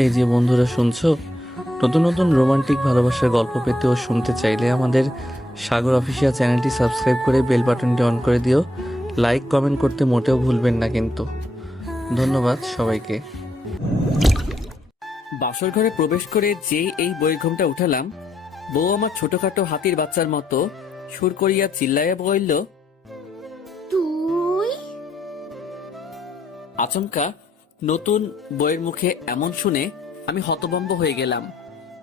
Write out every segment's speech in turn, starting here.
এই যে বন্ধুরা শুনছো, নতুন নতুন রোমান্টিক ভালোবাসার গল্প পেতে ও শুনতে চাইলে আমাদের সাগর অফিসিয়াল চ্যানেলটি সাবস্ক্রাইব করে বেল বাটনটি অন করে দিও। লাইক কমেন্ট করতে মোটেও ভুলবেন না কিন্তু। ধন্যবাদ সবাইকে। বাসর ঘরে প্রবেশ করে যেই এই বইয়ের ঘুমটা উঠালাম, বউ আমার ছোটখাটো হাতির বাচ্চার মতো সুর করিয়া চিল্লাইয়া বলল, তুই আচমকা নতুন বইয়ের মুখে এমন শুনে আমি হতভম্ব হয়ে গেলাম।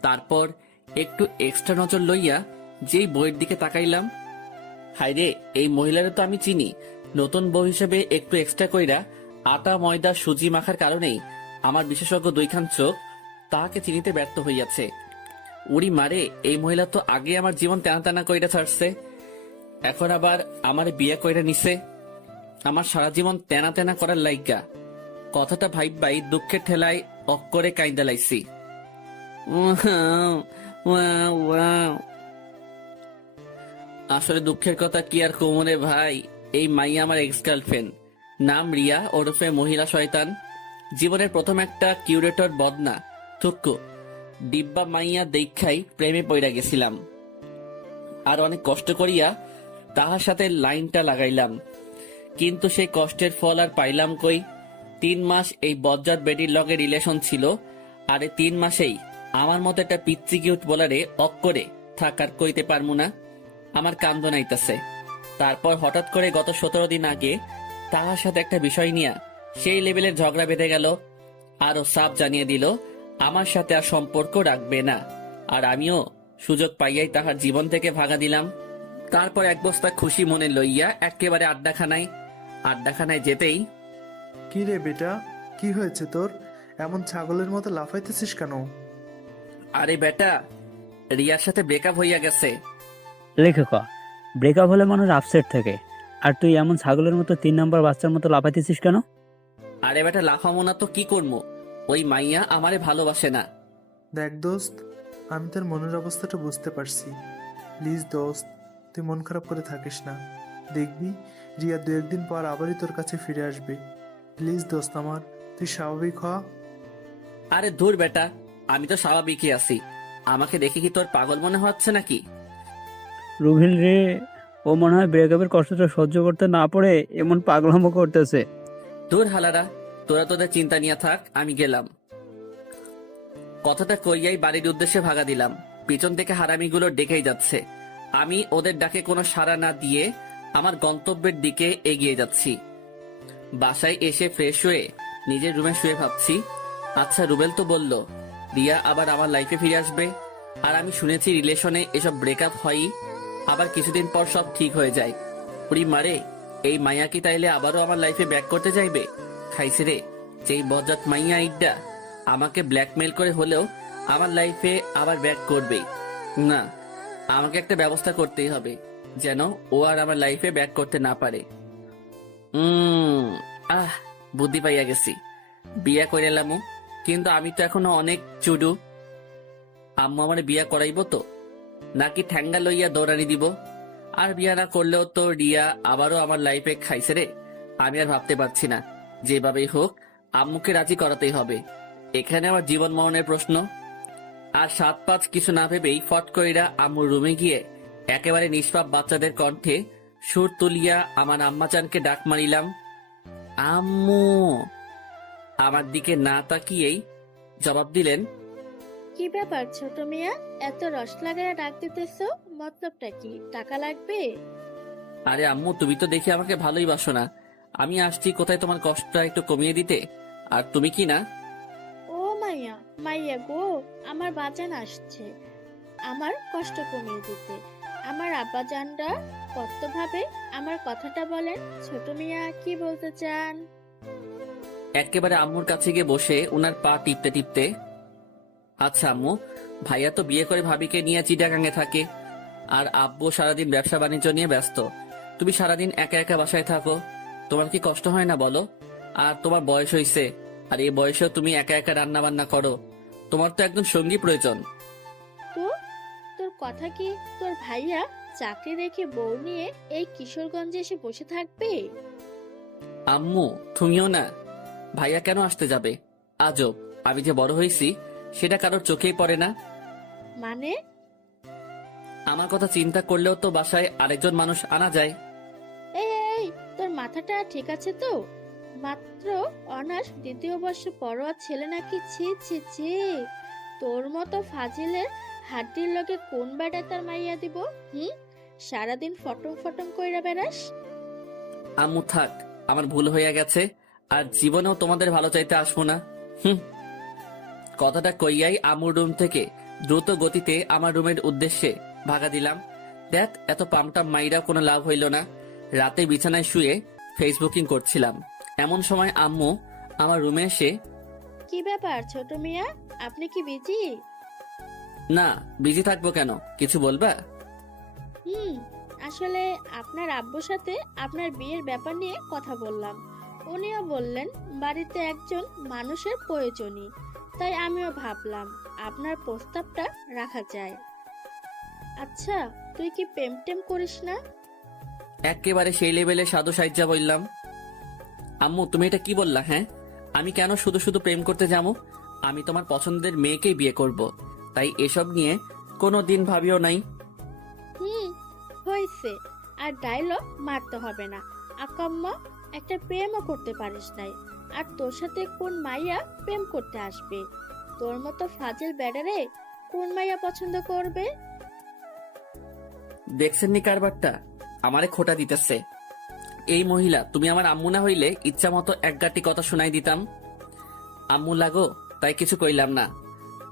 তারপর একটু এক্সট্রা নজর লইয়া যেই বইয়ের দিকে তাকাইলাম, হায়রে, এই মহিলারা তো আমি চিনি। নতুন বউ হিসেবে একটু এক্সট্রা কইরা আটা ময়দা সুজি মাখার কারণেই আমার বিশেষজ্ঞ দুইখান চোখ তাহাকে চিনিতে ব্যর্থ হইয়াছে। উড়ি মারে, এই মহিলা তো আগে আমার জীবন টানা টানা কইরা ছাড়ছে, এখন আবার আমার বিয়ে কইরা নিছে আমার সারা জীবন তেনা তেনা করার লাইগা। কথাটা ভাইবাই দুঃখের ঠেলায় অক্করে কাইন্দা লাইছি। আসলে দুঃখের কথা কি আর কোমরে ভাই, এই মাইয়া আমার এক্স গার্লফ্রেন্ড, নাম রিয়া ওরফে মহিলা শয়তান। জীবনের প্রথম একটা কিউরেটর বদনা থুক্কু ডিব্বা মাইয়া দেখাই প্রেমে পইরা গেছিলাম। আর অনেক কষ্ট করিয়া তাহার সাথে লাইনটা লাগাইলাম, কিন্তু সেই কষ্টের ফল আর পাইলাম কই। 3 মাস এই বজ্জাত বেডির লগে রিলেশন ছিল, আর এই 3 মাসেই আমার মতো একটা পিচ্চি কিউট বলারে অক্করে থাকার কইতে পারমু না। আমার কান্দ নাইতাছে। তারপর হঠাৎ করে গত 17 দিন আগে তাহার সাথে একটা বিষয় নিয়ে সেই লেভেলের ঝগড়া বেঁধে গেল। আরো সাফ জানিয়ে দিল আমার সাথে আর সম্পর্ক রাখবে না, আর আমিও সুযোগ পাইয়াই তাহার জীবন থেকে ভাগা দিলাম। তারপর এক বস্তা খুশি মনে লইয়া একেবারে আড্ডাখানায় যেতেই, কি রে বেটা, কি হয়েছে তোর? এমন ছাগলের মতো লাফাইতেছিস কেন? আরে বেটা, রিয়ার সাথে ব্রেকআপ হইয়া গেছে। লেখক, ব্রেকআপ হলে মানুষ আপসেট থাকে, আর তুই এমন ছাগলের মতো 3 নাম্বার বাচ্চার মতো লাফাইতেছিস কেন? আরে বেটা, লাফামো না তো কি করবো, ওই মাইয়া আমারে ভালোবাসে না। দেখ দোস্ত, আমি তোর মনের অবস্থাটা বুঝতে পারছি। প্লিজ দোস্ত, তুই মন খারাপ করে থাকিস না। দেখবি রিয়া 2-1 দিন পর আবারই তোর কাছে ফিরে আসবে। প্লিজ দোস্ত আমার, তুই স্বাভাবিক হ। আরে ধুর বেটা, আমি তো স্বাভাবিকই আছি। আমাকে দেখে কি তোর পাগল মনে হচ্ছে নাকি? রুবিল রে, ও মনে হয় ব্রেকআপের কষ্টটা সহ্য করতে না পারে এমন পাগলামো করতেছে। ধুর হালারা, তোরা তোদের চিন্তা নিয়ে থাক, আমি গেলাম। কথাটা কইয়াই বাড়ির উদ্দেশ্যে ভাগা দিলাম। পিছন থেকে হারামিগুলো ডেকেই যাচ্ছে। আমি ওদের ডাকে কোনো সাড়া না দিয়ে আমার গন্তব্যের দিকে এগিয়ে যাচ্ছি। বাসায় এসে ফ্রেশ হয়ে নিজের রুমে শুয়ে ভাবছি, আচ্ছা রুবেল তো বলল রিয়া আবার আমার লাইফে ফিরে আসবে, আর আমি শুনেছি রিলেশনে এসব ব্রেকআপ হয়ই, আবার কিছুদিন পর সব ঠিক হয়ে যায়। উড়ি মারে, এই মাইয়া কি তাইলে আবারও আমার লাইফে ব্যাক করতে চাইবে? খাইছে রে, যেই বজ্জাত মাইয়া ইডা আমাকে ব্ল্যাকমেল করে হলেও আমার লাইফে আবার ব্যাক করবেই। না, আমাকে একটা ব্যবস্থা করতেই হবে যেন ও আর আমার লাইফে ব্যাক করতে না পারে। আহ, বুদ্ধি পাইয়া গেছি। বিয়া করে এলামও, কিন্তু আমি তো এখনো অনেক চুডু। আম্মু আমার বিয়া করাইব তো, নাকি ঠ্যাঙ্গা লইয়া দৌড়ানি দিব? আর বিয়া না করলেও তো রিয়া আবারও আমার লাইফে খাইছে রে। আমি আর ভাবতে পারছি না, যেভাবেই হোক আম্মুকে রাজি করাতেই হবে। এখানে আমার জীবন মরণের প্রশ্ন। আর 7-5 কিছু না ভেবেই ফট কইরা আম্মুর রুমে গিয়ে একেবারে নিষ্পাপ বাচ্চাদের কণ্ঠে সুর তুলিয়া আমার আম্মাচানকে ডাক মারিলাম, আম্মু। আমার দিকে না তাকিয়েই জবাব দিলেন, কি ব্যাপার ছোট মিয়া, এত রস লাগায় ডাক দিতেছো? মতলবটা কি? টাকা লাগবে? আরে আম্মু, তুমি তো দেখি আমাকে ভালোই বাসো না। আমি আসছি কোথায় তোমার কষ্টটা একটু কমিয়ে দিতে, আর তুমি কি না। ও মাইয়া, মাইয়া গো, আমার বাজান আসছে আমার কষ্ট কমিয়ে দিতে। আমার আব্বাজানরা কত ভাবে আমার কথাটা বলেন। ছোট মিয়া কি বলতে চান? একেবারে আম্মুর কাছে গিয়ে বসে উনার পা টিপতে টিপতে, আচ্ছা আম্মু, ভাইয়া তো বিয়ে করে ভাবিকে নিয়ে চিটাগাঙ্গে থাকে, আর আব্বু সারাদিন ব্যবসা বাণিজ্য নিয়ে ব্যস্ত। তুমি সারাদিন একা একা বাসায় থাকো, তোমার কি কষ্ট হয় না বলো? আর তোমার বয়স হইছে, আর এই বয়সেও তুমি একা একা রান্না বান্না করো। তোমার তো একদম সঙ্গী প্রয়োজন। তো তোর কথা কি তোর ভাইয়া চাকরি রেখে বউ নিয়ে এই কিশোরগঞ্জে এসে বসে থাকবে? আম্মু তুমিও না, ভাইয়া কেন আসতে যাবে? আজব, আমি যে বড় হয়েছি সেটা কারোর চোখেই পড়ে না। মানে? আমার কথা চিন্তা করলেও তো বাসায় আরেকজন মানুষ আনা যায়। এই এই, তোর মাথাটা ঠিক আছে তো? মাত্র অনার্স দ্বিতীয় বর্ষে পড়ুয়া ছেলে নাকি? ছি ছি ছি, তোর মতো ফাজিলের হাড্ডির লগে কোন বেড়ায় তার মাইয়া দিব? হুম, সারাদিন ফটং ফটং কইরা বেড়াস। আম্মু থাক, আমার ভুল হইয়া গেছে, আর জীবনেও তোমাদের ভালো চাইতে আসবো না। হুম। কথাটা কইয়াই আম্মুর রুম থেকে দ্রুত গতিতে আমার রুমের উদ্দেশ্যে ভাগা দিলাম। দেখ, এত পামটাম মাইরা কোনো লাভ হইল না। রাতে বিছানায় শুয়ে ফেসবুকিং করছিলাম, এমন সময় আম্মু আমার রুমে এসে, কি ব্যাপার ছোট মিয়া, আপনি কি বিজি? না, বিজি থাকবো কেন, কিছু বলবা? হুম, আসলে আপনার আব্বুর সাথে আপনার বিয়ের ব্যাপার নিয়ে কথা বললাম। উনিও বললেন বাড়িতে একজন মানুষের প্রয়োজনই, তাই আমিও ভাবলাম আপনার প্রস্তাবটা রাখা যায়। আচ্ছা, তুই কি প্রেম টেম করিস না? একেবারে সেই লেভেলে সাধু সাহিত্যা বললাম। আম্মু, তুমি এটা কি বললা? হ্যাঁ, আমি কেন শুধু শুধু প্রেম করতে যাবো? আমি তোমার পছন্দের মেয়েকেই বিয়ে করব, তাই এসব নিয়ে কোনো দিন ভাবিও নাই। হুম, হয়েছে, আর ডায়লগ মারতে হবে না। আকাম্মা, একটা প্রেমও করতে পারিস নাই, আর তোর সাথে কোন মাইয়া প্রেম করতে আসবে? তোর মতো ফাজিল ব্যাডারে কোন মাইয়া পছন্দ করবে? দেখছেন নি কারবারটা, আমারে খোটা দিতেছে। এই মহিলা, তুমি আমার আম্মু না হইলে ইচ্ছা মতো এক গাঁটি কথা শোনাই দিতাম। আম্মু লাগো, তাই কিছু কইলাম না।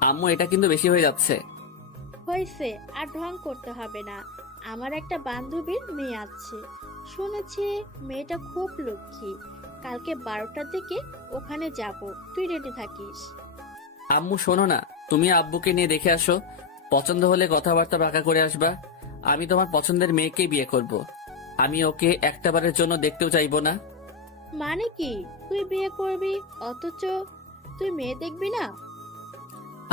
আম্মু, এটা কিন্তু বেশি হয়ে যাচ্ছে। হয়েছে, আর ঢং করতে হবে না। আমার একটা বান্ধবীর মেয়ে আছে, শুনেছি মেয়েটা খুব লক্ষ্মী। কালকে 12টার দিকে ওখানে যাব, তুই রেডি থাকিস। আম্মু শোনো না, তুমি আব্বুকে নিয়ে দেখে আসো, পছন্দ হলে কথাবার্তা বাঁকা করে আসবা। আমি তোমার পছন্দের মেয়েকেই বিয়ে করব, আমি ওকে একটাবারের জন্য দেখতেও চাইবো না। মানে কি, তুই বিয়ে করবি অথচ তুই মেয়ে দেখবি না?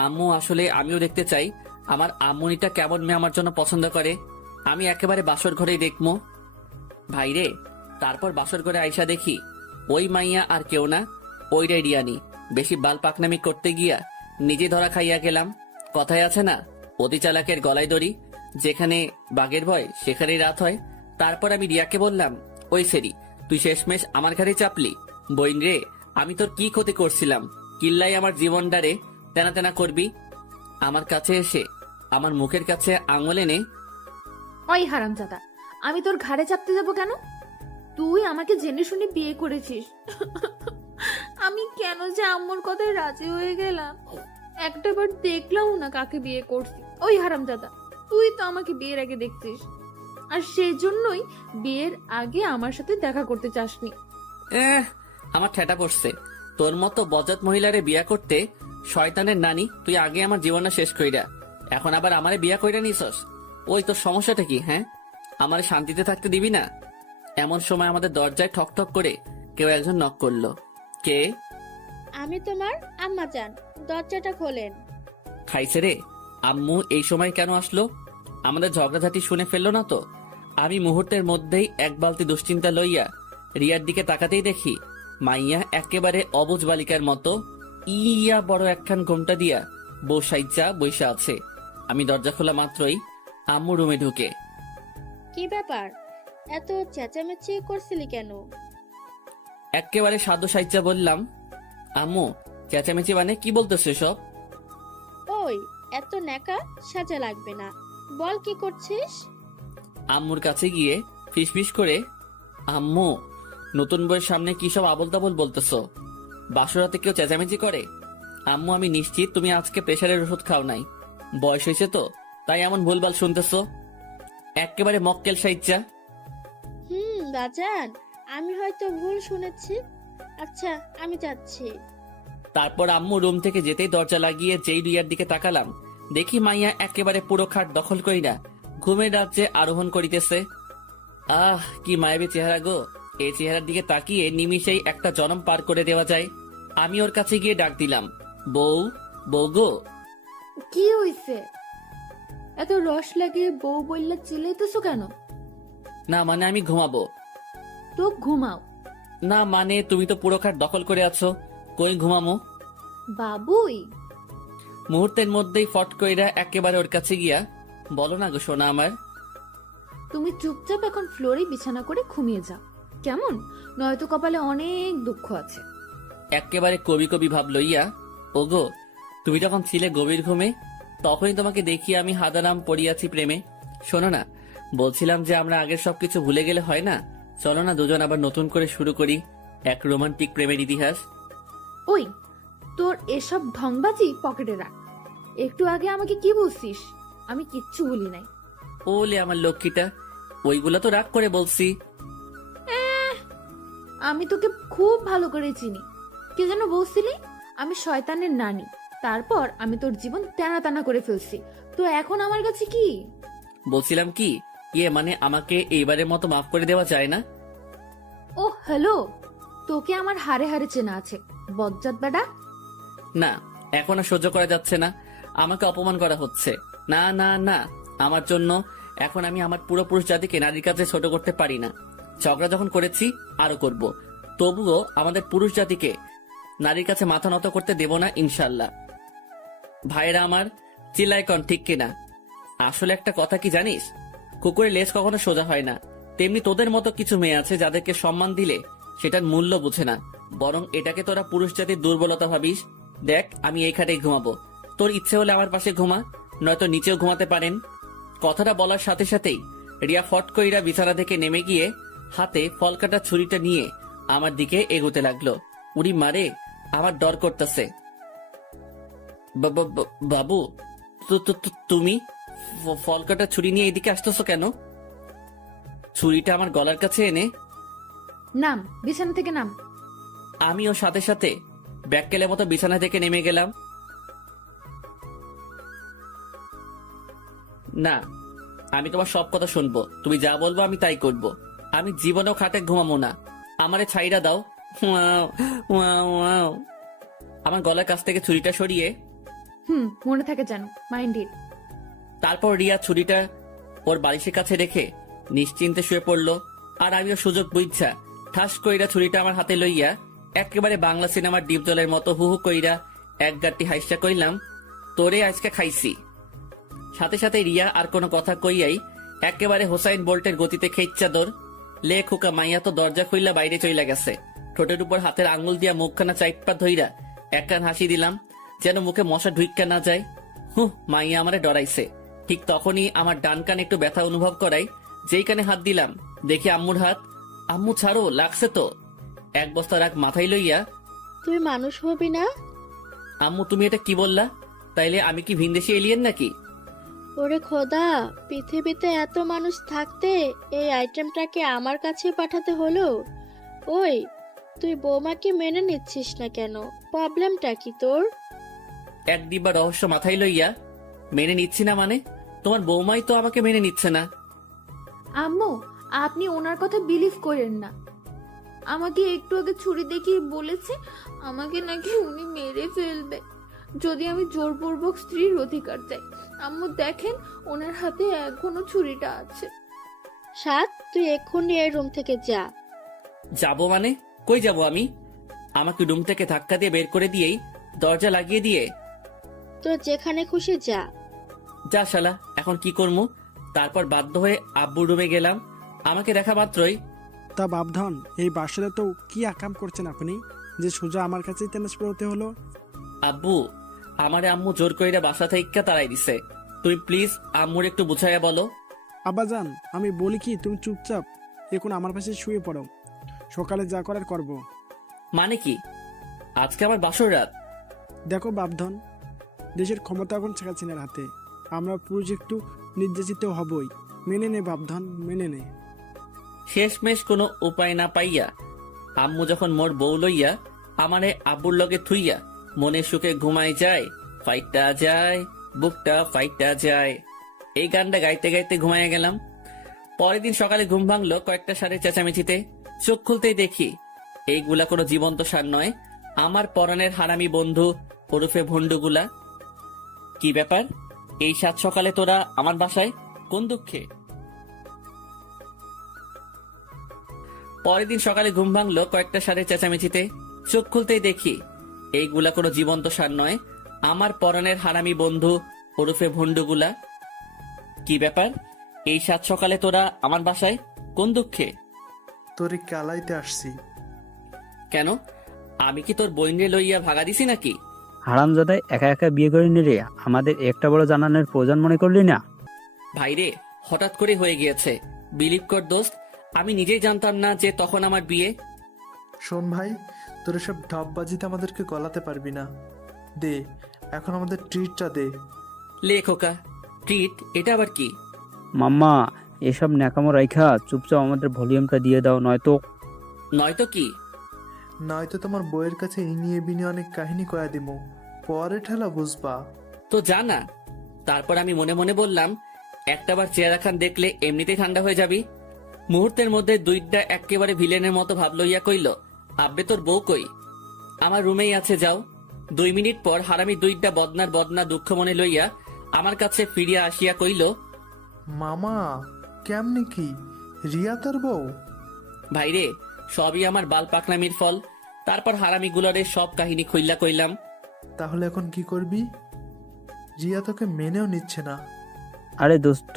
আম্মু, আসলে আমিও দেখতে চাই আমার আম্মুনিটা কেমন মেয়ে আমার জন্য পছন্দ করে। আমি একেবারে বাসর ঘরেই দেখবো। ভাইরে, তারপর বাসর ঘরে আইসা দেখি ওই মাইয়া আর কেউ না, ওইটাই রিয়ানি। বেশি বাল পাকনামি করতে গিয়া নিজে ধরা খাইয়া গেলাম। কথায় আছে না, অতি চালাকের গলায় দড়ি, যেখানে বাঘের ভয় সেখানেই রাত হয়। তারপর আমি রিয়াকে বললাম, ওই সেরি, তুই শেষমেশ আমার ঘাড়ে চাপলি। বইন রে, আমি তোর কি ক্ষতি করছিলাম? কিল্লাই আমার জীবনটারে তেনা তেনা করবি? আমার কাছে এসে আমার মুখের কাছে আঙুল এনে, ওই হারামজাদা, আমি তোর ঘাড়ে চাপতে যাব কেন? তুই আমাকে জেনে শুনে বিয়ে করেছিস। আমি কেন যে আম্মুর কথায় রাজি হয়ে গেলাম? একটাবার দেখলাম না কাকে বিয়ে করছি। ওই হারামজাদা, তুই তো আমাকে বিয়ের আগে দেখছিস, আর সেই জন্যই বিয়ের আগে আমার সাথে দেখা করতে চাসনি। আমার ঠেটা পড়ছে। তোর মতো বজাত মহিলারে বিয়া করতে শয়তানের নানি, তুই আগে আমার জীবনটা শেষ কইরা এখন আবার আমারে বিয়া কইরা নিছস। ওই তোর সমস্যাটা কি? হ্যাঁ, আমারে শান্তিতে থাকতে দিবি না? এমন সময় আমাদের দরজায় ঠক ঠক করে কেউ একজন নক করলো। কে? আমি তোমার আম্মা জান, দরজাটা খোলেন। খাইছে রে। আম্মু এই সময় কেন আসলো? আমাদের ঝগড়াঝাটি শুনে ফেললো না তো? আমি মুহূর্তের মধ্যেই এক বালতি দুশ্চিন্তা লইয়া রিয়ার দিকে তাকাতেই দেখি মাইয়া একেবারে অবুঝ বালিকার মতো ইয়া বড় একখান ঘোমটা দিয়া বসাইচা বৈশা আছে। আমি দরজা খোলা মাত্রই আম্মু রুমে ঢুকে, কি ব্যাপার, এত চেঁচামেচি করছিলি কেন? একেবারে সাধ্য সাইচা বললাম, আম্মু, চেঁচামেচি মানে কি বলতেছে সব? ওই, এত ন্যাকা সাজা লাগবে না, বল কি করছিস? আম্মুর কাছে গিয়ে ফিসফিস করে, আম্মু, নতুন বইয়ের সামনে কি সব আবল তাবল বলতেছো? বাসরাতে কেউ চেঁচামেচি করে? আম্মু, আমি নিশ্চিত তুমি আজকে প্রেশারের ওষুধ খাও নাই, বয়স হয়েছে তো তাই এমন ভুলভাল শুনতেছো। একেবারে মক্কেল সাইচ্চা। বাজান, আমি হয়তো ভুল শুনেছি। আচ্ছা, আমি যাচ্ছি। তারপর আম্মু রুম থেকে যেতেই দরজা লাগিয়ে যেই রিয়ার দিকে তাকালাম, দেখি মাইয়া একেবারে পুরো খাট দখল কইরা ঘুমের রাজ্যে আরোহণ করিতেছে। আহ, কি মায়াবী চেহারা গো! এই চেহারার দিকে তাকিয়ে নিমিষেই একটা জনম পার করে দেওয়া যায়। আমি ওর কাছে গিয়ে ডাক দিলাম, বউ, বউ গো। কি হইছে? এত রস লাগিয়ে বউ বললে চিল্লাইতেছো কেন? না মানে আমি ঘুমাবো। তো ঘুমাও। না মানে তুমি তো পুরো খাট দখল করে আছো, কই ঘুমামো? বাবুই। মুহূর্তের মধ্যেই ফট কইরা একেবারে ওর কাছে গিয়া, বলো না গো সোনা আমার। তুমি চুপচাপ এখন ফ্লোরে বিছানা করে ঘুমিয়ে যাও, কেমন? নয়তো কপালে অনেক দুঃখ আছে। একেবারে কবি কবি ভাব লইয়া, ওগো তুমি যখন ছিলে গভীর ঘুমে, তখনই তোমাকে দেখিয়ে আমি হাদারাম পড়িয়াছি প্রেমে। শোনো না, বলছিলাম যে আমরা আগের সবকিছু ভুলে গেলে হয় না, চলো না দুজন আবার নতুন করে শুরু করি এক রোমান্টিক প্রেমের ইতিহাস। ওই, তোর এসব ঢংবাজি পকেটে রাখ। একটু আগে আমাকে কি বলছিস? আমি কিচ্ছু বলি নাই। ওলে আমার লক্ষ্মীটা, ওইগুলা তো রাগ করে বলছি। আমি তোকে খুব ভালো করে চিনি। কে যেন বলছিলি আমি শয়তানের নানি, তারপর আমি তোর জীবন টানা টানা করে ফেলছি, তো এখন আমার কাছে কি? বলছিলাম কি, মানে আমাকে এইবারের মতো মাফ করে দেওয়া যায় না? ও হ্যালো, তোকে আমার হারে হারে চেনা আছে, বজ্জাত বেটা। না, এখন আর সহ্য করা যাচ্ছে না, আমাকে অপমান করা হচ্ছে। না না না, আমার জন্য এখন আমি আমার পুরোপুরুষ জাতিকে নারীর কাছে ছোট করতে পারি না। ঝগড়া যখন করেছি আরো করব, তবুও আমাদের পুরুষ জাতিকে নারীর কাছে মাথা নত করতে দেব না ইনশাল্লাহ। ভাইরা আমার, চিল্লাইকন ঠিক কিনা? আসলে একটা কথা কি জানিস, কুকুরের লেজ কখনো সোজা হয় না, তেমনি তোদের মতো কিছু মেয়ে আছে যাদেরকে সম্মান দিলে সেটার মূল্য বুঝে না, বরং এটাকে তোরা পুরুষ জাতির দুর্বলতা ভাবিস। দেখ, আমি এই খাটেই ঘুমাবো, তোর ইচ্ছে হলে আমার পাশে ঘুমা, নয়তো নিচেও ঘুমাতে পারেন। কথাটা বলার সাথে সাথেই রিয়া ফট কইরা বিছানা থেকে নেমে গিয়ে হাতে ফল কাটা ছুরিটা নিয়ে আমার দিকে এগোতে লাগলো। উড়ি মারে, আমার ডর করতেছে। বাবু, তুমি ফল কাটা ছুরি নিয়ে এদিকে আসতেছো কেন? ছুরিটা আমার গলার কাছে এনে নাম, বিছানা থেকে নাম। আমিও সাথে সাথে ব্যাককেলের মতো বিছানা থেকে নেমে গেলাম। না, আমি তোমার সব কথা শুনবো, তুমি যা বলবো আমি তাই করব। আমি জীবনেও খাটে ঘুমাবো না, আমারে ছাইরা দাও। Wow, wow, wow. আমার গলার কাছ থেকে ছুরিটা সরিয়ে মনে থাকে যেন, মাইন্ড ইট। তারপর রিয়া ছুরিটা ওর বালিশের কাছে রেখে নিশ্চিন্তে শুয়ে পড়লো, আর আমিও সুযোগ বুঝছা ঠাস কইরা ছুরিটা আমার হাতে লইয়া একেবারে বাংলা সিনেমার ডিপ জলের মতো হু হু কইরা এক গাঁটটি হাইসা কইলাম, তোরে আজকে খাইছি। সাথে সাথে রিয়া আর কোনো কথা কইয়াই একেবারে হোসাইন বোল্টের গতিতে খেইচ্ছা দৌড়। লে খোকা মাইয়া তো দরজা খুইলা বাইরে চইলা গেছে। ঠোঁটের উপর হাতের আঙ্গুল দিয়া মুখখানা চাইপা ধইরা এক কান হাসি দিলাম, যেন মুখে মশা ঢুইক্কা না যায়। মাইয়া আমারে ডরাইছে। ঠিক তখনই আমার ডান কান একটু ব্যথা অনুভব করাই, যেই কানে হাত দিলাম দেখি আম্মুর হাত। আম্মু ছাড়ো, লাগছে তো। এক বস্তা রাগ মাথায় লইয়া, তুই মানুষ হবি না? আম্মু তুমি এটা কি বললা? তাইলে আমি কি ভিনদেশি এলিয়েন নাকি? ওরে খোদা, পৃথিবীতে এত মানুষ থাকতে এই আইটেমটাকে আমার কাছে পাঠাতে হলো। ওই, তুই বৌমাকে মেনে নিচ্ছিস না কেন? প্রবলেমটা কি তোর? এক ডিব্বা রহস্য মাথায় লইয়া, মেনে নিচ্ছি না মানে? তোমার বৌমাই তো আমাকে মেনে নিচ্ছে না। আম্মু, আপনি ওনার কথা বিলিভ করেন না। আমাকে একটু আগে ছুরি দেখিয়ে বলেছে আমাকে নাকি উনি মেরে ফেলবে যদি আমি জোরপূর্বক স্ত্রীর অধিকার চাই। আম্মু দেখেন, ওনার হাতে এখনো ছুরিটা আছে। সাত, তুই এক্ষুনি এই রুম থেকে যা। যাবো মানে? কই যাব আমি? আমাকে রুম থেকে ধাক্কা দিয়ে বের করে দিয়েই দরজা লাগিয়ে দিয়ে, তোর যেখানে খুশি যা। যা শালা, এখন কি করবো? তারপর বাধ্য হয়ে আব্বুর রুমে গেলাম। আমাকে দেখা মাত্রই, তা বাপধন, এই বাসাতে তো কি আকাম করছেন আপনি যে সোজা আমার কাছেই ট্রান্সফার হতে হলো? আব্বু, আমারে আম্মু জোর কইরা বাসা থেকে তাড়াই দিছে। তুমি প্লিজ আম্মুর একটু বুঝাইয়া বলো। আব্বাজান, আমি বলি কি, তুমি চুপচাপ এখন আমার পাশে শুয়ে পড়ো, সকালে যা করার করবো। মানে কি? আজকে আমার বাসর রাত। দেখো বাপধন, দেশের ক্ষমতা এখন শেখ হাসিনার হাতে, আমরা পুরুষ একটু নির্যাতিত হবই। মেনে নে বাপধন, মেনে নে। শেষমেশ কোনো উপায় না পাইয়া আম্মু যখন মোর বউ লইয়া আমারে আব্বুর লগে থুইয়া মনে সুখে ঘুমাই যায়, ফাইটা যায়, বুকটা ফাইটা যায়, এই গানটা গাইতে গাইতে ঘুমাইয়া গেলাম। পরের দিন সকালে ঘুম ভাঙলো কয়েকটা সারের চেঁচামেচিতে। চোখ খুলতেই দেখি এইগুলা কোনো জীবন্ত সার নয়, আমার পরাণের হারামি বন্ধু ওরফে ভন্ডুগুলা। কি ব্যাপার, এই সাত সকালে তোরা আমার বাসায় কোন দুঃখে? পরের দিন সকালে ঘুম ভাঙলো কয়েকটা সারের চেঁচামেচিতে। চোখ খুলতেই দেখি এইগুলা কোনো জীবন্ত সার নয়, আমার পরাণের হারামি বন্ধু ওরফে ভণ্ডুগুলা। কি ব্যাপার, এই সাত সকালে তোরা আমার বাসায় কোন দুঃখে? তোরে কালাইতে আসছি। কেন, আমি কি তোর বইনরে লইয়া ভাগা দিছি নাকি? হারামজাদাই একা একা বিয়ে করে নিলে আমাদের একটা বড় জানানোর প্রয়োজন মনে করলি না? ভাইরে, হঠাৎ করে হয়ে গিয়েছে, বিলিভ কর দোস্ত, আমি নিজেই জানতাম না যে তখন আমার বিয়ে। শোন ভাই, তোর সব ঢপবাজিতে আমাদেরকে গলাতে পারবি না। দে, এখন আমাদের ট্রিটটা দে। লে খোকা, ট্রিট এটা আবার কি? মাম্মা, এসব ন্যাকামো রাইখা চুপচাপ আমাদের ভলিউমটা দিয়ে দাও, নয়তো নয়তো কি? নয়তো তোমার বইয়ের কাছে ইনিয়ে বিনিয়ে অনেক কাহিনী কয়া দিমু, পরে ঠেলা বুঝবা। তো জানা। তারপর আমি মনে মনে বললাম, একটাবার চেহারা খান দেখলে এমনিতেই ঠান্ডা হয়ে যাবি। মুহূর্তের মধ্যে দুইটা একেবারে ভিলেনের মতো ভাব লইয়া কইল, আব্বে তোর বউ কই? আমার রুমেই আছে, যাও। 2 মিনিট পর হারামি দুইটা বদনা দুঃখ মনে লইয়া আমার কাছে ফিরিয়া আসিয়া কইল, মামা, কেমনে কি রিয়া তোর বউ? ভাইরে, সবই আমার বাল পাকনামির ফল। তারপর হারামি গুলারে সব কাহিনী খুইল্লা কইলাম। তাহলে এখন কি করবি? রিয়া তোকে মেনেও নিচ্ছে না। আরে দোস্ত,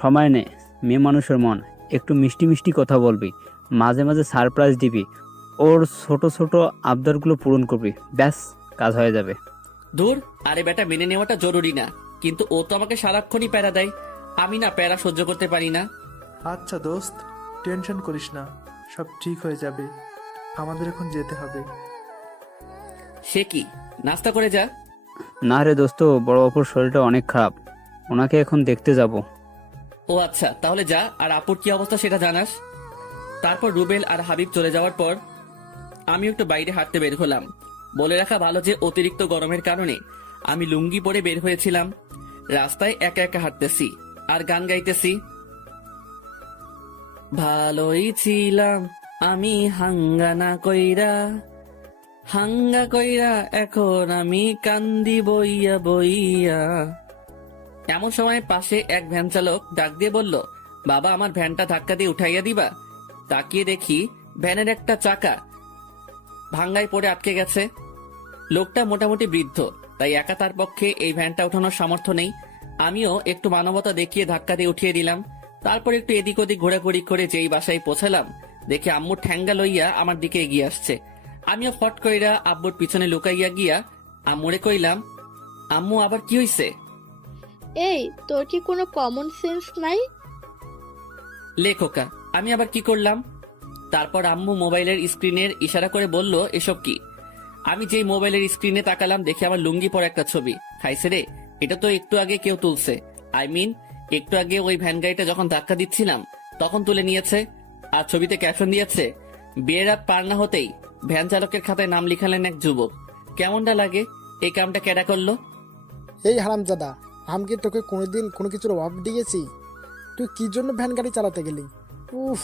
সময় নে, মেয়ে মানুষের মন, একটু মিষ্টি মিষ্টি কথা বলবি, মাঝে মাঝে সারপ্রাইজ দিবি, ওর ছোট ছোট আবদারগুলো পূরণ করবি, ব্যাস কাজ হয়ে যাবে। দূর, আরে বেটা, মেনে নেওয়াটা জরুরি না, কিন্তু ও তো আমাকে সারাক্ষণই প্যারা দেয়। আমি না প্যারা সহ্য করতে পারি না। আচ্ছা দোস্ত, টেনশন করিস না, সব ঠিক হয়ে যাবে। আমাদের এখন যেতে হবে। সে কি, নাস্তা করে যা। না রে দোস্ত, বড় অপুর শরীরটা অনেক খারাপ, ওনাকে এখন দেখতে যাব। ও আচ্ছা, তাহলে যা, আর আপুর কি অবস্থা সেটা জানাস। তারপর রুবেল আর হাবিব চলে যাওয়ার পর আমি একটু বাইরে হাঁটতে বের হলাম। বলে রাখা ভালো যে অতিরিক্ত গরমের কারণে আমি লুঙ্গি পরে বের হয়েছিলাম। রাস্তায় একা একা হাঁটতেছি আর গান গাইতেছি। ভালোই ছিলাম আমি হাঙ্গা কইরা, এখন আমি কান্দি বইয়া বইয়া। এমন সময় পাশে এক ভ্যান চালক ডাক দিয়ে বলল, বাবা, আমার ভ্যানটা ধাক্কা দিয়ে উঠাইয়া দিবা। তাকিয়ে দেখি ভ্যানের একটা চাকা ভাঙ্গায় পড়ে আটকে গেছে। লোকটা মোটামুটি বৃদ্ধ, তাই একা তার পক্ষে এই ভ্যানটা উঠানোর সামর্থ্য নেই। আমিও একটু মানবতা দেখিয়ে ধাক্কা দিয়ে উঠিয়ে দিলাম। তারপর একটু এদিক ওদিক ঘোরাঘুরি করে যেই বাসায় পৌঁছালাম, দেখি আম্মুর ঠ্যাঙ্গা লইয়া আমার দিকে এগিয়ে আসছে। আমিও ফট কইরা আব্বুর পিছনে লুকাইয়া গিয়া আম্মুরে কইলাম, আম্মু, আবার কি হইছে? এই, তোর কি কোনো কমন সেন্স নাই? লেখোকা, আমি আবার কি করলাম? তারপর আম্মু মোবাইলের স্ক্রিনের ইশারা করে বলল, এসব কি? আমি যেই মোবাইলের স্ক্রিনে তাকালাম, দেখে আমার লুঙ্গি পরা একটা ছবি। খাইছে রে, এটা তো একটু আগে কেউ তুলছে। একটু আগে ওই ভ্যান গাড়িটা যখন ধাক্কা দিচ্ছিলাম তখন তুলে নিয়েছে। আর ছবিতে ক্যাপশন দিয়েছে, বিয়ের রাত পার না হতেই ভ্যান চালকের খাতায় নাম লিখালেন এক যুবক। কেমনটা লাগে? এই কামটা কেডা করলো? এই হারামজাদা, আমি কি তোকে কোনোদিন কোনো কিছুর অভাব দিয়েছি? তুই কি জন্য ভ্যান গাড়ি চালাতে গেলি? উফ,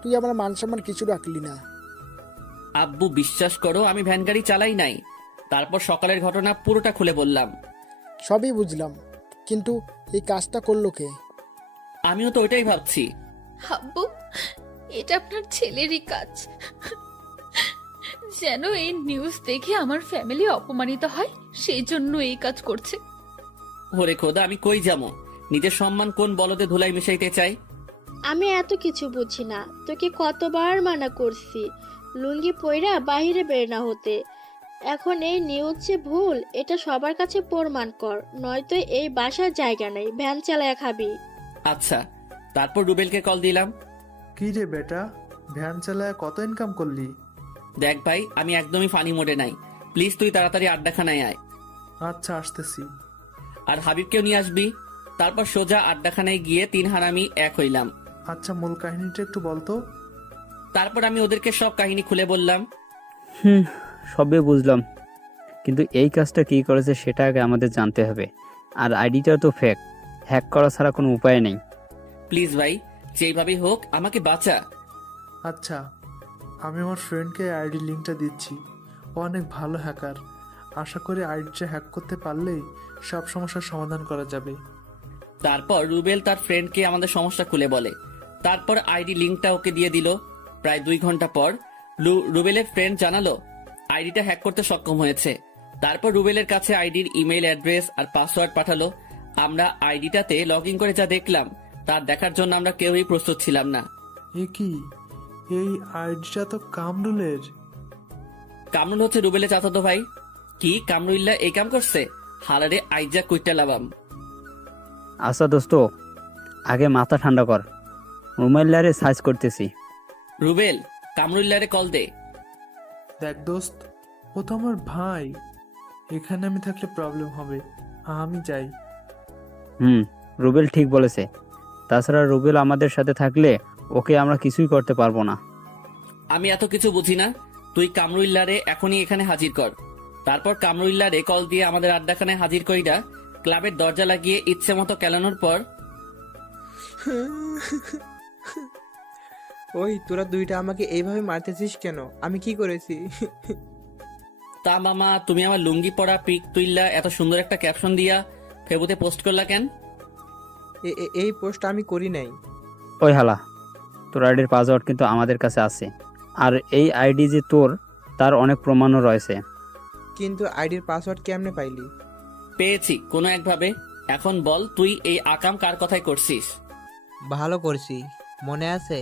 তুই আমার মান সম্মান কিছু রাখলি না। আব্বু, বিশ্বাস করো, আমি ভ্যান গাড়ি চালাই নাই। তারপর সকালের ঘটনা পুরোটা খুলে বললাম। সবই বুঝলাম, কিন্তু এই কাজটা করলো কে? আমিও তো ওইটাই ভাবছি। আব্বু, এটা আপনার ছেলেরই কাজ। যেন এই নিউজ দেখে আমার ফ্যামিলি অপমানিত হয়, সেই জন্য এই কাজ করছে। ওরে খোদা, আমি কই যাবো? নিজের সম্মান কোন বলদে ধুলাই মিশাইতে চাই? আমি এত কিছু বুঝি না, তোকে কতবার মানা করছি লুঙ্গি পইরা বাহিরে বের না হতে। এখন এই নিউজ যে ভুল, এটা সবার কাছে প্রমাণ কর, নয়তো এই বাসার জায়গা নেই, ভ্যান চালায়া খাবি। আচ্ছা। তারপর রুবেলকে কল দিলাম। কি রে বেটা, ভ্যান চালায় কত ইনকাম করলি? দেখ ভাই, আমি একদমই ফানি মোডে নাই, প্লিজ তুই তাড়াতাড়ি আড্ডাখানায় আয়। আচ্ছা, আসতেছি। আর হাবিবকেও নিয়ে আসবি। তারপর সোজা আড্ডাখানায় গিয়ে 3 হারামি এক হইলাম। আচ্ছা, মূল কাহিনীটা একটু বলতো। তারপর আমি ওদেরকে সব কাহিনী খুলে বললাম। সবই বুঝলাম, কিন্তু এই কাজটা কি করেছে সেটা আগে আমাদের জানতে হবে। আর আইডিটা তো ফেক, হ্যাক করা ছাড়া কোনো উপায় নেই। প্লিজ ভাই, যেইভাবেই হোক আমাকে বাঁচা। আচ্ছা, আমি আমার ফ্রেন্ডকে আইডি লিঙ্কটা দিচ্ছি, ও অনেক ভালো হ্যাকার। আশা করি আইডিটা হ্যাক করতে পারলেই সব সমস্যার সমাধান করা যাবে। তারপর রুবেল তার ফ্রেন্ডকে আমাদের সমস্যা খুলে বলে। তারপর আইডি লিঙ্কটা ওকে দিয়ে দিল। প্রায় 2 ঘন্টা পর রুবেলের ফ্রেন্ড জানালো আইডিটা হ্যাক করতে সক্ষম হয়েছে। তারপর রুবেলের কাছে আইডির ইমেল অ্যাড্রেস আর পাসওয়ার্ড পাঠালো। আমরা আইডিটাতে লগ ইন করে যা দেখলাম তার দেখার জন্য আমরা কেউই প্রস্তুত ছিলাম না। এ কি, এই আইডিটা তো কামরুলের। কামরুল হচ্ছে রুবেলের চাচাতো ভাই। কি কামরুল্লাহ এই কাম করছে? হালারে আইজা কুইটা লাভাম। আচ্ছা দোস্ত, আগে মাথা ঠান্ডা কর, রুমাইল্লারে সার্চ করতেছি। রুবেল, কামরুল্লাহরে কল দে। দেখ দোস্ত, ও তো আমার ভাই, এখানে আমি থাকলে প্রবলেম হবে, আমি যাই। রুবেল ঠিক বলেছে। তাছাড়া রুবেল আমাদের সাথে থাকলে ওকে আমরা কিছুই করতে পারবো না। আমি এত কিছু বুঝি না, তুই কামরুল্লাহরে এখনই এখানে হাজির কর। তারপর কামরুল্লাহরে কল দিয়ে আমাদের আড্ডাখানে হাজির কইরা ক্লাবের দরজা লাগিয়ে ইচ্ছে মতো কেলানোর পর, ওই তোরা দুইটা আমাকে এইভাবে মারতেছিস কেন? আমি কি করেছি? তা মামা তুমি আমার লুঙ্গি পরা পিক তুইল্লা এত সুন্দর একটা ক্যাপশন দিয়া ফেবুতে পোস্ট করলা কেন? এই পোস্ট আমি করি নাই। ওই হালা, তোর আইডির পাসওয়ার্ড কিন্তু আমাদের কাছে আছে, আর এই আইডি যে তোর তার অনেক প্রমাণও রয়েছে। কিন্তু আইডির পাসওয়ার্ড কেমনে পাইলি? পেয়েছি কোনো একভাবে। এখন বল তুই এই আকাম কার কথাই করছিস? ভালো করছি, মনে আছে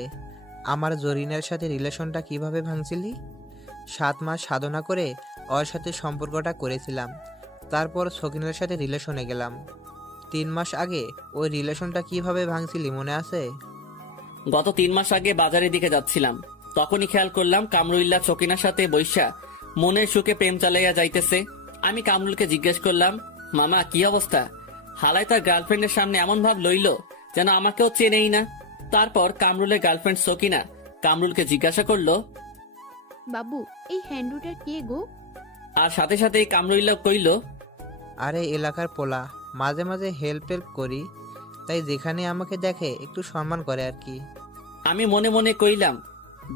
আমার জরিনার সাথে রিলেশনটা কিভাবে ভাঙছিলি? 7 মাস সাধনা করে ওর সাথে সম্পর্কটা করেছিলাম, তারপর সকিনের সাথে রিলেশনে গেলাম। 3 মাস আগে ওই রিলেশনটা কিভাবে ভাঙছিলি মনে আছে? গত 3 মাস আগে বাজারের দিকে যাচ্ছিলাম, তখনই খেয়াল করলাম কামরুল্লাহ চকিনার সাথে বৈশা মনের সুখে প্রেম চালাইয়া যাইতেছে। আমি কামরুলকে জিজ্ঞেস করলাম, মামা কি অবস্থা? হালাই তার গার্লফ্রেন্ডের সামনে এমন ভাব লইল যেন আমাকেও চেনেই না। তারপর কামরুলের গার্লফ্রেন্ড সকিনা কামরুলকে জিজ্ঞাসা করলো, বাবু এই হ্যান্ডুটার কে গো? আর সাথে সাথে কামরুল্লাহ কইল, আরে এলাকার পোলা, মাঝে মাঝে হেল্প করি, তাই যেখানে আমাকে দেখে একটু সম্মান করে আর কি। আমি মনে মনে কইলাম,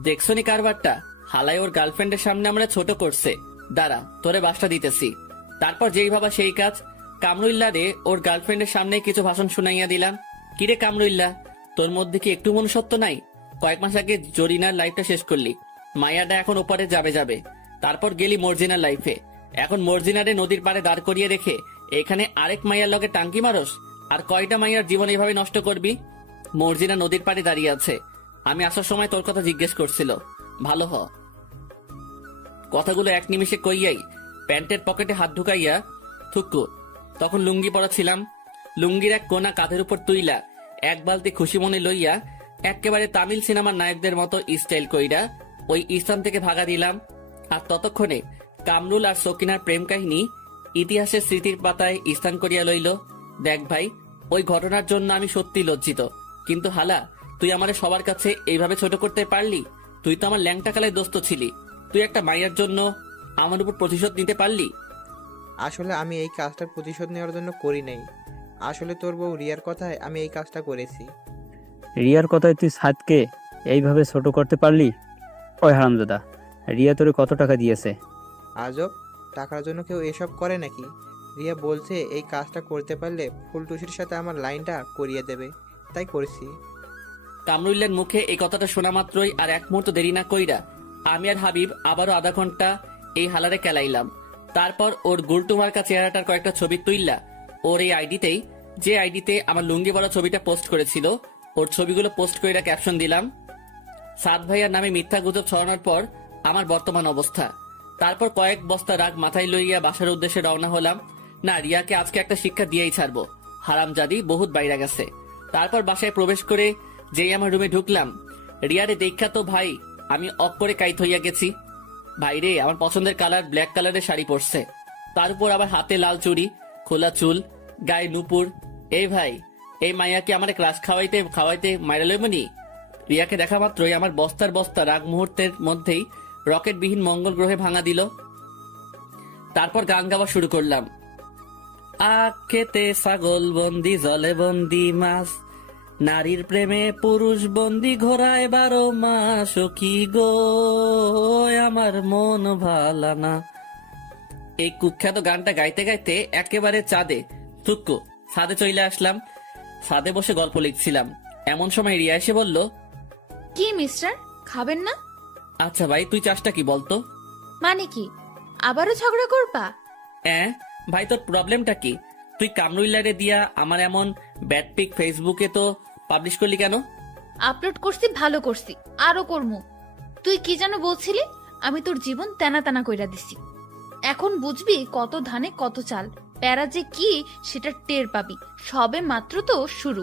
দেখছনি কারবারটা, হালাই ওর গার্লফ্রেন্ডের সামনে আমরা ছোট করছে, দাঁড়া তোরে বাসটা দিতেছি। তারপর যেই ভাবা সেই কাজ, কামরুল্লাহ রে ওর গার্লফ্রেন্ডের সামনে কিছু ভাষণ শুনাইয়া দিলাম। কিরে কামরুল্লাহ, তোর মধ্যে কি একটু মনুষ্যত্ব নাই? কয়েক মাস আগে জরিনার লাইফটা শেষ করলি, মায়াটা এখন ওপারে যাবে, তারপর গেলি মর্জিনার লাইফে, এখন মর্জিনারে নদীর পাড়ে দাঁড় করিয়ে রেখে এখানে আরেক মাইয়ার লগে টাঙ্কি মারস। আর কয়টা মাইয়ার জীবন এইভাবে নষ্ট করবি? মর্জিনা নদীর পাড়ে দাঁড়িয়ে আছে, আমি আসার সময় তোর কথা জিজ্ঞেস করছিল, ভালো হ। কথাগুলো এক নিমিষে কইয়াই প্যান্টের পকেটে হাত ঢুকাইয়া থুক্কু, তখন লুঙ্গি পরা ছিলাম, লুঙ্গির এক কোনা কাঁধের উপর তুইলা এক বালতি খুশি মনে লইয়া একেবারে তামিল সিনেমার নায়কদের মতো স্টাইল কইরা ওই স্থান থেকে ভাগা দিলাম। আর ততক্ষণে কামরুল আর সকিনার প্রেম কাহিনী ইতিহাসের স্মৃতির পাতায় স্থান করিয়া লইল। দেখ ভাই, ওই ঘটনার জন্য আমি সত্যি লজ্জিত, কিন্তু হালা তুই আমারে সবার কাছে এইভাবে ছোট করতে পারলি? তুই তো আমার ল্যাংটা কালায় দোস্ত ছিলি, তুই একটা মাইয়ার জন্য আমার উপর প্রতিশোধ নিতে পারলি? আসলে আমি এই কাজটার প্রতিশোধ নেওয়ার জন্য করি নাই, আসলে তোর বউ রিয়ার কথায় আমি এই কাজটা করেছি। রিয়ার কথায় তুই সাদকে এইভাবে ছোট করতে পারলি? ওই হারামজাদা, রিয়া তোরে কত টাকা দিয়েছে? আজব, টাকার জন্য কেউ এসব করে নাকি? রিয়া বলছে এই কাজটা করতে পারলে ফুলটুসির সাথে আমার লাইনটা করিয়ে দেবে, তাই করেছি। কামরুল্লার মুখে এই কথাটা শোনা মাত্রই আর এক মুহূর্ত দেরি না কইরা আমি আর হাবিব আবারও আধা ঘন্টা এই হালারে কেলাইলাম। তারপর ওর গুলটুমার্কা চেহারাটার কয়েকটা ছবি তুইলা ওর এই আইডিতেই, যে আইডিতে আমার লুঙ্গি পরা ছবিটা পোস্ট করেছিল, ওর ছবিগুলো পোস্ট কইরা ক্যাপশন দিলাম, সাদ ভাইয়ার নামে মিথ্যা গুজব ছড়ানোর পর আমার বর্তমান অবস্থা। তারপর কয়েক বস্তা রাগ মাথায় লইয়া বাসার উদ্দেশ্যে রওনা হলাম। না, রিয়াকে আজকে একটা শিক্ষা দিয়েই ছাড়বো, হারামজাদি বহুত বাইরে গেছে। তারপর বাসায় প্রবেশ করে যেই আমার রুমে ঢুকলাম, রিয়ারে দেখা তো ভাই আমি অক করে কাইত হইয়া গেছি। ভাইরে, আমার পছন্দের কালার ব্ল্যাক কালারের শাড়ি পরছে, তার উপর আবার হাতে লাল চুড়ি, খোলা চুল, গায়ে নুপুর। এই ভাই, এই মাইয়াকে আমার ক্লাস খাওয়াইতে মাইরা লইবনি? রিয়াকে দেখা মাত্রই আমার বস্তার বস্তা রাগ মুহূর্তের মধ্যেই রকেটবিহীন মঙ্গল গ্রহে ভাঙা দিল। তারপর গান গাওয়া শুরু করলাম, আখ খেতে ছাগল বন্দি, জলে বন্দি মাছ, নারীর প্রেমে পুরুষ বন্দি, ঘোড়ায় 12 মাস, ও কি গো আমার মন ভালা না। এই কুখ্যাত গানটা গাইতে গাইতে একেবারে ছাদে চলে আসলাম। ছাদে বসে গল্প লিখছিলাম, এমন সময় রিয়া এসে বলল, কি মিস্টার, খাবেন না? আচ্ছা ভাই, তুই চাষটা কি বলতো? মানে কি? আবারও ঝগড়া করবা? হ্যাঁ ভাই, তোর প্রবলেমটা কি? তুই কামরুইলারে দিয়া আমার এমন ব্যাড পিক ফেসবুকে তো পাবলিশ করলি কেন? আপলোড করছি, ভালো করছি, আরো করমু। তুই কি যেন বলছিলি? আমি তোর জীবন তেনা তেনা কইরা দিছি। এখন বুঝবি কত ধানে কত চাল। প্যারা যে কি সেটা টের পাবি। সবে মাত্র তো শুরু।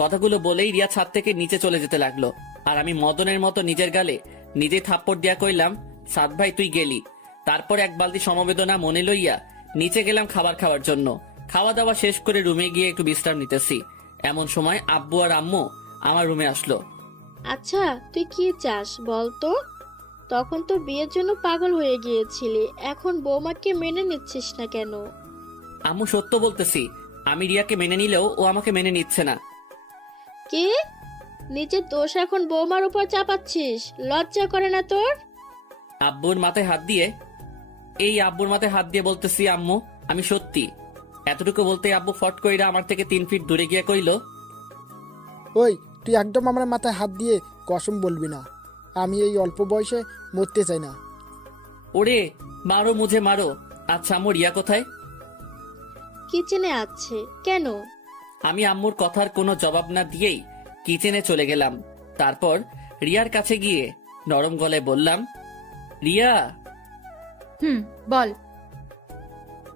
কথাগুলো বলেই রিয়া ছাদ থেকে নিচে চলে যেতে লাগলো, আর আমি মদনের মতো নিজের গালে নিজেই থাপ্পড় দিয়া কইলাম, সাদ ভাই তুই গেলি। তারপর এক বালতি সমবেদনা মনে লইয়া নিচে গেলাম খাবার খাওয়ার জন্য। খাওয়া দাওয়া শেষ করে রুমে গিয়ে একটু বিশ্রাম নিতেছি, এমন সময় আব্বু আর আম্মু আমার রুমে আসলো। আচ্ছা তুই কি চাস বল তো? তখন তো বিয়ের জন্য পাগল হয়ে গিয়েছিলি, এখন বৌমাকে মেনে নিচ্ছিস না কেন? আম্মু সত্য বলতেছি, আমি রিয়াকে মেনে নিলেও ও আমাকে মেনে নিচ্ছে না। কি? নিজের দোষ এখন বৌমার উপর চাপাচ্ছিস? লজ্জা করে না তোর? আব্বুর মাথায় হাত দিয়ে আব্বুর মাথায় হাত দিয়ে বলতেছি আম্মু আমি সত্যি। এতটুকু বলতে আব্বু ফট কইরা আমার থেকে 3 ফিট দূরে গিয়ে কইল, ওই তুই একদম আমার মাথায় হাত দিয়ে কসম বলবি না। আমি এই অল্প বয়সে মরতে চাই না। ওরে মারো মুঝে মারো। আচ্ছা আম্মু রিয়া কোথায়? কিচেনে আছে। কেন? আমি আম্মুর কথার কোনো জবাব না দিয়েই কিচেনে চলে গেলাম। তারপর রিয়ার কাছে গিয়ে নরম গলায় বললাম, রিয়া বল।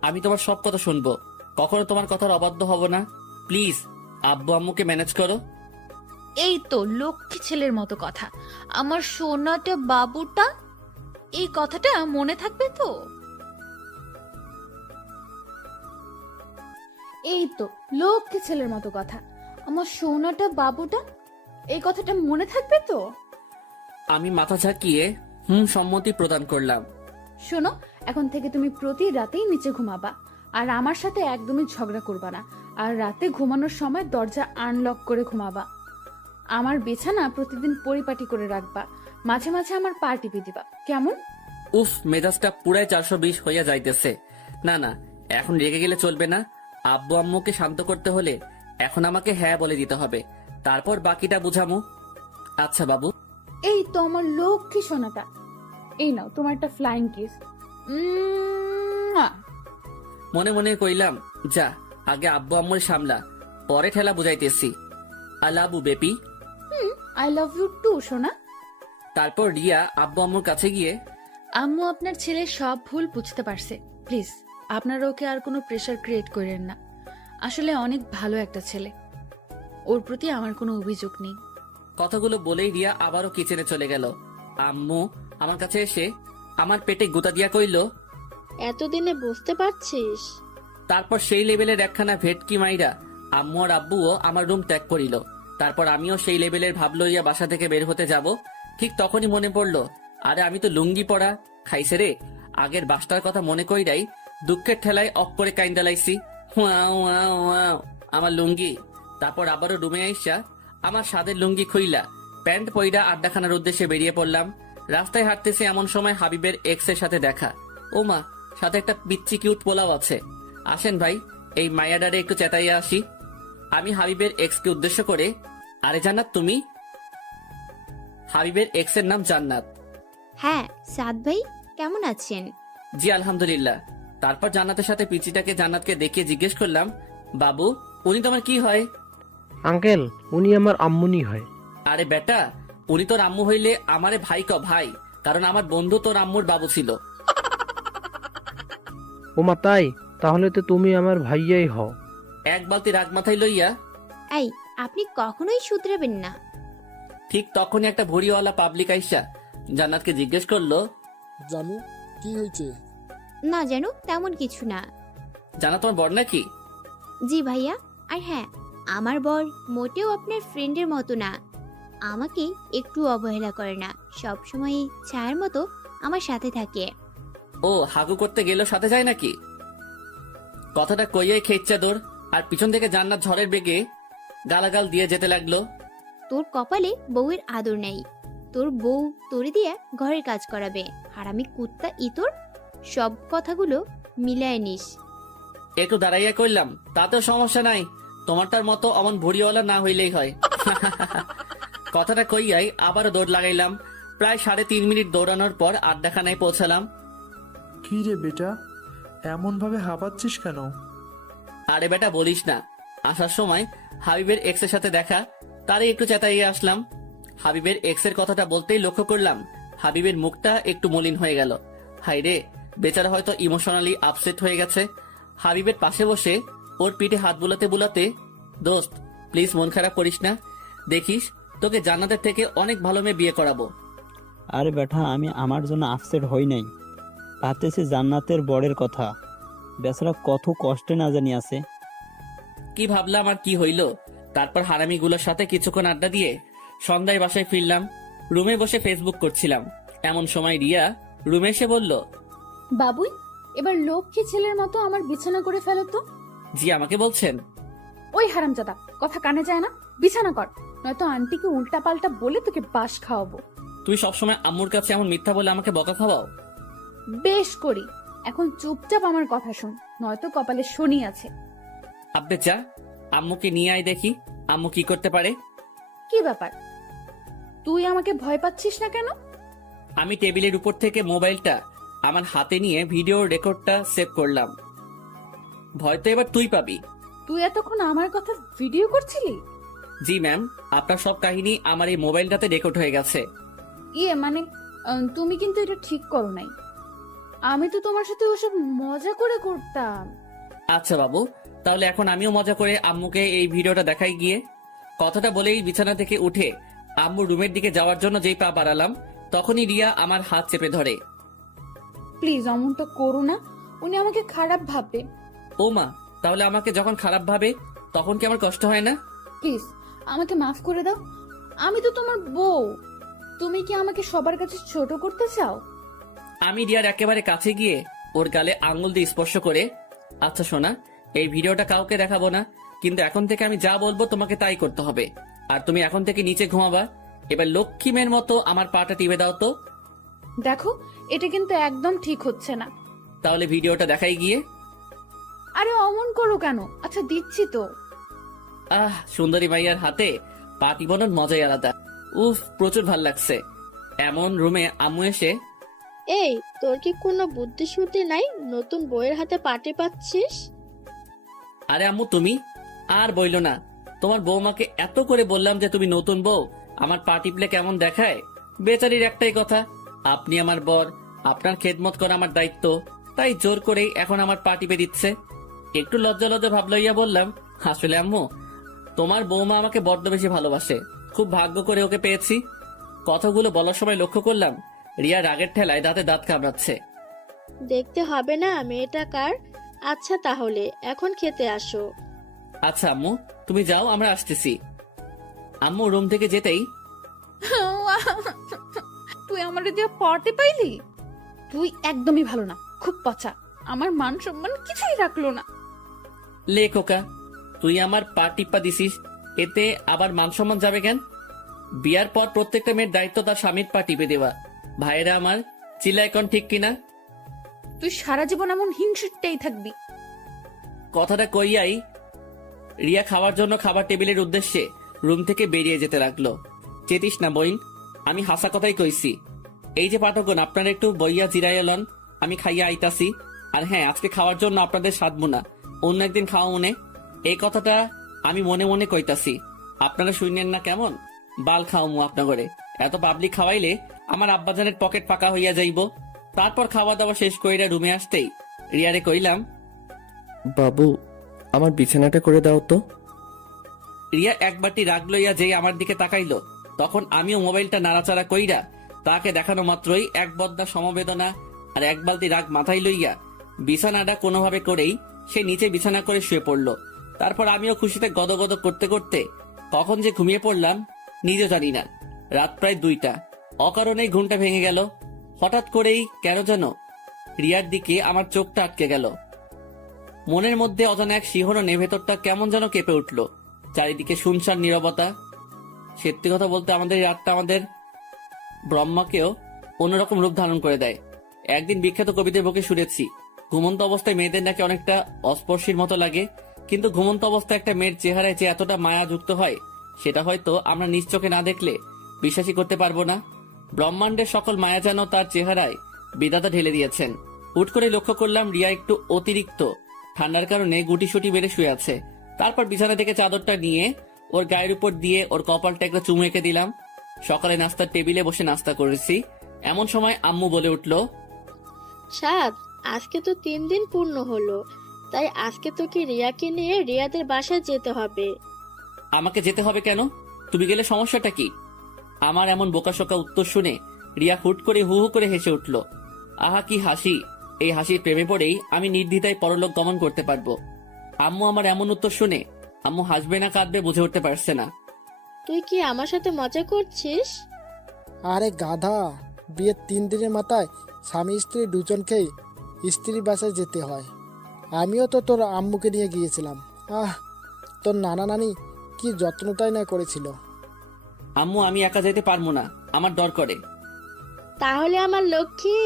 আমি তোমার সব কথা শুনবো, কখনো তোমার কথার অবাধ্য হব না। প্লিজ আব্বু আম্মুকে ম্যানেজ করো। এই তো লক্ষ্মী ছেলের মতো কথা। আমার সোনাটা বাবুটা, এই কথাটা মনে থাকবে তো? এই তো লক্ষ্মী ছেলের মতো কথা। আমার সোনাটা বাবুটা, এই কথাটা মনে থাকবে তো? আমি মাথা ঝাঁকিয়ে সম্মতি প্রদান করলাম। শোনো, এখন থেকে তুমি প্রতি রাতেই নিচে ঘুমাবা, আর আমার সাথে একদমই ঝগড়া করবা না। আর রাতে ঘুমানোর সময় দরজা আনলক করে ঘুমাবা। আমার বিছানা প্রতিদিন পরিপাটি করে রাখবা। মাঝে মাঝে আমার পা টিপে দিবা, কেমন? উফ, মেজাজটা পুরাই 420 হইয়া যাইতেছে। না না, এখন রেগে গেলে চলবে না। আব্বু আম্মুকে শান্ত করতে হলে এখন আমাকে হ্যাঁ বলে দিতে হবে, তারপর বাকিটা বুঝামু। আচ্ছা বাবু। এই তো আমার লক্ষ্মী সোনাটা, এই নাও তোমার একটা ফ্লাইং কিস। মনে মনে কইলাম, যা আগে আব্বু আম্মুর সামলা, পরে ঠেলা বুঝাইতেছি। I love you baby. I love you too সোনা। তারপর রিয়া আব্বু আম্মুর কাছে গিয়ে, আম্মু আপনার ছেলে সব ভুল বুঝতে পারছে। প্লিজ আপনারা ওকে আর কোনো প্রেশার ক্রিয়েট করেন না। আসলে অনেক ভালো একটা ছেলে, ওর প্রতি আমার কোনো অভিযোগ নেই। কথাগুলো বলেই রিয়া আবারও কিচেনে চলে গেল। আম্মু আমার কাছে এসে আমার পেটে গুতা দিয়া কইল, এতদিনে বুঝতে পারছিস? তারপর সেই লেভেলের একখানা ভেটকি মাইরা আম্মু আর আব্বুও আমার রুম ত্যাগ করিল। তারপর আমিও সেই লেভেলের ভাব লইয়া বাসা থেকে বের হতে যাব, ঠিক তখনই মনে পড়লো, আরে আমি তো লুঙ্গি পরা খাইছে রে। আগের বাসটার কথা মনে কইরাই দুঃখের ঠেলায় অক করে কাইন্দা লাইছি। ওয়াও ওয়াও ওয়াও, আমার লুঙ্গি। তারপর আবারও রুমে আইসা আমার সাদের লুঙ্গি খুইলা প্যান্ট পইরা আড্ডাখানার উদ্দেশ্যে বেরিয়ে পড়লাম। রাস্তায় হাঁটতেছি, এমন সময় হাবিবের এক্স এর সাথে দেখা। ও মা, সাথে একটা পিচ্চি কিউট পোলাও আছে। আসেন ভাই, এই মায়াডারে একটু চেতাইয়া আসি। আমি হাবিবের এক্স কে উদ্দেশ্য করে, আরে জান্নাত তুমি? হাবিবের এক্স এর নাম জান্নাত। হ্যাঁ সাদ ভাই, কেমন আছেন? জি আলহামদুলিল্লাহ। তারপর জান্নাতের সাথে পিচিটাকে জান্নাতকে দেখিয়ে জিজ্ঞেস করলাম, বাবু উনি তোমার কি হয়? আঙ্কেল, উনি আমার আম্মুনি হয়। আরে বেটা, উনি তোর আম্মু হইলে আমারে ভাই ক ভাই, কারণ আমার বন্ধু তোর আম্মুর বাবু ছিল। ওমা তাই? তাহলে তো তুমি আমার ভাইয়াই হও। এক বালতি রাগ মাথায় লইয়া এই, আপনি কখনোই শুধরাবেন না। ঠিক তখনই একটা ভুড়িওয়ালা পাবলিক আইসা জান্নাতকে জিজ্ঞেস করলো, জানু কি হয়েছে? না জানো, তেমন কিছু না। জান্নাত তোমার বর নাকি? জি ভাইয়া। আর হ্যাঁ, আমার বর মোটেও আপনার ফ্রেন্ডের মতো না। আমাকে একটু অবহেলা করে না, সবসময় ছায়ার মতো আমার সাথে থাকে। ও হাগু করতে গেলেও সাথে যায় নাকি? কথাটা কইয়াই খেচ্চা দৌড়, আর পিছন থেকে জান্নাত ঝড়ের বেগে গালাগাল দিয়ে যেতে লাগলো। তোর কপালে বউয়ের আদর নেই। তোর বউ তোরে দিয়া ঘরের কাজ করাবে। হারামি কুত্তা ইতর, সব কথাগুলো মিলায় নিস। একটু দাঁড়াইয়া কইলাম, তাতেও সমস্যা নাই, তোমারটার মতো অমন ভুড়িওয়ালা না হইলেই হয়। কথাটা কইয়াই আবারও দৌড় লাগাইলাম। প্রায় 3.5 মিনিট দৌড়ানোর পর আড্ডাখানায় পৌঁছালাম। কি রে বেটা, এমনভাবে হাঁপাচ্ছিস কেন? আরে বেটা বলিস না, আসার সময় হাবিবের এক্স এর সাথে দেখা, তারই একটু চেতাইয়ে আসলাম। হাবিবের এক্স এর কথাটা বলতেই লক্ষ্য করলাম হাবিবের মুখটা একটু মলিন হয়ে গেল। হাই রে, বেচারা হয়তো ইমোশনালি আপসেট হয়ে গেছে। হাবিবের পাশে বসে ওর পিঠে হাত বুলাতে বুলাতে, দোস্ত প্লিজ মন খারাপ করিস না, দেখিস তোকে জান্নাতের থেকে অনেক ভালো মেয়ে বিয়ে করাবো। আরে বেটা, আমি আমার জন্য আপসেট হই নাই, ভাবতেছি জান্নাতের বরের কথা। বেচারা কত কষ্টে না জানি আছে। কি ভাবলাম আর কি হইল, তারপর হারামিগুলোর সাথে কিছুক্ষণ আড্ডা দিয়ে সন্ধ্যায় বাসায় ফিরলাম। রুমে বসে ফেসবুক করছিলাম, এমন সময় রিয়া রুমে এসে বলল, বাবুই, এবার লক্ষ্মী ছেলের মতো আমার বিছানা করে ফেলো তো। জি আমাকে বলছেন? ওই হারামজাদা, কথা কানে যায় না, বিছানা কর, নয়তো আন্টিকে উল্টা পাল্টা বলে তোকে বাস খাওয়াবো। তুই সবসময় আম্মুর কাছে এমন মিথ্যা বলে আমাকে বকা খাওয়াও? বেশ করি, এখন চুপচাপ আমার কথা শোন, নয়তো কপালে শনি আছে। আব্বে যা, আম্মুকে নিয়ে আয় দেখি আম্মু কি করতে পারে। কি ব্যাপার, তুই আমাকে ভয় পাচ্ছিস না কেন? আমি টেবিলের উপর থেকে মোবাইলটা আমার হাতে নিয়ে ভিডিও রেকর্ডটা সেভ করলাম। ভয় তো এবার তুই পাবি। তুই এতক্ষণ আমার কথা ভিডিও করছিলি? জি ম্যাম, আপনার সব কাহিনী আমার এই মোবাইলটাতে রেকর্ড হয়ে গেছে। ইয়ে মানে, তুমি কিন্তু এটা ঠিক করো নাই। আমি তো তোমার সাথে ওসব মজা করে করতাম। আচ্ছা বাবু, তাহলে এখন আমিও মজা করে আম্মুকে এই ভিডিওটা দেখাই গিয়ে। কথাটা বলেই বিছানা থেকে উঠে আম্মু রুমের দিকে যাওয়ার জন্য যেই পা বাড়ালাম, তখনই রিয়া আমার হাত চেপে ধরে। প্লিজ অমনটা করো না, উনি আমাকে খারাপ ভাববে। ও মা, তাহলে আমাকে যখন খারাপ ভাবে তখন কি আমার কষ্ট হয় না? প্লিজ আমাকে মাফ করে দাও, আমি তো তোমার বউ। তুমি কি আমাকে সবার কাছে ছোট করতে চাও? আমি রিয়ার একেবারে কাছে গিয়ে ওর গালে আঙুল দিয়ে স্পর্শ করে, আচ্ছা সোনা, এই ভিডিওটা কাউকে দেখাবো না, কিন্তু এখন থেকে আমি যা বলবো তোমাকে তাই করতে হবে। আর তুমি এখন থেকে নিচে ঘুমাবা। এবার লক্ষ্মী মেয়ের মতো আমার পাটা টিপে দাও তো। দেখো, এটা কিন্তু একদম ঠিক হচ্ছে না। তাহলে ভিডিওটা দেখাই গিয়ে। আরে অমন করো কেন? আচ্ছা দিচ্ছি তো। সুন্দরী মাইয়ার হাতে পা টিপানোর মজাই আলাদা। উফ, প্রচুর ভাল লাগছে। এমন রুমে আম্মু এসে, এই তোর কি কোনো বুদ্ধি শুদ্ধি নাই, নতুন বইয়ের হাতে পাটি পাচ্ছিস? আরে আম্মু তুমি আর বইলো না, তোমার বৌমাকে এত করে বললাম যে তুমি নতুন বউ, আমার পা টিপলে কেমন দেখায়। বেচারির একটাই কথা, আপনি আমার বর, আপনার খেদমত করা আমার দায়িত্ব, তাই জোর করেই এখন আমার পা টিপে দিচ্ছে। একটু লজ্জা লজ্জা ভাব লইয়া বললাম, আসলে আম্মু তোমার বৌমা আমাকে বড্ড বেশি ভালোবাসে, খুব ভাগ্য করে ওকে পেয়েছি। কথাগুলো বলার সময় লক্ষ্য করলাম রিয়া রাগের ঠেলায় দাঁতে দাঁত কামড়াচ্ছে। দেখতে হবে না মেয়েটা কার? আচ্ছা তাহলে এখন খেতে আসো। আচ্ছা আম্মু, তুমি যাও, আমরা আসতেছি। আম্মু রুম থেকে যেতেই, তুই আমার দিয়ে পড়তে পাইলি? তুই একদমই ভালো না, খুব পচা, আমার মান সম্মান কিছুই রাখলো না। লে খোকা, তুই আমার পা টিপ্পা দিছিস, এতে আবার মান সম্মান যাবে কেন? বিয়ার পর প্রত্যেকটা মেয়ের দায়িত্ব তার স্বামীর পা টিপে দেওয়া। ভাইয়েরা আমার, চিল্লা এখন ঠিক কিনা? তুই সারা জীবন এমন হিংসুটটাই থাকবি। কথাটা কইয়াই রিয়া খাওয়ার জন্য খাবার টেবিলের উদ্দেশ্যে রুম থেকে বেরিয়ে যেতে লাগলো। চেতিস না বইন, আমি হাসা কথাই কইছি। এই যে পাঠকগণ, আপনারা একটু বইয়া জিরাইয়া লন, আমি খাইয়া আইতাছি। আর হ্যাঁ, আজকে খাওয়ার জন্য আপনাদের সাধবো না, অন্য একদিন খাওয়া মনে। এই কথাটা আমি মনে মনে কইতাছি, আপনারা শুনেন না কেমন? বাল খাওয়ামু আপনাগরে। এত পাবলিক খাওয়াইলে আমার আব্বাজানের পকেট ফাঁকা হইয়া যাইব। তারপর খাওয়া দাওয়া শেষ কইরা রুমে আসতেই রিয়ারে কইলাম, বাবু, আমার বিছানাটা করে দাও তো। রিয়া এক বাটি রাগ লইয়া যেই আমার দিকে তাকাইলো, তখন আমিও মোবাইলটা নাড়াচাড়া কইরা তাকে দেখানো মাত্রই এক বদ্দা সমবেদনা আর এক বালতি রাগ মাথায় লইয়া বিছানাটা কোনোভাবে করেই সে নিচে বিছানা করে শুয়ে পড়লো। তারপর আমিও খুশিতে গদগদ করতে করতে কখন যে ঘুমিয়ে পড়লাম নিজে জানি না। রাত প্রায় 2টা, অকারণেই ঘুমটা ভেঙে গেল। হঠাৎ করেই কেন যেন রিয়ার দিকে আমার চোখটা আটকে গেল। মনের মধ্যে অজানা এক শিহরণে ভেতরটা কেমন যেন কেঁপে উঠল। চারিদিকে শুনশান নীরবতা। সত্যি কথা বলতে আমাদের এই রাতটা আমাদের ব্রহ্মাকেও অন্যরকম রূপ ধারণ করে দেয়। একদিন বিখ্যাত কবিদের বকে শুনেছি, ঘুমন্ত অবস্থায় মেয়েদের নাকি অনেকটা অস্পর্শীর মতো লাগে, কিন্তু ঘুমন্ত অবস্থায় একটা মেয়ের চেহারায় যে এতটা মায়া যুক্ত হয় সেটা হয়তো আমরা নিজ চোখে না দেখলে বিশ্বাসই করতে পারবো না। ব্রহ্মাণ্ডের সকল মায়া যেন তার চেহারায় বিধাতা ঢেলে দিয়েছেন। হুট করে লক্ষ্য করলাম রিয়া একটু অতিরিক্ত ঠান্ডার কারণে গুটিসুটি বেড়ে শুয়ে আছে। তারপর বিছানা থেকে চাদরটা নিয়ে ওর গায়ের উপর দিয়ে ওর কপালটা একটা চুমু এঁকে দিলাম। সকালে নাস্তার টেবিলে বসে নাস্তা করেছি, এমন সময় আম্মু বলে উঠল, সাদ, আজকে তো 3 দিন পূর্ণ হলো, তাই আজকে তোকে রিয়াকে নিয়ে রিয়াদের বাসায় যেতে হবে। আমাকে যেতে হবে কেন? তুমি গেলে সমস্যাটা কি? আমার এমন বোকাশোকা উত্তর শুনে রিয়া হুট করে হু হু করে হেসে উঠল। আহা কি হাসি! এই হাসির প্রেমে পড়েই আমি নির্দ্বিধায় পরলোক গমন করতে পারবো। আম্মু আমার এমন উত্তর শুনে আম্মু হাসবে না কাঁদবে বুঝে উঠতে পারছে না। তুই কি আমার সাথে মজা করছিস? আরে গাধা, বিয়ের 3 দিনের মাথায় স্বামী স্ত্রী দুজনকেই স্ত্রীর বাসায় যেতে হয়। আমিও তো তোর আম্মুকে নিয়ে গিয়েছিলাম। তোর নানা নানি কি যত্নটাই না করেছিল। আম্মু আমি একা যেতে পারবো না, আমার ডর করে। তাহলে আমার লক্ষ্মী,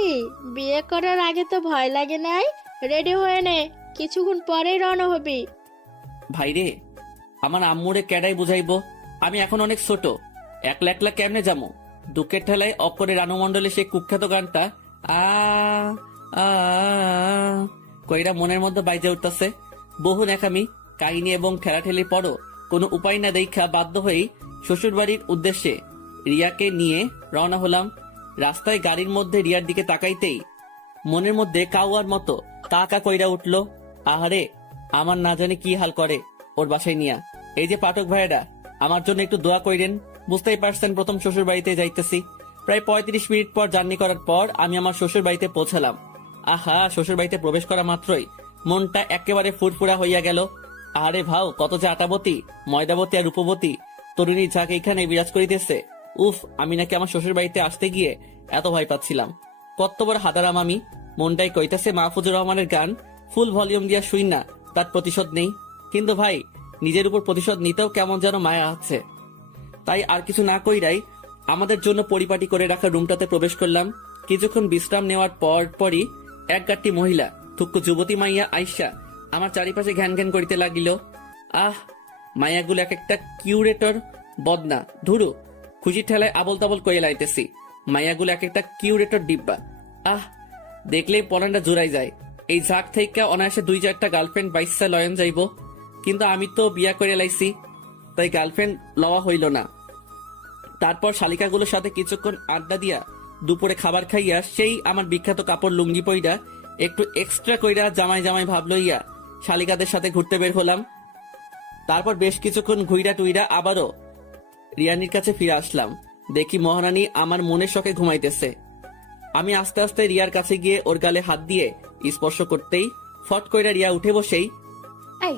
বিয়ে করার আগে তো ভয় লাগে নাই? রেডি হয়ে নে, কিছুক্ষণ পরেই রওনা হবি। ভাইরে, আমার আম্মুরে ক্যাডাই বুঝাইবো? আমি এখন অনেক ছোট, একলা একলা কেমনে যাবো? দুঃখের ঠেলায় অক্ষরে রানু মণ্ডলে সেই কুখ্যাত গানটা আ আ কইরা মনের মধ্যে বাইজে উঠতেছে। বহু নেকামি কাহিনী এবং ঠেলাঠেলির পরও কোনো উপায় না দেখা বাধ্য হয়েই শ্বশুর বাড়ির উদ্দেশ্যে রিয়াকে নিয়ে রওনা হলাম। রাস্তায় গাড়ির মধ্যে রিয়ার দিকে তাকাইতেই মনের মধ্যে কাউয়ার মতো তাকা কইরা উঠলো, আহারে আমার না জানি কি হাল করে ওর বাসায় নিয়া। এই যে পাঠক ভাইয়েরা, আমার জন্য একটু দোয়া কইরেন। বুঝতেই পারছেন প্রথম শ্বশুর বাড়িতে যাইতেছি। প্রায় 35 মিনিট পর জার্নি করার পর আমি আমার শ্বশুর বাড়িতে পৌঁছালাম। আহা, শ্বশুর বাড়িতে প্রবেশ করা মাত্রই মনটা একেবারে ফুরফুরা হইয়া গেল। আরে ভাও, কত যে আটাবতী, ময়দাবতী আর রূপবতী তরুণী ঝাঁক এইখানে বিরাজ করিতেছে। উফ, আমি নাকি আমার শ্বশুর বাড়িতে আসতে গিয়ে এত ভয় পাচ্ছিলাম। কত বড় হাদারাম আমি! মনটাই কইতাছে মাহফুজুর রহমানের গান ফুল ভলিউম দিয়া শুই না, তার প্রতিশোধ নেই। কিন্তু ভাই, নিজের উপর প্রতিশোধ নিতেও কেমন যেন মায়া আছে। তাই আর কিছু না কইরাই আমাদের জন্য পরিপাটি করে রাখা রুমটাতে প্রবেশ করলাম। কিছুক্ষণ বিশ্রাম নেওয়ার পরই এক গাঁটটি মহিলা থুক্কু যুবতী মাইয়া আইসা আমার চারিপাশে ঘ্যান ঘ্যান করিতে লাগিল। আহ, মাইয়াগুলো এক একটা কিউরেটর বদনা, ধুরু খুশির ঠেলায় আবল তাবল কয়ে লাইতেছি। মাইয়াগুলো এক একটা কিউরেটর ডিব্বা। আহ, দেখলেই পরানটা জোড়াই যায়। এই ঝাঁক থেকে অনায়াসে 2-4টা গার্লফ্রেন্ড বাইসা লয়ন যাইব, কিন্তু আমি তো বিয়া করে লাইছি, তাই গার্লফ্রেন্ড লওয়া হইল না। তারপর শালিকাগুলোর সাথে কিছুক্ষণ আড্ডা দিয়া দুপুরে খাবার খাইয়া সেই আমার বিখ্যাত কাপড় লুঙ্গি পইরা একটু এক্সট্রা কইরা জামাই জামাই ভাব লইয়া শালিকাদের সাথে ঘুরতে বের হলাম। তারপর বেশ কিছুক্ষণ ঘুইরা টুইরা আবারও রিয়ানির কাছে ফিরে আসলাম। দেখি মহারানী আমার মনের শখে ঘুমাইতেছে। আমি আস্তে আস্তে রিয়ার কাছে গিয়ে ওর গালে হাত দিয়ে স্পর্শ করতেই ফট কইরা রিয়া উঠে বসেই, এই,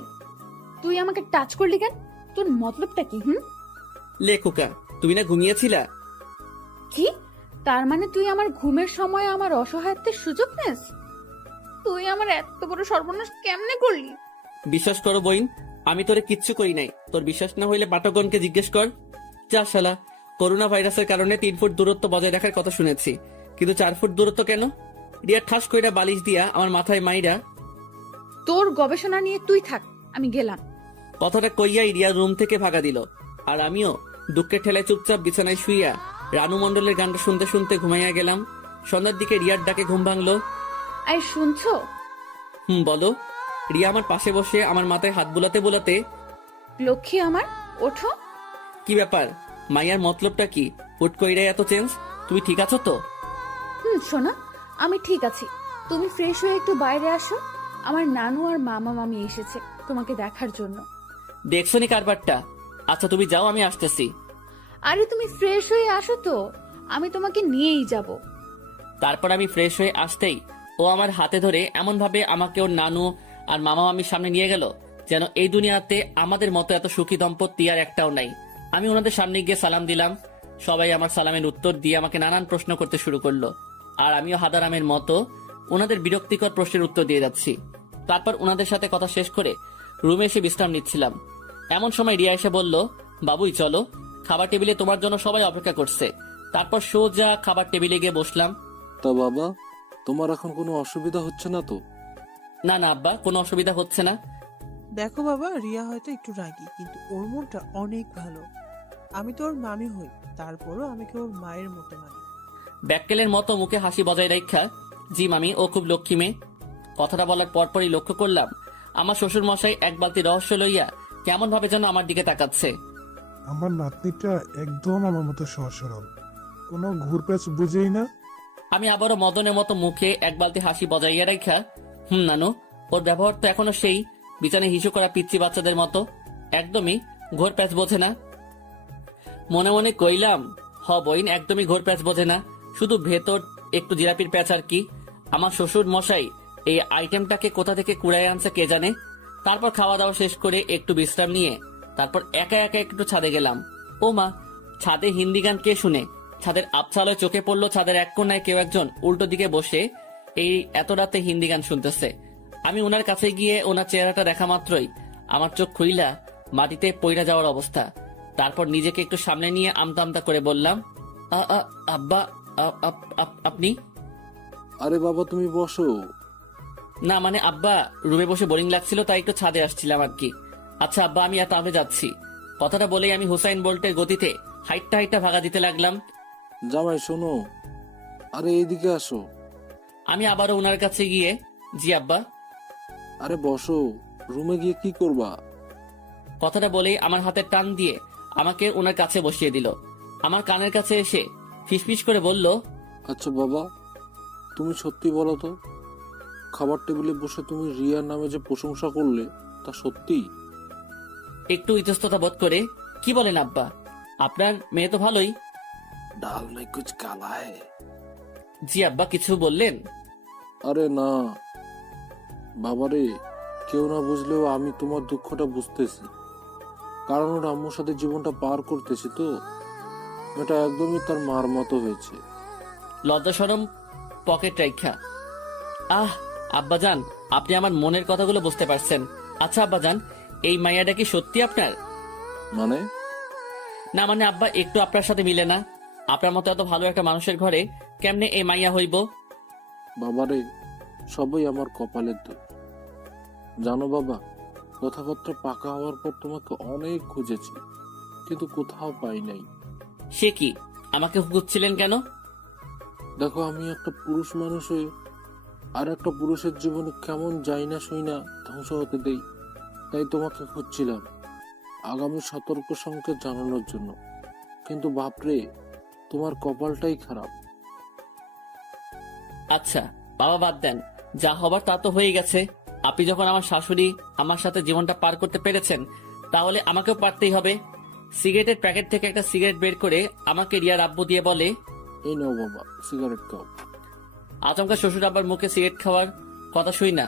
তুই আমাকে টাচ করলি কেন? তোর মতলবটা কি? লেখুকা, তুমি না ঘুমিয়েছিলা? কি? তার মানে তুই আমার ঘুমের সময় আমার অসহায়ত্বের সুযোগ নেস? তুই আমার এত বড় সর্বনাশ কেমনে করলি? বিশ্বাস করো বইন, আমি তোরে কিচ্ছু করি নাই। তোর বিশ্বাস না হইলে পাঠকগণকে জিজ্ঞেস কর। যা শালা, করোনা ভাইরাসের কারণে 3 ফুট দূরত্ব বজায় রাখার কথা শুনেছি, কিন্তু 4 ফুট দূরত্ব কেন? রিয়া ঠাস কইরা বালিশ দিয়া আমার মাথায় মাইরা, তোর গবেষণা নিয়ে তুই থাক, আমি গেলাম। কথাটা কইয়াই রিয়া রুম থেকে ভাগা দিল। আর আমিও দুঃখের ঠেলায় চুপচাপ বিছানায় শুইয়া রানু মণ্ডলের গানটা শুনতে শুনতে ঘুমাইয়া গেলাম। সন্ধ্যার দিকে রিয়ার ডাকে ঘুম ভাঙলো। এই শুনছো? বলো। রিয়া আমার পাশে বসে আমার মাথায় হাত বুলাতে বুলাতে, লক্ষ্মী আমার, ওঠো। কি ব্যাপার? মাইয়ার মতলবটা কি? হুট কইরাই এত চেঞ্জ? তুমি ঠিক আছো তো? শোনা, আমি ঠিক আছি। তুমি ফ্রেশ হয়ে একটু বাইরে আসো। আমার নানু আর মামা মামি এসেছে তোমাকে দেখার জন্য। দেখছো নি কারবারটা? আচ্ছা তুমি যাও, আমি আসতেছি। আরে তুমি ফ্রেশ হয়ে আসো তো, আমি তোমাকে নিয়েই যাব। তারপর আমি ফ্রেশ হয়ে আসতেই ও আমার হাতে ধরে এমন ভাবে আমাকে ওর নানু আর মামা মামির সামনে নিয়ে গেল যেন এই দুনিয়াতে আমাদের মতো এত সুখী দম্পতি আর একটাও নাই। আমি ওনাদের সামনে গিয়ে সালাম দিলাম। সবাই আমার সালামের উত্তর দিয়ে আমাকে নানান প্রশ্ন করতে শুরু করলো, আর আমিও হাদারামের মতো ওনাদের বিরক্তিকর প্রশ্নের উত্তর দিয়ে যাচ্ছি। তারপর ওনাদের সাথে কথা শেষ করে রুমে এসে বিশ্রাম নিচ্ছিলাম। এমন সময় রিয়া এসে বলল, বাবুই চলো, খাবার টেবিলে তোমার জন্য সবাই অপেক্ষা করছে। তারপর সোজা খাবার টেবিলে গিয়ে বসলাম। তা বাবা, তোমার এখন কোনো অসুবিধা হচ্ছে না তো? না না আব্বা, কোনো অসুবিধা হচ্ছে না। দেখো বাবা, রিয়া হয়তো একটু রাগী, কিন্তু ওর মনটা অনেক ভালো। আমি তো ওর মামি হই, তারপরও আমি ওর মায়ের মতো মানি। ব্যাককেলের মতো মুখে হাসি বজায় রাখা জি মামি, ও খুব লক্ষ্মী মেয়ে। কথাটা বলার পরপরই লক্ষ্য করলাম আমার শ্বশুর মশাই এক বালতি রহস্য লইয়া কেমন ভাবে যেন আমার দিকে তাকাচ্ছে। আমার নাতনিটা একদম আমার মতো সহজ সরল, কোনো ঘুরপ্যাচ বুঝেই না। আমি আবারও মদনের মতো মুখে এক বালতি হাসি বজাইয়া রাখা, নানু, ওর ব্যবহার তো এখনো সেই বিছানায় হিসু করা পিচ্চি বাচ্চাদের মতো, একদমই ঘোর প্যাচ বোঝে না। মনে মনে কইলাম, বইন একদমই ঘোর প্যাচ বোঝে না, শুধু ভেতর একটু জিলাপির প্যাচ আর কি। আমার শ্বশুর মশাই এই আইটেমটাকে কোথা থেকে কুড়ায় আনছে কে জানে। তারপর খাওয়া দাওয়া শেষ করে একটু বিশ্রাম নিয়ে তারপর একা একা একটু ছাদে গেলাম। ও মা, ছাদে হিন্দি গান কে শুনে? ছাদের আবছালয় চোখে পড়লো ছাদের এক কোনায় কেউ একজন উল্টো দিকে বসে এই এত রাতে হিন্দি গান শুনতেছে। আমি ওনার কাছে গিয়ে ওনার চেহারাটা দেখা মাত্রই আমার চোখ খুইলা মাটিতে পইড়া যাওয়ার অবস্থা। তারপর নিজেকে একটু সামনে নিয়ে আমতা আমতা করে বললাম, আব্বা, আপনি? আরে বাবা, তুমি বসো। না মানে আব্বা, রুমে বসে বোরিং লাগছিল তাই একটু ছাদে আসছিলাম আর কি। আচ্ছা আব্বা, আমি এত আগে যাচ্ছি। কথাটা বলেই আমি হুসাইন বোল্টের গতিতে হাইটটা ভাগা দিতে লাগলাম। জামাই শোনো, আরে এইদিকে আসো। আমি আবারও ওনার কাছে গিয়ে, জি আব্বা। আরে বসো, রুমে গিয়ে কি করবা? কথাটা বলেই আমার হাতে টান দিয়ে আমাকে ওনার কাছে বসিয়ে দিল। আমার কানের কাছে এসে ফিসফিস করে বলল, আচ্ছা বাবা, তুমি সত্যি বলো তো, খাবার টেবিলে বসে তুমি রিয়ার নামে যে প্রশংসা করলে তা সত্যি? একটু ইতস্ততা বোধ করে, কি বলেন আব্বা, আপনার মেয়ে তো ভালোই। ডাল নাই কুছ কালা হ্যায়। জি আব্বা, কিছু বললেন? আরে না বাবারে, কেউ না বুঝলেও আমি তোমার দুঃখটা বুঝতেছি, কারণ ওর আম্মুর সাথে জীবনটা পার করতেছি তো। এটা একদমই তার মার মতো হয়েছে। লজ্জা শরম পকেট রাইখা, আব্বাজান, আপনি আমার মনের কথাগুলো বুঝতে পারছেন। আচ্ছা আব্বাজান, এই মাইয়াটা কি সত্যি আপনার? মানে? না মানে আব্বা, একটু আপনার সাথে মিলে না। আপনার মতো এত ভালো একটা মানুষের ঘরে কেমনে এই মাইয়া হইব? বাবারে, সবই আমার কপালের দোষ। জানো বাবা, কথাবার্তা পাকা হওয়ার পর তোমাকে অনেক খুঁজেছি, কিন্তু কোথাও পাই নাই। সে কি, আমাকে খুঁজছিলেন কেন? দেখো, আমি একটা পুরুষ মানুষ হয়ে আর একটা পুরুষের জীবনে কেমন যাই না সই না ধ্বংস হতে দেই, তাই তোমাকে খুঁজছিলাম আগামী সতর্ক সংকেত জানানোর জন্য। কিন্তু বাপরে, তোমার কপালটাই খারাপ। আচ্ছা বাবা, বাদ দেন, যা হবার তা তো হয়ে গেছে। আপনি যখন আমার শাশুড়ি আমার সাথে জীবনটা পার করতে পেরেছেন, তাহলে আমাকেও পারতেই হবে। সিগারেটের প্যাকেট থেকে একটা সিগারেট বের করে আমাকে রিয়ার আব্বু দিয়ে বলে, এই নাও বাবা, সিগারেট খাও। আচমকা শ্বশুর আব্বার মুখে সিগারেট খাওয়ার কথা শুই না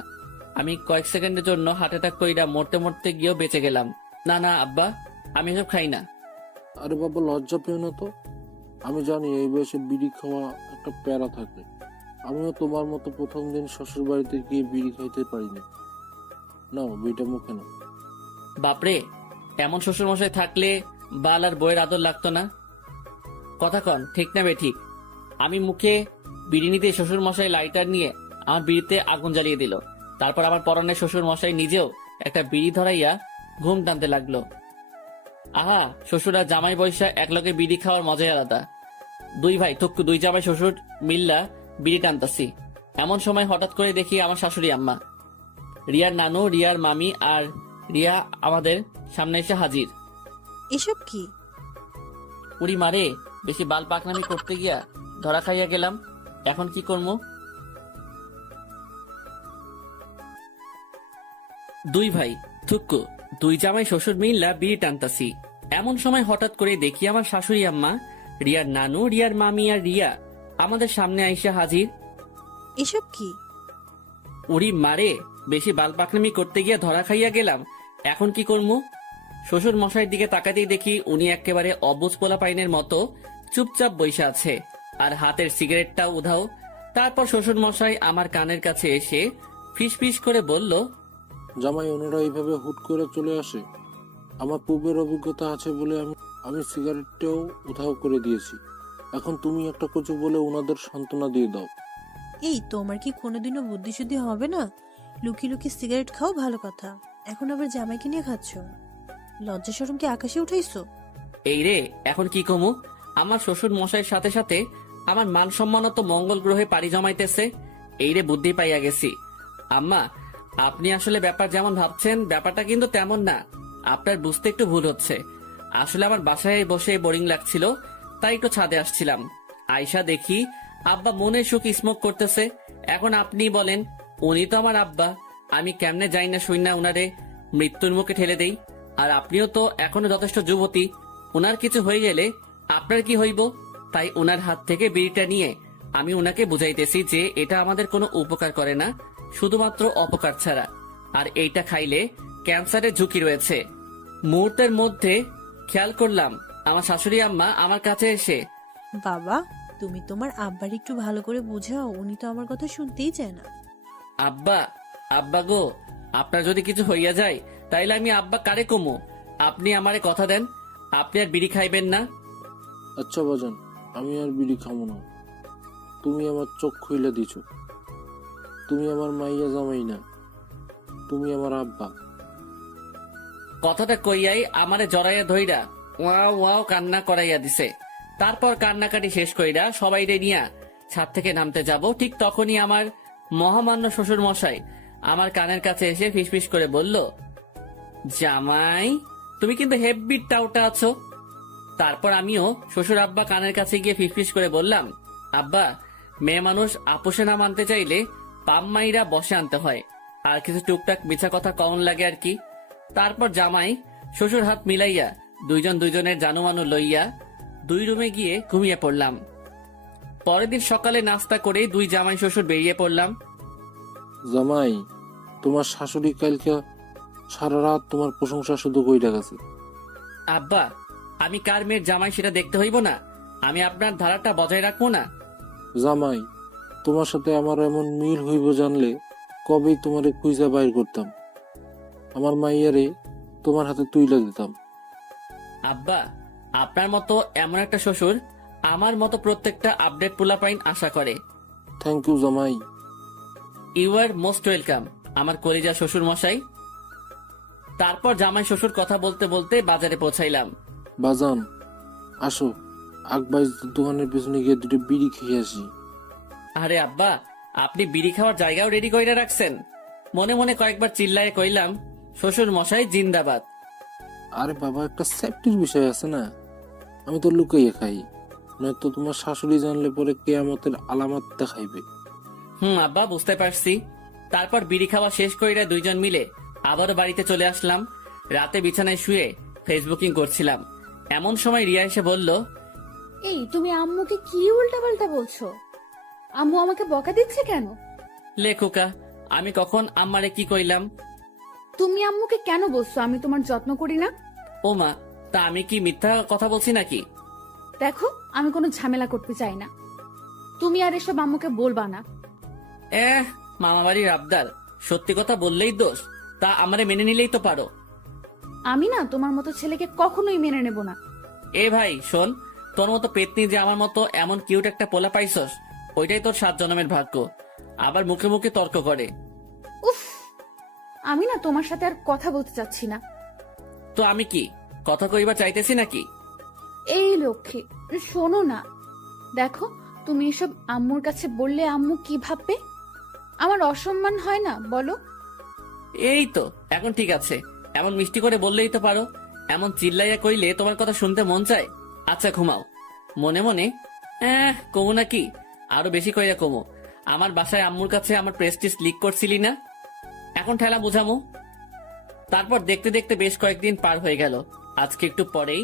আমি কয়েক সেকেন্ডের জন্য হার্ট অ্যাটাক কইরা মরতে মরতে গিয়েও বেঁচে গেলাম। না না আব্বা, আমি এসব খাই না। আরে বাবা, লজ্জা পেও না তো। আমি জানি এই বয়সে বিড়ি খাওয়া একটা প্যারা থাকে। আমিও তোমার মতো প্রথম দিন শ্বশুর বাড়িতে গিয়ে বিড়ি খাইতে পারিনি। নাও, বিড়িটা মুখে নাও। বাপরে, এমন শ্বশুর মশাই থাকলে বাল আর বইয়ের আদর লাগতো না। কথা কন, ঠিক না বে ঠিক? আমি মুখে বিড়ি নিতে শ্বশুর মশাই লাইটার নিয়ে আমার বিড়িতে আগুন জ্বালিয়ে দিল। তারপর আমার পরনে শ্বশুর মশাই নিজেও একটা বিড়ি ধরাইয়া ঘুম টানতে লাগলো। আহা, শ্বশুর আর জামাই বৈশা একলগে বিড়ি খাওয়ার মজাই আলাদা। দুই ভাই থুক্কু, দুই জামাই শ্বশুর মিল্লা বিড়ি টানতাছি। এমন সময় হঠাৎ করে দেখি আমার শাশুড়ি আম্মা, রিয়ার নানু, রিয়ার মামি আর রিয়া আমাদের সামনে এসে হাজির। এসব কি? উড়ি মারে, বেশি বাল পাকনামি করতে গিয়া ধরা খাইয়া গেলাম। এখন কি করবো? দুই ভাই থুক্কু, দুই জামাই শ্বশুর মিল্লা বিড়ি টানতাছি। এমন সময় হঠাৎ করে দেখি আমার শাশুড়ি আম্মা, রিয়ার নানু, রিয়ার মামি আর রিয়া আমাদের সামনে আইসা হাজির। এসব কি? উড়ি মারে, বেশি বাল পাকনামি করতে গিয়া ধরা খাইয়া গেলাম। এখন কি করবো? শ্বশুর মশাইয়ের দিকে তাকাতেই দেখি উনি একেবারে অবুজ পোলা পাইনের মতো চুপচাপ বইসা আছে, আর হাতের সিগারেটটাও উধাও। তারপর শ্বশুর মশাই আমার কানের কাছে এসে ফিস করে বলল, জামাই, ওনারা এইভাবে হুট করে চলে আসে? আমার পূর্বের অভিজ্ঞতা আছে বলে আমি সিগারেটটাও উধাও করে দিয়েছি। এখন তুমি একটা কিছু বলে ওনাদের সান্ত্বনা দিয়ে দাও। এই, তোমার কি কোনোদিনও বুদ্ধিশুদ্ধি হবে না? লুকিয়ে লুকিয়ে সিগারেট খাও ভালো কথা, এখন আবার জামাইকে নিয়ে খাচ্ছ। লজ্জা শরম কি আকাশে উঠাইছো? এই রে, এখন কি কমু? আমার শ্বশুর মশাইয়ের সাথে সাথে আমার মান সম্মানও তো মঙ্গল গ্রহে পাড়ি জমাইতেছে। এইরে বুদ্ধি পাইয়া গেছি। আম্মা, আপনি আসলে ব্যাপার যেমন ভাবছেন ব্যাপারটা কিন্তু তেমন না। আপনার বুঝতে একটু ভুল হচ্ছে। আসলে আমার বাসায় বসে বোরিং লাগছিল, তাই একটু ছাদে আসছিলাম। আয়শা দেখি আব্বা মনে সুখ স্মোক করতেছে। এখন আপনি বলেন, উনি তো আমার আব্বা, আমি কেমনে যাই না শুই না উনারে মৃত্যুর মুখে ঠেলে দেই? আর আপনিও তো এখনো যথেষ্ট যুবতী, উনার কিছু হয়ে গেলে আপনার কি হইব? তাই উনার হাত থেকে বিড়িটা নিয়ে আমি উনাকে বুঝাইতেছি যে এটা আমাদের কোনো উপকার করে না, শুধুমাত্র অপকার ছাড়া। আর এইটা খাইলে ক্যান্সারের ঝুঁকি রয়েছে। মুহূর্তের মধ্যে খেয়াল করলাম আমার শাশুড়ি আম্মা আমার কাছে এসে, বাবা, তুমি তোমার আব্বার একটু ভালো করে বোঝাও, উনি তো আমার কথা শুনতেই চায় না। আব্বা, আব্বা গো, আপনার যদি কিছু হইয়া যায় তাইলে আমি আব্বা কারে কমু? আপনি আমারে কথা দেন, আপনি আর বিড়ি খাইবেন না। আচ্ছা বাজান, আমি আর বিড়ি খাবো না। তুমি আমার চোখ খুইলে দিছ। তুমি আমার মাইয়া জামাই না, তুমি আমার আব্বা। কথাটা কইয়াই আমারে জড়াইয়া ধইরা ওয়াও ওয়াও কান্না করাইয়া দিছে। তারপর কান্নাকাটি শেষ কইরা সবাইরে নিয়া ছাদ থেকে নামতে যাব, ঠিক তখনই আমার মহামান্য শ্বশুর মশাই আমার কানের কাছে এসে ফিসফিস করে বলল, জামাই তুমি কিন্তু হেব্বি টাউটা আছো। তারপর আমিও শ্বশুর আব্বা কানের কাছে গিয়ে ফিসফিস করে বললাম, আব্বা, মেয়ে মানুষ আপোষে না মানতে চাইলে পাম্মাইরা বসে আনতে হয়, আর কিছু টুকটাক মিছা কথা কমন লাগে আর কি। তারপর জামাই শ্বশুর হাত মিলাইয়া দুইজন দুইজনের জানুমানু লইয়া 2 রুমে গিয়ে ঘুমিয়ে পড়লাম। পরের দিন সকালে নাস্তা করে 2 জামাই শ্বশুর বেরিয়ে পড়লাম। জামাই, তোমার শাশুড়ি কালকে সারা রাত তোমার প্রশংসা শুধু কইরা গেছে। আব্বা, আমি কার মেয়ের জামাই সেটা দেখতে হইব না? আমি আপনার ধারাটা বজায় রাখবো না? জামাই, তোমার সাথে আমার এমন মিল হইব জানলে কবেই তোমারে খুঁজা বাইর করতাম, আমার মাইয়ারে তোমার হাতে তুইলা দিতাম। আব্বা, আপনার মতো এমন একটা শ্বশুর আমার মতো প্রত্যেকটা আপডেট পোলাপাইন আশা করে। থ্যাংক ইউ জামাই। ইউ আর মোস্ট ওয়েলকাম আমার কলিজা শ্বশুর মশাই। তারপর জামাই শ্বশুর কথা বলতে বলতে বাজারে পৌঁছাইলাম। বাজান, আসো আকবাইজ দোকানের পেছনে গিয়ে 2টো বিড়ি খেয়ে আসি। আরে আব্বা, আপনি বিড়ি খাওয়ার জায়গাও রেডি কইরা রাখছেন? মনে মনে কয়েকবার চিল্লায়ে কইলাম, শ্বশুর মশাই জিন্দাবাদ। আরে বাবা, একটা সেফটির বিষয় আছে না, আমি তো লুকাইয়ে খাই, নয়তো তোমার শাশুড়ি জানলে পরে কেয়ামতের আলামত দেখাইবে। আব্বা, বুঝতে পারছি। তারপর বিড়ি খাওয়া শেষ কইরা 2 জন মিলে আবারও বাড়িতে চলে আসলাম। রাতে বিছানায় শুয়ে ফেসবুকিং করছিলাম, এমন সময় রিয়া এসে বলল, এই তুমি আম্মুকে কি উল্টাপাল্টা বলছো? আম্মু আমাকে বকা দিচ্ছে কেন? লেখুকা, আমি কখন আম্মারে কি কইলাম? তুমি আম্মুকে কেন বলছো আমি তোমার যত্ন করি না? ও মা, তা আমি কি মিথ্যা কথা বলছি নাকি? দেখো, আমি কোনো ঝামেলা করতে চাই না, তুমি আর এসব আম্মুকে বলবা না। মামা বাড়ির আবদার, সত্যি কথা বললেই দোষ, তা আমারে মেনে নিলেই তো পারো। আমি না তোমার মতো ছেলেকে কখনোই মেনে নেব না। এ ভাই শোন, তোর মতো পেতনি যে আমার মতো এমন কিউট একটা পোলা পাইছস, ওইটাই তোর 7 জন্মের ভাগ্য। আবার মুখে মুখে তর্ক করে। উফ, আমি না তোমার সাথে আর কথা বলতে চাচ্ছি না। তো আমি কি কথা কইবা চাইতেছি নাকি? এই লক্ষ্মী, শোনো না, দেখো তুমি এসব আম্মুর কাছে বললে আম্মু কি ভাববে? আমার অসম্মান হয় না বলো? এই তো এখন ঠিক আছে, এমন মিষ্টি করে বললেই তো পারো। এমন চিল্লাইয়া কইলে তোমার কথা শুনতে মন চায়। আচ্ছা ঘুমাও। মনে মনে কমু নাকি, আরো বেশি কইয়া কমু। আমার বাসায় আম্মুর কাছে আমার প্রেস্টিজ লিক করছিলি না, এখন ঠেলা বুঝামু। তারপর দেখতে দেখতে বেশ কয়েকদিন পার হয়ে গেল। আজকে একটু পরেই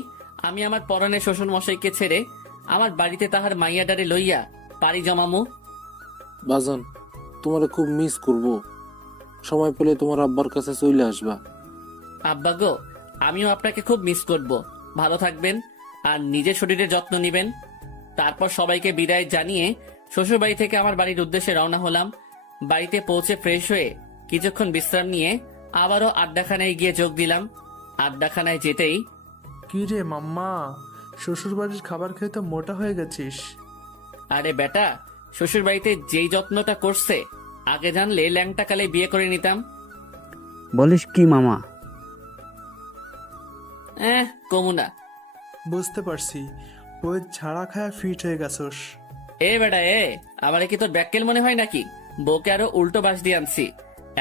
আমি আমার পরনের শ্বশুর মশাইকে ছেড়ে আমার বাড়িতে তাহার মাইয়াডারে লইয়া পাড়ি জমামু। বাজান, তোমারে খুব মিস করব, সময় পেলে তোমার আব্বার কাছে চলে আসবা। আব্বা গো, আমিও আপনাকে খুব মিস করব। ভালো থাকবেন আর নিজের শরীরের যত্ন নিবেন। তারপর সবাইকে বিদায় জানিয়ে শ্বশুর বাড়ি থেকে আমার বাড়ির উদ্দেশ্যে রওনা হলাম। বাড়িতে পৌঁছে ফ্রেশ হয়ে কিছুক্ষণ বিশ্রাম নিয়ে আবারও আড্ডাখানায় গিয়ে যোগ দিলাম। আড্ডাখানায় যেতেই, কি রে মাম্মা, শ্বশুর বাড়ির খাবার খেয়ে তো মোটা হয়ে গেছিস। আরে বেটা, শ্বশুর বাড়িতে যেই যত্নটা করছে, আগে জানলে ল্যাংটা কালে বিয়ে করে নিতাম। বলিস কি মামা? কমুনা। বুঝতে পারছি, ওই ছাড়া খায়া ফিট হয়ে গেছস। এ বেটা, আমারে কি তোর ব্যাককেল মনে হয় নাকি? বউকে আরো উল্টো বাস দিয়ে আনছি।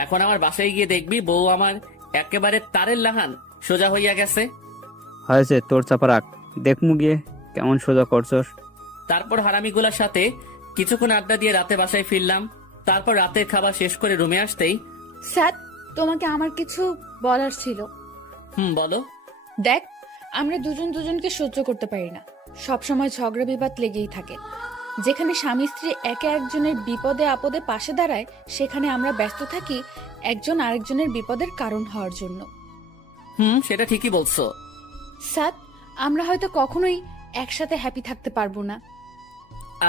এখন আমার বাসায় গিয়ে দেখবি বউ আমার একেবারে তারের লাহান সোজা হইয়া গেছে। হয়েছে, তোর চাপা রাখ, দেখমু গিয়ে কেমন সোজা করছস। তারপর হারামিগুলার সাথে কিছুক্ষণ আড্ডা দিয়ে রাতে বাসায় ফিরলাম। তারপর রাতের খাবার শেষ করে রুমে আসতেই স্যার, তোমাকে আমার কিছু বলার ছিল। বলো। দেখ, আমরা দুজন দুজনকে সহ্য করতে পারি না, সব সময় ঝগড়া বিবাদ লেগেই থাকে। যেখানে স্বামী স্ত্রী একে একজনের বিপদে আপদে পাশে দাঁড়ায়, সেখানে আমরা ব্যস্ত থাকি একজন আরেকজনের বিপদের কারণ হওয়ার জন্য। সেটা ঠিকই বলছো। স্যার, আমরা হয়তো কখনোই একসাথে হ্যাপি থাকতে পারবো না।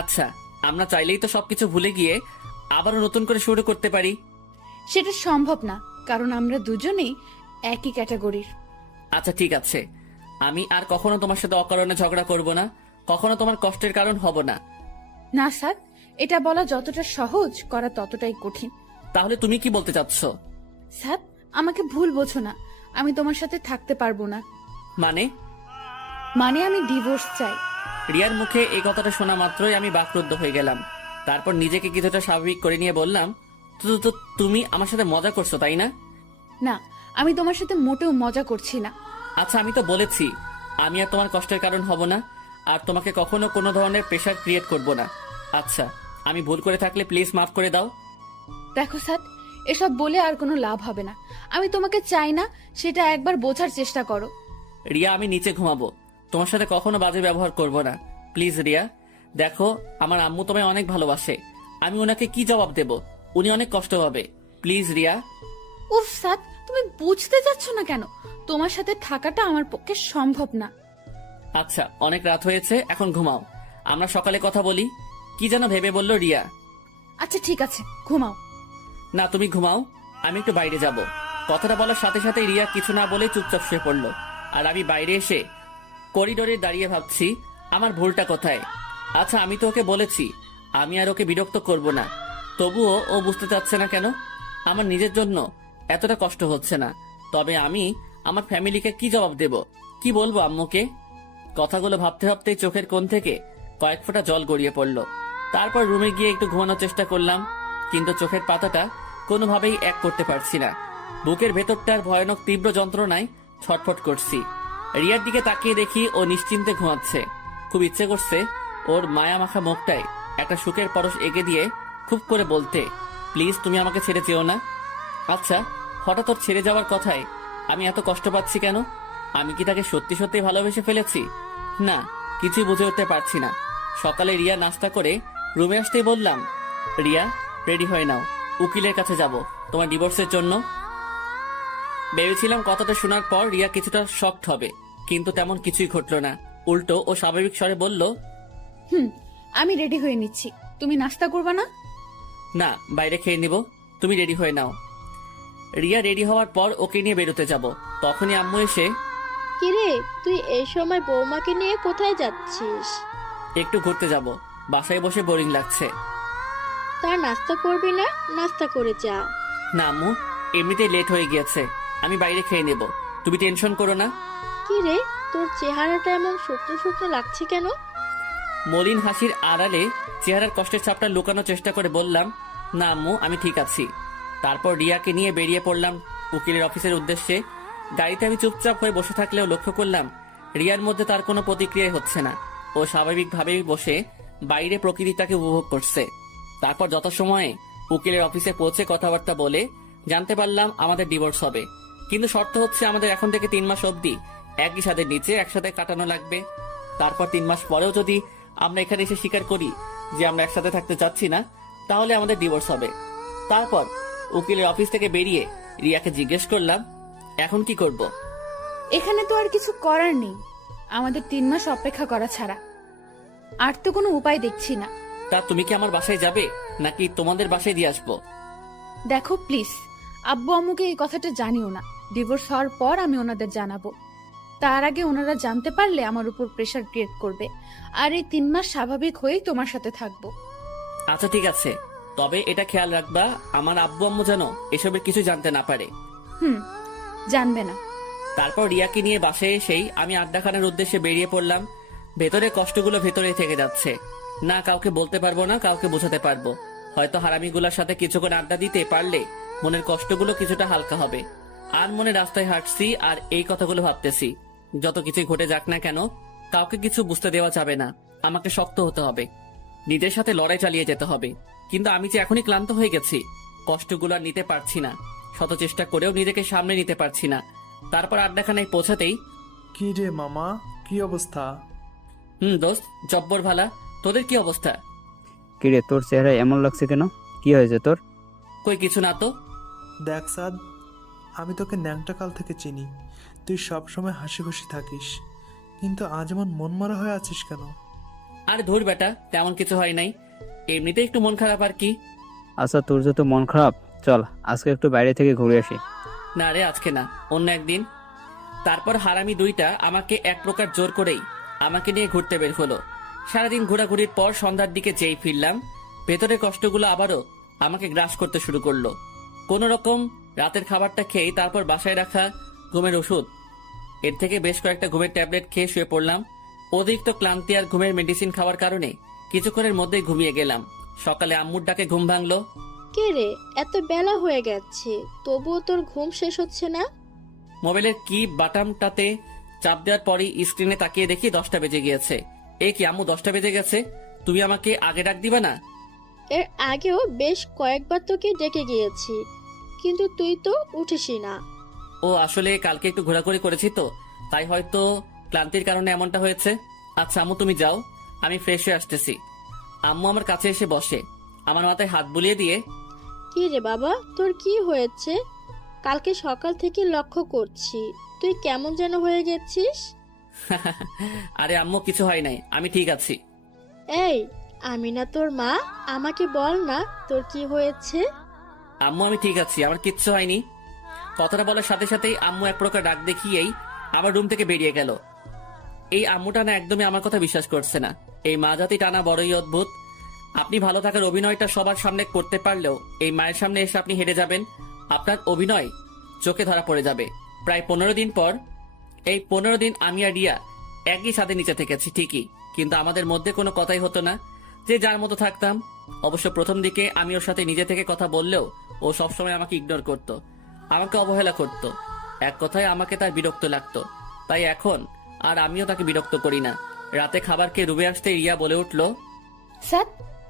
আচ্ছা, আমরা চাইলেই তো সবকিছু ভুলে গিয়ে আবারও নতুন করে শুরু করতে পারি। সেটা সম্ভব না, কারণ আমরা দুজনেই একই ক্যাটাগরির। আচ্ছা ঠিক আছে, আমি আর কখনো তোমার সাথে অকারণে ঝগড়া করব না, কখনো তোমার কষ্টের কারণ হব না। না স্যার, এটা বলা যতটা সহজ, করা ততটাই কঠিন। তাহলে তুমি কি বলতে চাচ্ছ? স্যার, আমাকে ভুল বোঝো না, আমি তোমার সাথে থাকতে পারবো না। মানে আমি ডিভোর্স চাই। রিয়ার মুখে এই কথাটা শোনা মাত্রই আমি বাকরুদ্ধ হয়ে গেলাম। তারপর নিজেকে কিছুটা স্বাভাবিক করে নিয়ে বললাম, তো তুমি আমার সাথে মজা করছো তাই না? না, আমি তোমার সাথে মোটেও মজা করছি না। আচ্ছা, আমি তো বলেছি আমি আর তোমার কষ্টের কারণ হব না, আর তোমাকে কখনো কোনো ধরনের প্রেশার ক্রিয়েট করব না। আচ্ছা, আমি ভুল করে থাকলে প্লিজ মাফ করে দাও। দেখো স্যার, এসব বলে আর কোনো লাভ হবে না। আমি তোমাকে চাই না, সেটা একবার বোঝার চেষ্টা করো। রিয়া, আমি নিচে ঘুমাবো, তোমার সাথে কখনো বাজে ব্যবহার করব না, প্লিজ রিয়া। দেখো, আমার আম্মু তোমায় অনেক ভালোবাসে, আমি ওনাকে কি জবাব দেব? উনি অনেক কষ্ট হবে, প্লিজ রিয়া। উফ স্যার, তুমি বুঝতে যাচ্ছ না কেন? তোমার সাথে থাকাটা আমার পক্ষে সম্ভব না। আচ্ছা, অনেক রাত হয়েছে, এখন ঘুমাও, আমরা সকালে কথা বলি। কি যেন ভেবে বলল রিয়া। আচ্ছা ঠিক আছে, ঘুমাও। না, তুমি ঘুমাও, আমি একটু বাইরে যাব। কথাটা বলার সাথে সাথে রিয়া কিছু না বলে চুপচাপ শুয়ে পড়লো। আর আমি বাইরে এসে করিডোরে দাঁড়িয়ে ভাবছি আমার ভুলটা কোথায়। আচ্ছা, আমি তো ওকে বলেছি আমি আর ওকে বিরক্ত করব না, তবুও ও বুঝতে চাচ্ছে না কেন? আমার নিজের জন্য এতটা কষ্ট হচ্ছে না, তবে আমি আমার ফ্যামিলিকে কি জবাব দেব? কি বলবো আম্মুকে? কথাগুলো ভাবতে ভাবতেই চোখের কোণ থেকে কয়েক ফোঁটা জল গড়িয়ে পড়লো। তারপর রুমে গিয়ে একটু ঘুমানোর চেষ্টা করলাম, কিন্তু চোখের পাতাটা কোনোভাবেই এক করতে পারছি না। বুকের ভেতরটার ভয়ানক তীব্র যন্ত্রণায় ছটফট করছি। রিয়ার দিকে তাকিয়ে দেখি ও নিশ্চিন্তে ঘুমাচ্ছে। খুব ইচ্ছে করছে ওর মায়া মাখা মুখটায় একটা সুখের পরশ এঁকে দিয়ে খুব করে বলতে, প্লিজ তুমি আমাকে ছেড়ে যেও না। আচ্ছা, হঠাৎ ওর ছেড়ে যাওয়ার কথায় আমি এত কষ্ট পাচ্ছি কেন? আমি কি তাকে সত্যি সত্যি ভালোবেসে ফেলেছি? না, কিছুই বুঝে উঠতে পারছি না। সকালে রিয়া নাস্তা করে রুমে আসতেই বললাম, রিয়া রেডি হয়ে নাও, উকিলের কাছে যাব তোমার ডিভোর্সের জন্য। ভেবেছিলাম কথাটা শোনার পর রিয়া কিছুটা শকড হবে, কিন্তু তেমন কিছুই ঘটলো না। উল্টো ও স্বাভাবিক স্বরে বলল, আমি রেডি হয়ে নিচ্ছি, তুমি নাস্তা করবে না? না, বাইরে খেয়ে নিব, তুমি রেডি হয়ে নাও। রিয়া রেডি হওয়ার পর ওকে নিয়ে বেরোতে যাব, তখনই আম্মু এসে, কিরে, তুই এই সময় বৌমাকে নিয়ে কোথায় যাচ্ছিস? একটু ঘুরতে যাব, বাসায় বসে বোরিং লাগছে। তার নাস্তা করবি না? নাস্তা করে যা। না আম্মু, এমনিতেই লেট হয়ে গিয়েছে, আমি বাইরে খেয়ে নেব, তুমি টেনশন করো না। কিরে, তোর চেহারাটা এমন শুকনো শুকনো লাগছে কেন? মলিন হাসির আড়ালে চেহারার কষ্টের ছাপটা লুকানোর চেষ্টা করে বললাম, না আম্মু, আমি ঠিক আছি। তারপর রিয়াকে নিয়ে বেরিয়ে পড়লাম উকিলের অফিসের উদ্দেশ্যে। গাড়িতে আমি চুপচাপ হয়ে বসে থাকলেও লক্ষ্য করলাম রিয়ার মধ্যে তার কোনো প্রতিক্রিয়াই হচ্ছে না। ও স্বাভাবিকভাবেই বসে বাইরে প্রকৃতিটাকে উপভোগ করছে। তারপর যথাসময়ে উকিলের অফিসে পৌঁছে কথাবার্তা বলে জানতে পারলাম আমাদের ডিভোর্স হবে, কিন্তু শর্ত হচ্ছে আমাদের এখন থেকে 3 মাস অবধি একই ছাদের নিচে একসাথে কাটানো লাগবে। তারপর 3 মাস পরেও যদি আমরা এখানে এসে স্বীকার করি যে আমরা একসাথে থাকতে চাচ্ছি না, তাহলে আমাদের ডিভোর্স হবে। তারপর উকিলের অফিস থেকে বেরিয়ে রিয়াকে জিজ্ঞেস করলাম, এখন কি করব? এখানে তো আর কিছু করার নেই, আমাদের 3 মাস অপেক্ষা করা ছাড়া আর তো কোনো উপায় দেখছি না। তা তুমি কি আমার বাসায় যাবে নাকি তোমাদের বাসায় দিয়ে আসবো? দেখো প্লিজ, আব্বু আম্মুকে এই কথাটা জানিও না। ডিভোর্স হওয়ার পর আমি ওনাদের জানাবো, তার আগে ওনারা জানতে পারলে আমার উপর প্রেশার ক্রিয়েট করবে। আর এই 3 মাস স্বাভাবিক হয়েই তোমার সাথে থাকবো। আচ্ছা ঠিক আছে, তবে এটা খেয়াল রাখবা আমার আব্বু আম্মু যেন এসবের কিছু জানতে না পারে। জানবে না। তারপর রিয়াকে নিয়ে বাসায় এসেই আমি আড্ডাখানার উদ্দেশ্যে বেরিয়ে পড়লাম। ভেতরে কষ্টগুলো ভেতরে থেকে যাচ্ছে, না কাউকে বলতে পারবো না কাউকে বোঝাতে পারবো। হয়তো হারামিগুলোর সাথে কিছুক্ষণ আড্ডা দিতে পারলে মনের কষ্টগুলো কিছুটা হালকা হবে। আর মনে রাস্তায় হাঁটছি আর এই কথাগুলো ভাবতেছি। যত কিছুই ঘটে যাক না কেন, কাউকে কিছু বুঝতে দেওয়া যাবে না। আমাকে শক্ত হতে হবে, নিজের সাথে লড়াই চালিয়ে যেতে হবে। কিন্তু আমি যে এখনই ক্লান্ত হয়ে গেছি, কষ্টগুলো আর নিতে পারছি না। শত চেষ্টা করেও নিজেকে সামনে নিতে পারছি না। তারপর আড্ডাখানায় পৌঁছাতেই, কি রে মামা, কি অবস্থা? দোস্ত, জব্বর ভালা। তোদের কি অবস্থা? কিরে, তোর চেহারা এমন লাগছে কেন? কি হয়েছে তোর? কই কিছু না তো। দেখ সাদ, আমি তোকে ন্যাংটা কাল থেকে চিনি। তুই সবসময় হাসি খুশি থাকিস, কিন্তু আজ এমন মনমরা হয়ে আছিস কেন? আর ধুর বেটা, তেমন কিছু হয় নাই, এমনিতে একটু মন খারাপ আর কি। আচ্ছা, তোর যত মন খারাপ, চল আজকে একটু বাইরে থেকে ঘুরে আসি। না রে, আজকে না, অন্য একদিন। তারপর হারামি দুইটা আমাকে এক প্রকার জোর করেই আমাকে নিয়ে ঘুরতে বের হলো। সারাদিন ঘোরাঘুরির পর সন্ধ্যার দিকে যেই ফিরলাম, ভেতরের কষ্টগুলো আবারও আমাকে গ্রাস করতে শুরু করলো। কোনো রকম রাতের খাবারটা খেয়ে তারপর বাসায় রাখা ঘুমের ওষুধ, এর থেকে বেশ কয়েকটা ঘুমের ট্যাবলেট খেয়ে শুয়ে পড়লাম। অতিরিক্ত ক্লান্তি আর ঘুমের মেডিসিন খাওয়ার কারণে কিছুক্ষণের মধ্যেই ঘুমিয়ে গেলাম। সকালে আম্মুর ডাকে ঘুম ভাঙলো। কে রে, এত বেলা হয়ে গেছে, তবুও তোর ঘুম শেষ হচ্ছে না? মোবাইলের কি বাটামটাতে চাপ দেওয়ার পরই স্ক্রিনে তাকিয়ে দেখি 10টা বেজে গিয়েছে। এ কি আম্মু, 10টা বেজে গেছে? তুমি আমাকে আগে ডাক দিবা না? এর আগেও বেশ কয়েকবার তোকে ডেকে গিয়েছি, কিন্তু তুই তো উঠিসই না। ও আসলে কালকে একটু ঘোরাঘুরি করেছি তো, তাই হয়তো ক্লান্তির কারণে এমনটা হয়েছে। আচ্ছা আম্মু, তুমি যাও, আমি ফ্রেশ হয়ে আসতেছি। আম্মু আমার কাছে এসে বসে, আমার মাথায় হাত বুলিয়ে দিয়ে, কি রে বাবা, তোর কি হয়েছে? কালকে সকাল থেকে লক্ষ্য করছি তুই কেমন যেন হয়ে গেছিস। আরে আম্মু, কিছু হয় নাই, আমি ঠিক আছি। এই, আমি না তোর মা, আমাকে বল না তোর কি হয়েছে। আম্মু, আমি ঠিক আছি, আমার কিচ্ছু হয়নি। কথাটা বলার সাথে সাথেই আম্মু এক প্রকার ডাক দেখিয়েই আমার রুম থেকে বেরিয়ে গেল। এই আম্মুটা না একদমই আমার কথা বিশ্বাস করছে না। এই মা জাতি টানা বড়ই অদ্ভুত। আপনি ভালো থাকার অভিনয়টা সবার সামনে করতে পারলেও এই মায়ের সামনে এসে আপনি হেরে যাবেন, আপনার অভিনয় চোখে ধরা পড়ে যাবে। প্রায় 15 দিন পর, এই 15 দিন আমি আর রিয়া একই ছাদের নিচে থেকেছি ঠিকই, কিন্তু আমাদের মধ্যে কোনো কথাই হতো না, যে যার মতো থাকতাম। অবশ্য প্রথম দিকে আমি ওর সাথে নিজে থেকে কথা বললেও ও সবসময় আমাকে ইগনোর করত, আমাকে অবহেলা করত। এক কথায় আমাকে তার বিরক্ত লাগতো। তাই এখন আর আমিও তাকে বিরক্ত করি না। রাতে খাবার খেয়ে রুমে আসতে রিয়া বলে উঠল, স্যার,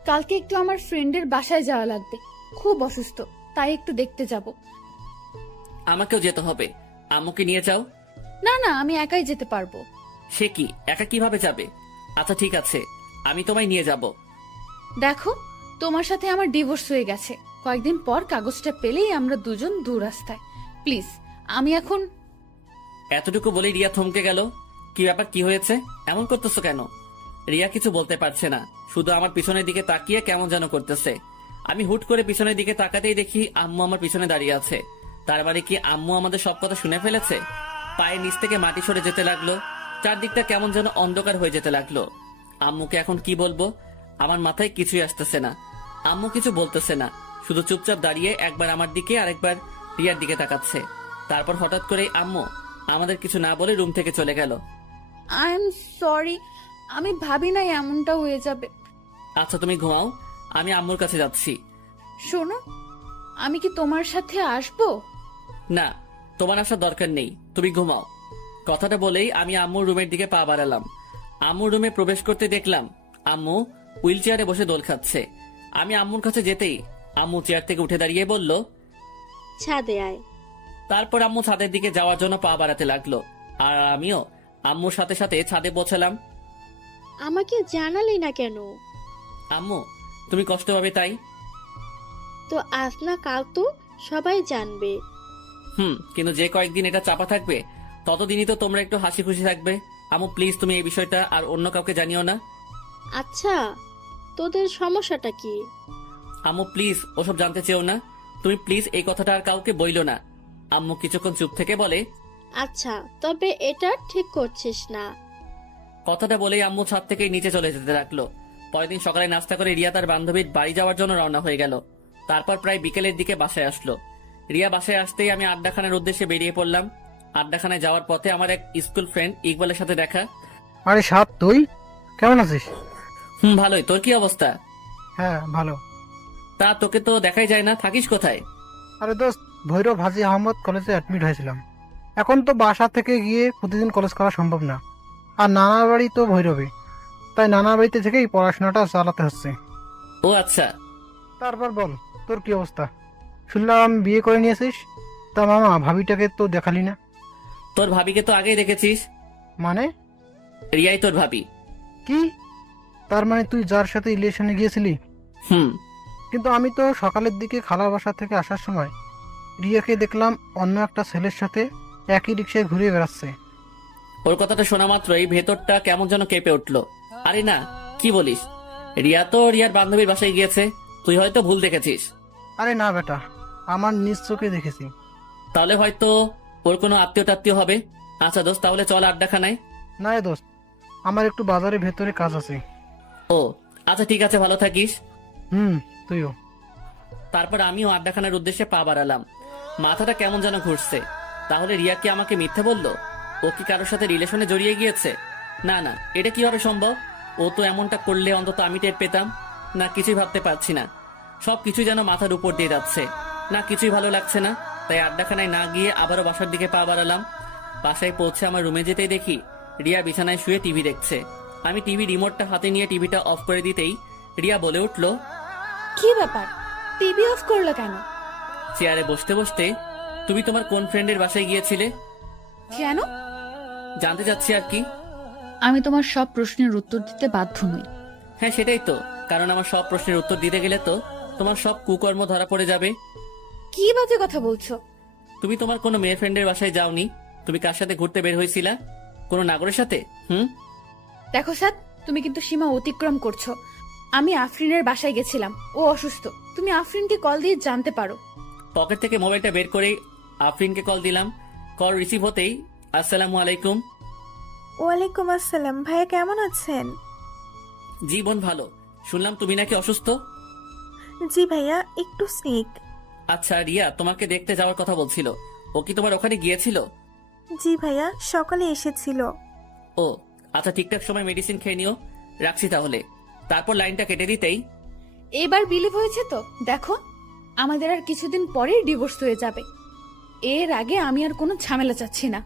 কালকে একটু আমার ফ্রেন্ডের বাসায় যাওয়া লাগবে, খুব অসুস্থ, তাই একটু দেখতে যাব। আমাকেও যেতে হবে, আম্মুকে নিয়ে যাও। না না, আমি একাই যেতে পারবো। সে কি, একা কিভাবে যাবে? আচ্ছা ঠিক আছে, আমি তোমায় নিয়ে যাব। দেখো, তোমার সাথে আমার ডিভোর্স হয়ে গেছে, কয়েকদিন পর কাগজটা পেলেই আমরা দুজন দু রাস্তায়। প্লিজ, আমি এখন। এতটুকু বলে রিয়া থমকে গেল। কি ব্যাপার, কি হয়েছে? এমন করতেছো কেন? রিয়া কিছু বলতে পারছে না, শুধু আমার পিছনের দিকে তাকিয়ে কেমন যেন করতেছে। আমি হুট করে পিছনের দিকে তাকাতেই দেখি আম্মু আমার পিছনে দাঁড়িয়ে আছে। তার মানে কি আম্মু আমাদের সব কথা শুনে ফেলেছে? পায়ের নিচ থেকে মাটি সরে যেতে লাগলো, চারদিকটা কেমন যেন অন্ধকার হয়ে যেতে লাগলো। আম্মুকে এখন কি বলবো, আমার মাথায় কিছুই আসতেছে না। আম্মু কিছু বলতেছে না, শুধু চুপচাপ দাঁড়িয়ে একবার আমার দিকে আর একবার রিয়ার দিকে তাকাচ্ছে। তারপর হঠাৎ করে আম্মু আমাদের কিছু না বলে রুম থেকে চলে গেল। আই এম সরি, আমি ভাবি নাই এমনটা হয়ে যাবে। আচ্ছা তুমি ঘুমাও, আমি আম্মুর কাছে যাচ্ছি। শোনো, আমি কি তোমার সাথে আসবো? না, তোমার আসার দরকার নেই, তুমি ঘুমাও। কথাটা বলেই আমি আম্মুর রুমের দিকে পা বাড়ালাম। আম্মুর রুমে প্রবেশ করতে দেখলাম আম্মু হুইল চেয়ারে বসে দোল খাচ্ছে। আমি আম্মুর কাছে যেতেই আম্মু চেয়ার থেকে উঠে দাঁড়িয়ে বলল, ছাদে আয়। তারপর আম্মু ছাদের দিকে যাওয়ার জন্য পা বাড়াতে লাগলো, আর আমিও আম্মুর সাথে সাথে ছাদে পৌঁছালাম। আমাকে জানালি না কেন? আম্মু, তুমি কষ্ট পাবে তাই। তো আজ না কাল তো সবাই জানবে। কিন্তু যে কয়েকদিন এটা চাপা থাকবে ততদিনই তো তোমরা একটু হাসি খুশি থাকবে। আম্মু প্লিজ, তুমি এই বিষয়টা আর অন্য কাউকে জানিও না। আচ্ছা, তোদের সমস্যাটা কি? আম্মু প্লিজ, ওসব জানতে চেও না। তুমি প্লিজ এই কথাটা আর কাউকে বইলো না। আম্মু কিছুক্ষণ চুপ থেকে বলে, আচ্ছা, তবে এটা ঠিক করছিস না। কথাটা বলেই আম্মু ছাদ থেকে নিচে চলে যেতে লাগলো। পরের দিন সকালে নাস্তা করে রিয়া তার বান্ধবীর বাড়ি যাওয়ার জন্য রওনা হয়ে গেল। তারপর প্রায় বিকেলের দিকে বাসায় আসলো। রিয়া বাসায় আসতেই আমি আড্ডাখানার উদ্দেশ্যে বেরিয়ে পড়লাম। আড্ডাখানায় যাওয়ার পথে আমার এক স্কুল ফ্রেন্ড ইকবালের সাথে দেখা। আরে সাত, তুই কেমন আছিস? ভালোই, তোর কি অবস্থা? হ্যাঁ ভালো। তা তোকে তো দেখাই যায় না, থাকিস কোথায়? আরে দোস্ত, ভৈরব হাজী আহমদ কলেজে অ্যাডমিট হয়েছিলাম। এখন তো বাসা থেকে গিয়ে প্রতিদিন কলেজ করা সম্ভব না, আর নানার বাড়ি তো ভৈরবে, তাই নানার বাড়িতে থেকেই পড়াশোনাটা চালাতে হচ্ছে। ও আচ্ছা। তারপর বল, তোর কি অবস্থা? শুনলাম বিয়ে করে নিয়েছিস। তা মামা, ভাবিটাকে তো দেখালি না। তোর ভাবিকে তো আগেই দেখেছিস। মানে? রিয়াই তোর ভাবি। কি? তার মানে তুই যার সাথে রিলেশনে গিয়েছিলি? হুম। কিন্তু আমি তো সকালের দিকে খালার বাসা থেকে আসার সময় রিয়াকে দেখলাম অন্য একটা ছেলের সাথে একই রিক্সায় ঘুরে বেড়াচ্ছে। ওর কথাটা শোনা মাত্রই ভেতরটা কেমন যেন কেঁপে উঠলো। আরে না, কি বলিস? রিয়া তো রিয়ার বান্ধবীর বাসায় গিয়েছে, তুই হয়তো ভুল দেখেছিস। আরে না বেটা, আমার নিজ চোখে দেখেছি। তাহলে হয়তো ওর কোনো আত্মীয় টাত্মীয় হবে। আচ্ছা দোস্ত, তাহলে চল আড্ডাখানায়। না রে দোস্ত, আমার একটু বাজারের ভেতরে কাজ আছে। ও আচ্ছা, ঠিক আছে, ভালো থাকিস। তুইও। তারপর আমিও আড্ডাখানার উদ্দেশ্যে পা বাড়ালাম। মাথাটা কেমন যেন ঘুরছে। তাহলে রিয়া কি আমাকে মিথ্যে বলল? ও কি কারোর সাথে রিলেশনে জড়িয়ে গিয়েছে? না না, এটা কিভাবে সম্ভব? ও তো এমনটা করলে অন্তত আমি টের পেতাম না। কিছুই ভাবতে পারছি না, সব কিছুই যেন মাথার উপর দিয়ে যাচ্ছে না, কিছুই ভালো লাগছে না। তাই আড্ডাখানায় না গিয়ে আবারও বাসার দিকে পা বাড়ালাম। বাসায় পৌঁছে আমার রুমে যেতেই দেখি রিয়া বিছানায় শুয়ে টিভি দেখছে। আমি টিভি রিমোটটা হাতে নিয়ে টিভিটা অফ করে দিতেই রিয়া বলে উঠল, কি ব্যাপার, টিভি অফ করলো কেন? চেয়ারে বসতে বসতে, তুমি তোমার কোন ফ্রেন্ডের বাসায় গিয়েছিলে? কেন? জানতে চাচ্ছি আর কি। আমি তোমার সব প্রশ্নের উত্তর দিতে বাধ্য নই। হ্যাঁ সেটাই তো, কারণ আমার সব প্রশ্নের উত্তর দিতে গেলে তো তোমার সব কুকর্ম ধরা পড়ে যাবে। কি বাজে কথা বলছো? তুমি তোমার কোনো মেয়ে ফ্রেন্ডের বাসায় যাওনি। তুমি কার সাথে ঘুরতে বের হয়েছিলা? কোনো নাগরের সাথে? দেখো সাদ, তুমি কিন্তু সীমা অতিক্রম করছো। আমি আফরিনের বাসায় গেছিলাম, ও অসুস্থ। তুমি আফরিনকে কল দিয়ে জানতে পারো। পকেট থেকে মোবাইলটা বের করেই আফরিনকে কল দিলাম। কল রিসিভ হতেই, আসসালামু আলাইকুম। ওয়ালাইকুম আসসালাম। ভাইয়া কেমন আছেন? জি বোন, ভালো। শুনলাম তুমি নাকি অসুস্থ। জি ভাইয়া, একটু সিক। আচ্ছা, রিয়া তোমাকে দেখতে যাওয়ার কথা বলছিল, ও কি তোমার ওখানে গিয়েছিল? জি ভাইয়া, সকালে এসেছিল। ও আচ্ছা, ঠিকঠাক সময় মেডিসিন খেয়ে নিও। রাখছি তাহলে। তারপর লাইনটা কেটে দিতেই, এবার বিলিভ হয়েছে তো? দেখো, আমাদের আর কিছুদিন পরেই ডিভোর্স হয়ে যাবে। এর আগে আমি আর কোনো ঝামেলা চাচ্ছি না।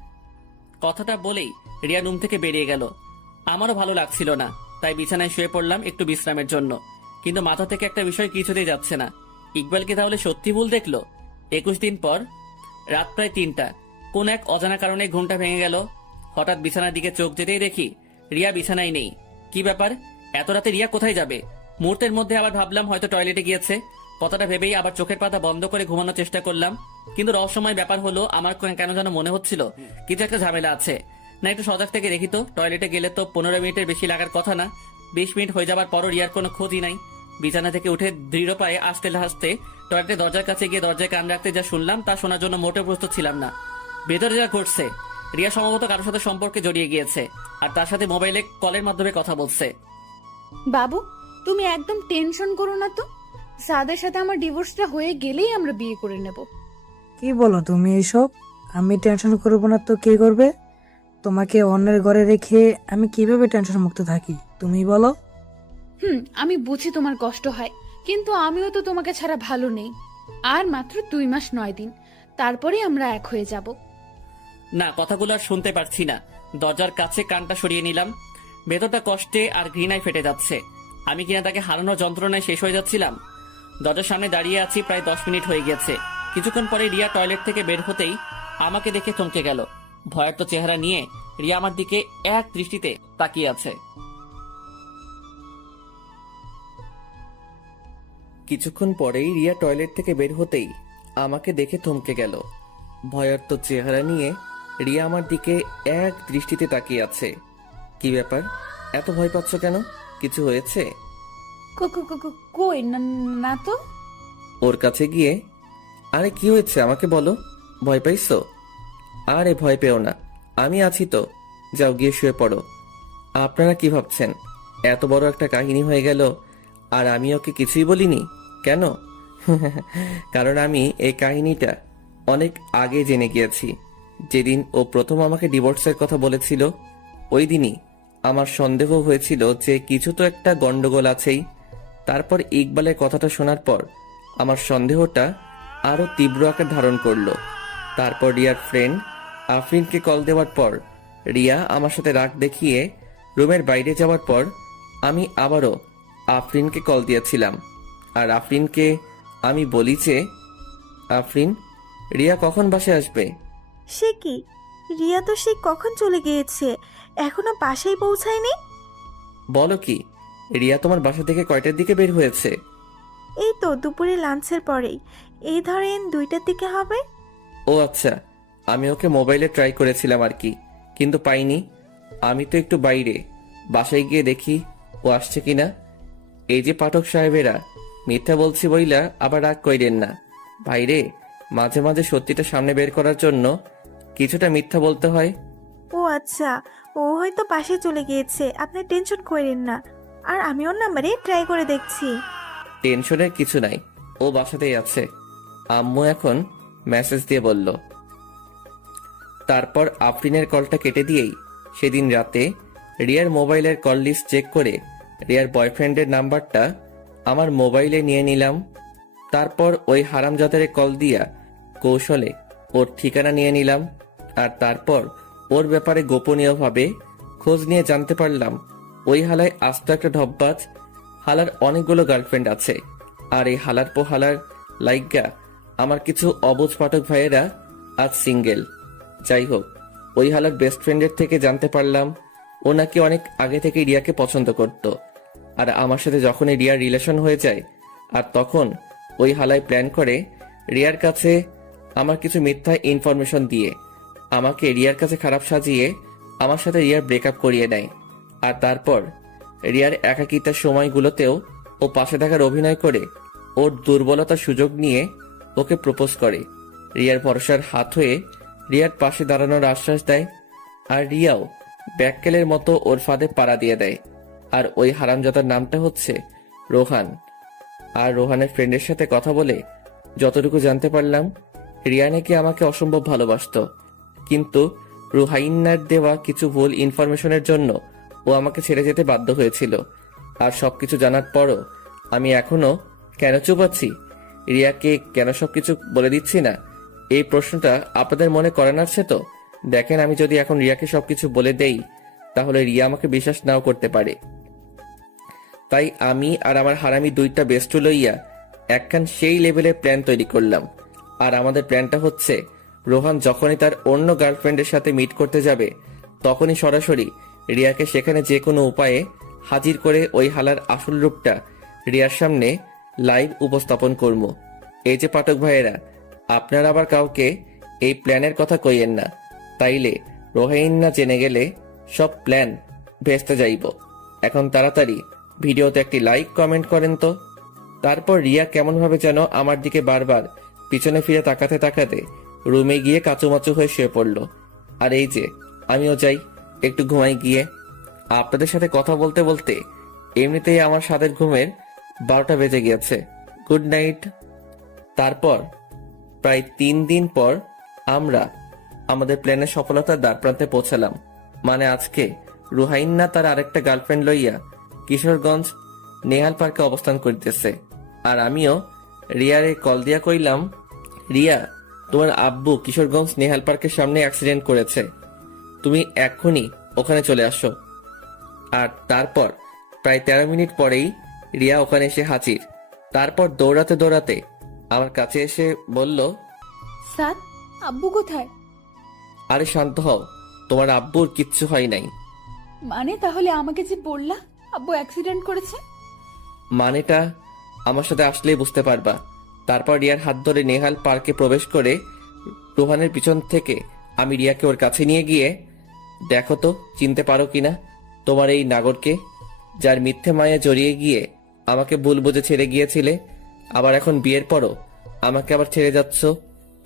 কথাটা বলেই রিয়া রুম থেকে বেরিয়ে গেল। আমারও ভালো লাগছিল না, তাই বিছানায় শুয়ে পড়লাম একটু বিশ্রামের জন্য। কিন্তু মাথা থেকে একটা বিষয় কিছুতেই যাচ্ছে না। ইকবাল কি তাহলে সত্যি ভুল দেখলো? 21 দিন পর রাত প্রায় 3টা, কোন এক অজানা কারণে ঘুমটা ভেঙে গেল। হঠাৎ বিছানার দিকে চোখ যেতেই দেখি রিয়া বিছানায় নেই। কি ব্যাপার, এত রাতে রিয়া কোথায় যাবে? মুহূর্তের মধ্যে আবার ভাবলাম হয়তো টয়লেটে গিয়েছে। কথাটা ভেবেই আবার চোখের পাতা বন্ধ করে ঘুমানোর চেষ্টা করলাম। কিন্তু রহস্যময় ব্যাপার হলো, আমার কেন যেন মনে হচ্ছিল কিছু একটা ঝামেলা আছে। না, একটু সজাগ থেকে দেখি তো। টয়লেটে গেলে তো 15 মিনিটের বেশি লাগার কথা না। 20 মিনিট হয়ে যাবার পরও রিয়ার কোনো খোঁজই নাই। বিছানা থেকে উঠে দৃঢ় পায়ে আসতে হাসতে টয়লেটের দরজার কাছে গিয়ে দরজায় কান রাখতে যা শুনলাম তা শোনার জন্য মোটেও প্রস্তুত ছিলাম না। ভেতরে যা ঘটছে, রিয়া সম্ভবত কারোর সাথে সম্পর্কে জড়িয়ে গিয়েছে, আর তার সাথে মোবাইলে কলের মাধ্যমে কথা বলছে। বাবু, তুমি একদম টেনশন করো না তো। সাদের সাথে আমার ডিভোর্সটা হয়ে গেলেই আমরা বিয়ে করে নেব। কি বলো তুমি এইসব? আমি টেনশন করবো না তো কে করবে? তোমাকে অন্যের ঘরে রেখে আমি কিভাবে টেনশন মুক্ত থাকি তুমি বলো? আমি বুঝি তোমার কষ্ট হয়, কিন্তু আমিও তো তোমাকে ছাড়া ভালো নেই। আর মাত্র 2 মাস 9 দিন, তারপরেই আমরা এক হয়ে যাব। না, কথাগুলো আর শুনতে পারছি না। দরজার কাছে কানটা সরিয়ে নিলাম। ভেতরটা কষ্টে আর ঘৃণায় ফেটে যাচ্ছে। আমি কিনা তাকে হারানোর যন্ত্রণায় শেষ হয়ে যাচ্ছিলাম। দরজার সামনে দাঁড়িয়ে আছি, প্রায় 10 মিনিট হয়ে গেছে। কিছুক্ষণ পরে রিয়া টয়লেট থেকে বের হতেই আমাকে দেখে চমকে গেল। ভয়ার্ত চেহারা নিয়ে রিয়া আমার দিকে এক দৃষ্টিতে তাকিয়ে আছে। কিছুক্ষণ পরেই রিয়া টয়লেট থেকে বের হতেই আমাকে দেখে থমকে গেল। ভয়ার্ত চেহারা নিয়ে রিয়া আমার দিকে এক দৃষ্টিতে তাকিয়ে আছে। কি ব্যাপার, এত ভয় পাচ্ছ কেন? কিছু হয়েছে? কই না তো। ওর কাছে গিয়ে, আরে কি হয়েছে আমাকে বলো, ভয় পাইছো? আরে ভয় পেও না, আমি আছি তো, যাও গিয়ে শুয়ে পড়ো। আপনারা কি ভাবছেন এত বড় একটা কাহিনী হয়ে গেল আর আমি ওকে কিছুই বলিনি? কেন? কারণ আমি এই কাহিনীটা অনেক আগে জেনে গিয়েছি। যেদিন ও প্রথম আমাকে ডিভোর্সের কথা বলেছিল, ওই দিনই আমার সন্দেহ হয়েছিল যে কিছু তো একটা গন্ডগোল আছেই। তারপর ইকবালের কথাটা শোনার পর আমার সন্দেহটা আরো তীব্র আকার ধারণ করলো। তারপর রিয়ার ফ্রেন্ড আফরিনকে কল দেওয়ার পর রিয়া আমার সাথে রাগ দেখিয়ে রুমের বাইরে যাওয়ার পর আমি আবারও আফরিনকে কল দিয়েছিলাম। আর আফরিনকে আমি বলি যে, আফরিন, রিয়া কখন বাসায় আসবে? সে কি, রিয়া তো সে কখন চলে গিয়েছে, এখনো বাসায় পৌঁছায়নি? বলো কি, রিয়া তোমার বাসা থেকে কয়টার দিকে বের হয়েছে? এই তো দুপুরে লাঞ্চের পরেই, এই ধরেন 2টার দিকে হবে। ও আচ্ছা, আমি ওকে মোবাইলে ট্রাই করেছিলাম আর কি, কিন্তু পাইনি। আমি তো একটু বাইরে, বাসায় গিয়ে দেখি ও আসছে কিনা। এই যে পাঠক সাহেবেরা, মিথ্যা বলছি বইলা আবার রাগ কইরেন না। বাইরে মাঝে মাঝে সত্যিটা সামনে বের করার জন্য কিছুটা মিথ্যা বলতে হয়। ও আচ্ছা, ও হয়তো বাসায় চলে গিয়েছে, আপনি টেনশন করেন না। আর আমি ওর নাম্বারে ট্রাই করে দেখছি। টেনশনের কিছু নাই, ও বাসাতেই আছে। আম্মু এখন মেসেজ দিয়ে বলল। তারপর আফরিনের কলটা কেটে দিয়েই সেদিন রাতে রিয়ার মোবাইলের কল লিস্ট চেক করে রিয়ার বয়ফ্রেন্ডের নাম্বারটা আমার মোবাইলে নিয়ে নিলাম। তারপর ওই হারামজাদারে কল দিয়া কৌশলে ওর ঠিকানা নিয়ে নিলাম। আর তারপর ওর ব্যাপারে গোপনীয়ভাবে খোঁজ নিয়ে জানতে পারলাম ওই হালায় আস্ত একটা ঢপবাজ। হালার অনেকগুলো গার্লফ্রেন্ড আছে। আর এই হালার পো হালার লাইগা আমার কিছু অবুঝ পাঠক ভাইয়েরা আজ সিঙ্গেল। যাই হোক, ওই হালার বেস্ট ফ্রেন্ডের থেকে জানতে পারলাম ও নাকি অনেক আগে থেকে রিয়াকে পছন্দ করত। আর আমার সাথে যখনই রিয়ার রিলেশন হয়ে যায়, আর তখন ওই হালায় প্ল্যান করে রিয়ার কাছে আমার কিছু মিথ্যা ইনফরমেশন দিয়ে আমাকে রিয়ার কাছে খারাপ সাজিয়ে আমার সাথে রিয়ার ব্রেকআপ করিয়ে নেয়। আর তারপর রিয়ার একাকিতার সময়গুলোতেও ও পাশে থাকার অভিনয় করে ওর দুর্বলতার সুযোগ নিয়ে ওকে প্রপোজ করে। রিয়ার ভরসার হাত হয়ে রিয়ার পাশে দাঁড়ানোর আশ্বাস দেয়। আর রিয়াও ব্যাককেলের মতো ওর ফাঁদে পাড়া দিয়ে দেয়। আর ওই হারামজাদার নামটা হচ্ছে রোহান। আর রোহানের ফ্রেন্ডের সাথে কথা বলে যতটুকু জানতে পারলাম, রিয়া নাকি আমাকে অসম্ভব ভালোবাসতো, কিন্তু রুহাইন্নার দেওয়া কিছু ভুল ইনফরমেশনের জন্য ও আমাকে ছেড়ে যেতে বাধ্য হয়েছিল। আর সবকিছু জানার পরও আমি এখনো কেন চুপ আছি, রিয়াকে কেন সবকিছু বলে দিচ্ছি না, এই প্রশ্নটা আপনাদের মনে করেন আছে তো? দেখেন, আমি যদি এখন রিয়াকে সবকিছু বলে দেই তাহলে রিয়া আমাকে বিশ্বাস নাও করতে পারে। তাই আমি আর আমার হারামি দুইটা বেস্ট লইয়া একখান সেই লেভেলের প্ল্যান তৈরি করলাম। আর আমাদের প্ল্যানটা হচ্ছে, রোহান যখনই তার অন্য গার্লফ্রেন্ডের সাথে মিট করতে যাবে তখনই সরাসরি রিয়াকে সেখানে যে কোনো উপায়ে হাজির করে ওই হালার আসল রূপটা রিয়ার সামনে লাইভ উপস্থাপন করব। এই যে পাঠক ভাইয়েরা, আপনারা আবার কাউকে এই প্ল্যানের কথা কইয়েন না, তাইলে রোহাইন্না জেনে গেলে সব প্ল্যান ভেস্তে যাইব। এখন তাড়াতাড়ি ভিডিওতে একটি লাইক কমেন্ট করেন তো। তারপর রিয়া কেমনভাবে যেন আমার দিকে বারবার পিছনে ফিরে তাকাতে তাকাতে রুমে গিয়ে কাচুমাচু হয়ে শুয়ে পড়ল। আর এই যে আমিও যাই একটু ঘুমাই গিয়ে। আপনাদের সাথে কথা বলতে বলতে এমনিতেই আমার সাদের ঘুমের 12টা বেজে গিয়েছে। Good night. তারপর প্রায় 3 দিন পর আমরা আমাদের প্ল্যানের সফলতার দ্বারপ্রান্তে পৌঁছালাম। মানে আজকে রুহাইন্না তার আরেকটা গার্লফ্রেন্ড লইয়া কিশোরগঞ্জ নেহাল পার্কে অবস্থান করিতেছে। আর আমিও রিয়ারে কল দিয়া কইলাম, রিয়া, তোমার আব্বু কিশোরগঞ্জ নেহাল পার্কের সামনে অ্যাক্সিডেন্ট করেছে, তুমি এক্ষুনি ওখানে চলে আসো। আর তারপর প্রায় 13 মিনিট পরেই রিয়া ওখানে এসে হাজির। তারপর দৌড়াতে দৌড়াতে আমার কাছে এসে বলল, স্যার, আব্বু কোথায়? আরে শান্ত হও, তোমার আব্বুর কিচ্ছু হয় নাই। মানে তাহলে আমাকে যে বললা আব্বু অ্যাক্সিডেন্ট করেছে? মানেটা আমার সাথে আসলেই বুঝতে পারবা। তারপর রিয়ার হাত ধরে নেহাল পার্কে প্রবেশ করে রোহানের পিছন থেকে আমি রিয়াকে ওর কাছে নিয়ে গিয়ে, দেখো তো চিনতে পারো কিনা তোমার এই নাগরকে, যার মিথ্যে মায়া জড়িয়ে গিয়ে আমাকে ভুল বুঝে ছেড়ে গিয়েছিলে, আবার এখন বিয়ের পরও আমাকে আবার ছেড়ে যাচ্ছ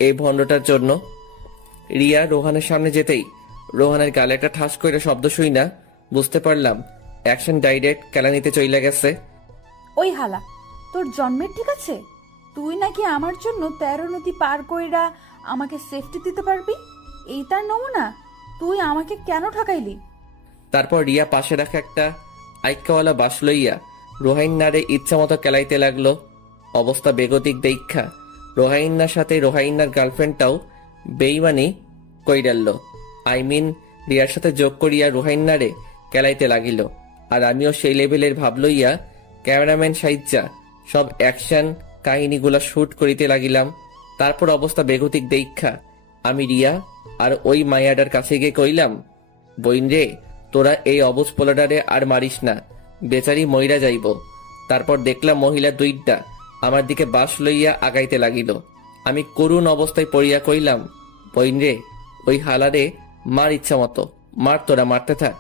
এই ভণ্ডটার জন্য। রিয়া রোহানের সামনে যেতেই রোহানের গালে একটা ঠাস করে শব্দ শুই না বুঝতে পারলাম অ্যাকশন ডাইরেক্ট কেলানিতে চইলা গেছে। ওই হালা, তোর জন্মের ঠিক আছে? তুই নাকি আমার জন্য 13 নদী পার কইরা আমাকে সেফটি দিতে পারবি? এই তার নমুনা? তুই আমাকে কেন ঠকাইলি? তারপর রিয়া পাশে রাখা একটা আইকাওয়ালা বাস লইয়া রোহাইন্নারে ইচ্ছা মতো কেলাইতে লাগলো। অবস্থা বেগতিক দেখা রোহাইন্নার সাথে রোহাইন্নার গার্লফ্রেন্ডটাও বেইমানি কইরাল্ল। রিয়ার সাথে যোগ করিয়া রোহাইন্নারে কেলাইতে লাগিল। আর আমিও সেই লেভেলের ভাব লইয়া ক্যামেরাম্যান সাইজ্জা সব অ্যাকশন কাহিনীগুলা শুট করিতে লাগিলাম। তারপর অবস্থা বেগতিক দেখা আমি রিয়া আর ওই মায়াডার কাছে গিয়ে কইলাম, বইন রে, তোরা এই অবুজ পোলাডারে আর মারিস না, বেচারি মইরা যাইব। তারপর দেখলাম মহিলা দুইটা আমার দিকে বাঁশ লইয়া আগাইতে লাগিল। আমি করুণ অবস্থায় পড়িয়া কইলাম, বইন রে, ওই হালারে মার ইচ্ছা মতো মার, তোরা মারতে থাক,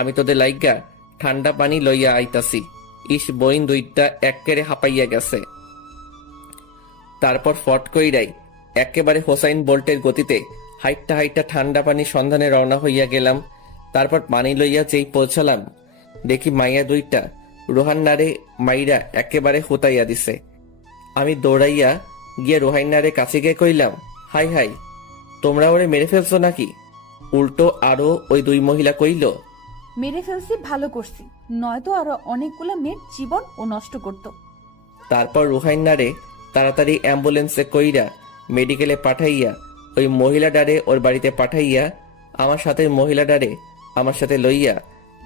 আমি তোদের লাইগা ঠান্ডা পানি লইয়া আইতাছি। ইস, বইন দুইটা এক্কেরে হাঁপাইয়া গেছে। তারপর ফট কইরাই একেবারে হোসাইন বোল্টের গতিতে হাইটটা ঠান্ডা পানির সন্ধানে রওনা হইয়া গেলাম। তারপর পানি লইয়া যেই পৌঁছালাম, দেখি মাইয়া দুইটা রোহান্নারে মাইরা একেবারে হুতাইয়া দিছে। আমি দৌড়াইয়া গিয়ে রোহান্নারে কাছে গিয়ে কইলাম, হাই হাই, তোমরা ওরে মেরে ফেলছো নাকি? উল্টো আরো ওই দুই মহিলা কইল, মেরে ফেলছি, ভালো করছি, নয়তো আরো অনেকগুলো মেয়ের জীবন ও নষ্ট করতো। তারপর রোহাইন্নারে তাড়াতাড়ি অ্যাম্বুলেন্সে কইরা মেডিকেলে পাঠাইয়া ওই মহিলাডারে ওর বাড়িতে পাঠাইয়া আমার সাথে মহিলাডারে আমার সাথে লইয়া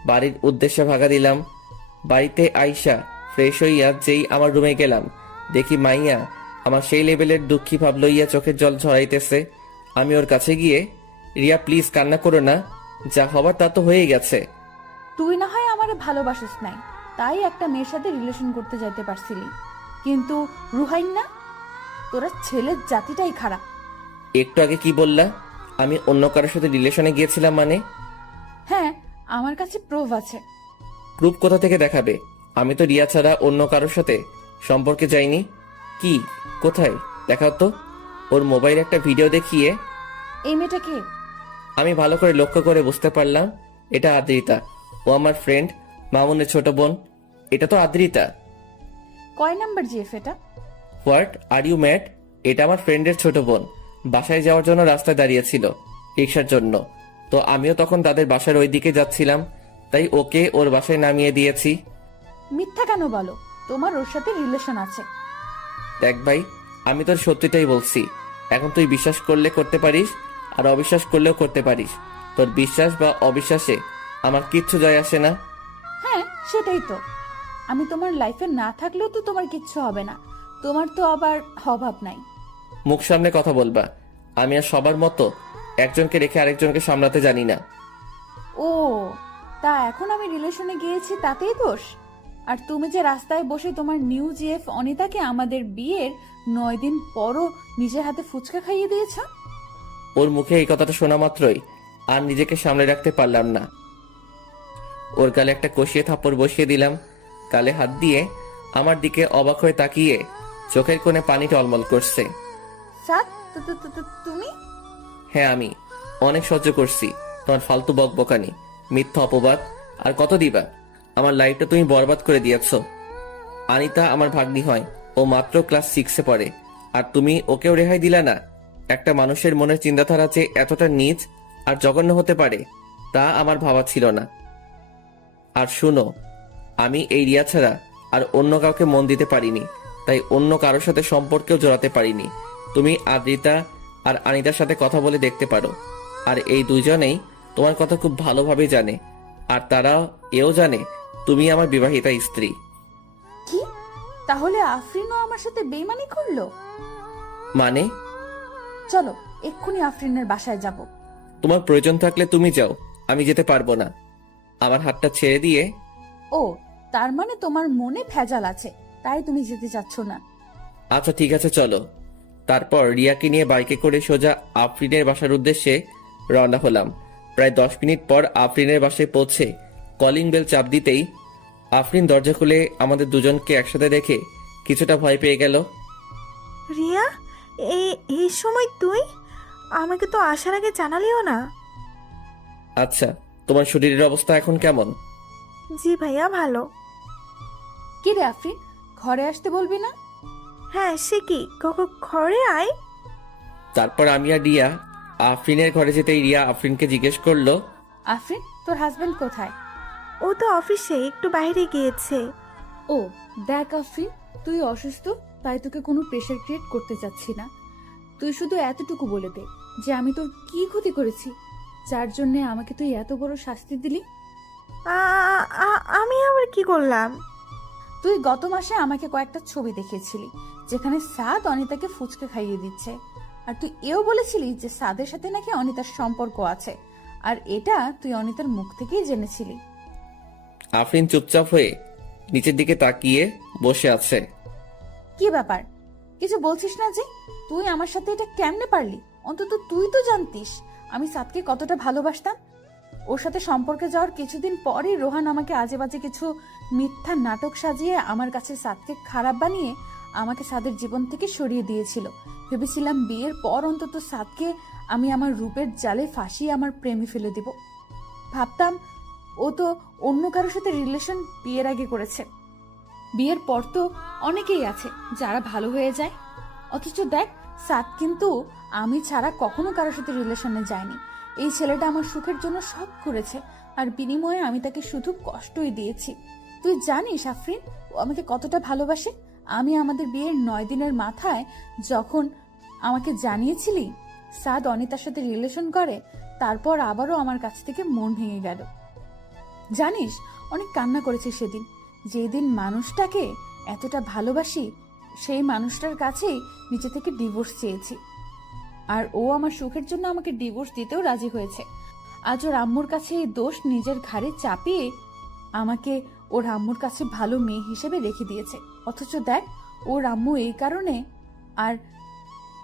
বাড়ির উদ্দেশ্যে ভাগা দিলাম। বাড়িতে আইসা ফ্রেশ হইয়া যেই আমার রুমে গেলাম, দেখি মাইয়া আমার সেই লেভেলের দুঃখী ভাব লইয়া চোখের জল ঝরাইতেছে। আমি ওর কাছে গিয়ে, রিয়া প্লিজ কান্না করো না, যা হবার তা তো হয়ে গেছে। তুই না হয় আমারে ভালোবাসিস নাই, তাই একটা মেয়ের সাথে রিলেশন করতে যাইতে পারছিলি, কিন্তু রুহাইন না, তোরা ছেলের জাতিটাই খারাপ। একটু আগে কি বললা? আমি অন্য কারোর সাথে রিলেশনে গিয়েছিলাম মানে? হ্যাঁ, আমার কাছে প্রুফ আছে। প্রুফ কোথা থেকে দেখাবে? আমি তো রিয়া ছাড়া অন্য কারোর সাথে সম্পর্কে যাইনি। কি, কোথায় দেখাও তো। ওর মোবাইল একটা ভিডিও দেখিয়ে। এই মেয়েটা কে? আমি ভালো করে লক্ষ্য করে বুঝতে পারলাম এটা আদ্রিতা। ও আমার ফ্রেন্ড মামুনের ছোট বোন। এটা তো আদ্রিতা। কয় নাম্বার জিএফ এটা? What are you mad? এটা আমার ফ্রেন্ডের ছোট বোন বাসায় যাওয়ার জন্য রাস্তায় দাঁড়িয়েছিল রিক্সার জন্য। তো আমিও তখন তাদের বাসার ওই দিকে যাচ্ছিলাম, তাই ওকে ওর বাসায় নামিয়ে দিয়েছি। মিথ্যা কেন বলো? তোমার ওর সাথে রিলেশন আছে। দেখ ভাই, আমি তোর সত্যিটাই বলছি। এখন তুই বিশ্বাস করলে করতে পারিস, আর অবিশ্বাস করলেও করতে পারিস। তোর বিশ্বাস বা অবিশ্বাসে আমার কিচ্ছু যায় আসে না। হ্যাঁ, সেটাই তো। আমি তোমার লাইফে না থাকলেও তো তোমার কিচ্ছু হবে না। তোমার তো আবার অভাব নাই। মুখ সামনে কথা বলবা। আমি আর সবার মতো একজনকে রেখে আরেকজনকে সামলাতে জানি না। ও, তা এখন আমি রিলেশনে গিয়েছি তাতেই দোষ? আর তুমি যে রাস্তায় বসে তোমার নিউ জিএফ অনিতাকে আমাদের বিয়ের 9 দিন পরও নিজের হাতে ফুচকা খাইয়ে দিয়েছ। ওর মুখে এই কথাটা শোনা মাত্রই আর নিজেকে সামলে রাখতে পারলাম না। ওর গালে একটা কষিয়ে থাপ্পড় বসিয়ে দিলাম। গালে হাত দিয়ে আমার দিকে অবাক হয়ে তাকিয়ে চোখের কোণে পানি টলমল করছে। তুমি? হ্যাঁ, আমি অনেক সহ্য করছি তোমার ফালতু বকবকানি, মিথ্যা অপবাদ। আর কত দিবা? আমার লাইফটা তুমি বরবাদ করে দিয়েছ। আনিতা আমার ভাগ্নি হয়, ও মাত্র ক্লাস 6-এ পড়ে, আর তুমি ওকেও রেহাই দিলা না। একটা মানুষের মনের চিন্তাধারা যে এতটা নীচ আর জঘন্য হতে পারে তা আমার ভাবা ছিল না। আর শুনো, আমি এই রিয়া ছাড়া আর অন্য কাউকে মন দিতে পারিনি, তাই অন্য কারোর সাথে সম্পর্কেও জড়াতে পারিনি। তুমি আদ্রিতা আর আনিতার সাথে কথা বলে দেখতে পারো। আর এই দুইজনেই তোমার কথা খুব ভালোভাবে জানে, আর তারা এও জানে তুমি আমার বিবাহিতা স্ত্রী। কি? তাহলে আফরিনও আমার সাথে বেইমানি করলো? মানে? চলো এক্ষুনি আফরিনের বাসায় যাব। তোমার প্রয়োজন থাকলে তুমি যাও, আমি যেতে পারবো না। আমার হাতটা ছেড়ে দিয়ে। ও, তার মানে তোমার মনে ভেজাল আছে, তাই তুমি যেতে চাচ্ছ না। আচ্ছা ঠিক আছে, চলো। তারপর রিয়াকে নিয়ে বাইকে করে সোজা আফরিনের বাসার উদ্দেশ্যে রওনা হলাম। প্রায় 10 মিনিট পর আফরিনের বাসায় পৌঁছে কলিং বেল চাপ দিতেই আফরিন দরজা খুলে আমাদের দুজনকে একসাথে দেখে কিছুটা ভয় পেয়ে গেল। রিয়া, এই সময় তুই? আমাকে তো আসার আগে জানালিও না। আচ্ছা, তোমার শরীরের অবস্থা এখন কেমন? জি ভাইয়া, ভালো। কি রে আফরিন, ঘরে আসতে বলবি না? হ্যাঁ, সে কি, ঘরে আয়। তারপর আমি আর রিয়া আফরিনের ঘরে যেতেই রিয়া আফরিনকে জিজ্ঞেস করলো, আফরিন, তোর হাজবেন্ড কোথায়? ও তো অফিসে একটু বাইরে গিয়েছে। ও দেখ আফরিন, তুই অসুস্থ, তাই তোকে কোনো প্রেশার ক্রিয়েট করতে চাচ্ছি না। তুই শুধু এতটুকু বলে দে যে আমি তোর কি ক্ষতি করেছি যার জন্য আমাকে তুই এত বড় শাস্তি দিলি। আমি আবার কি করলাম? তুই গত মাসে আমাকে কয়েকটা ছবি দেখিয়েছিলি যেখানে সাদ অনিতাকে ফুচকা খাইয়ে দিচ্ছে, আর তুই এও বলেছিলি যে সাদের সাথে নাকি অনিতার সম্পর্ক আছে, আর এটা তুই অনিতার মুখ থেকেই জেনেছিলি। আফরিন চুপচাপ হয়ে নিচের দিকে তাকিয়ে বসে আছে। কি ব্যাপার, কিছু বলছিস না যে? তুই আমার সাথে এটা কেমনে পারলি? অন্তত তুই তো জানতিস আমি সাদকে কতটা ভালোবাসতাম। ওর সাথে সম্পর্কে যাওয়ার কিছুদিন পরই রোহান আমাকে আজে বাজে কিছু মিথ্যা নাটক সাজিয়ে আমার কাছে সাদকে খারাপ বানিয়ে আমাকে সাদের জীবন থেকে সরিয়ে দিয়েছিল। ভেবেছিলাম বিয়ের পর অন্তত সাদকে আমি আমার রূপের জালে ফাঁসিয়ে আমার প্রেমে ফেলে দিব। ভাবতাম ও তো অন্য কারোর সাথে রিলেশন বিয়ের আগে করেছে। বিয়ের পর তো অনেকেই আছে যারা ভালো হয়ে যায়, অথচ দেখ সাদ কিন্তু আমি ছাড়া কখনো কারোর সাথে রিলেশনে যায়নি। এই ছেলেটা আমার সুখের জন্য সব করেছে, আর বিনিময়ে আমি তাকে শুধু কষ্টই দিয়েছি। তুই জানিস আফরিন ও আমাকে কতটা ভালোবাসে? আমি আমাদের বিয়ের 9 দিনের মাথায় যখন আমাকে জানিয়েছিলি সাদ অনিতার সাথে রিলেশন করে, তারপর আবারও আমার কাছ থেকে মন ভেঙে গেল। জানিস অনেক কান্না করেছি সেদিন। যেদিন মানুষটাকে এতটা ভালোবাসি সেই মানুষটার কাছেই নিচে থেকে ডিভোর্স চেয়েছি, আর ও আমার সুখের জন্য আমাকে ডিভোর্স দিতেও রাজি হয়েছে। আজ ওর আম্মুর কাছে এই দোষ নিজের ঘাড়ে চাপিয়ে আমাকে ওর আম্মুর কাছে ভালো মেয়ে হিসেবে রেখে দিয়েছে। অথচ দেখ ওর আম্মু এই কারণে আর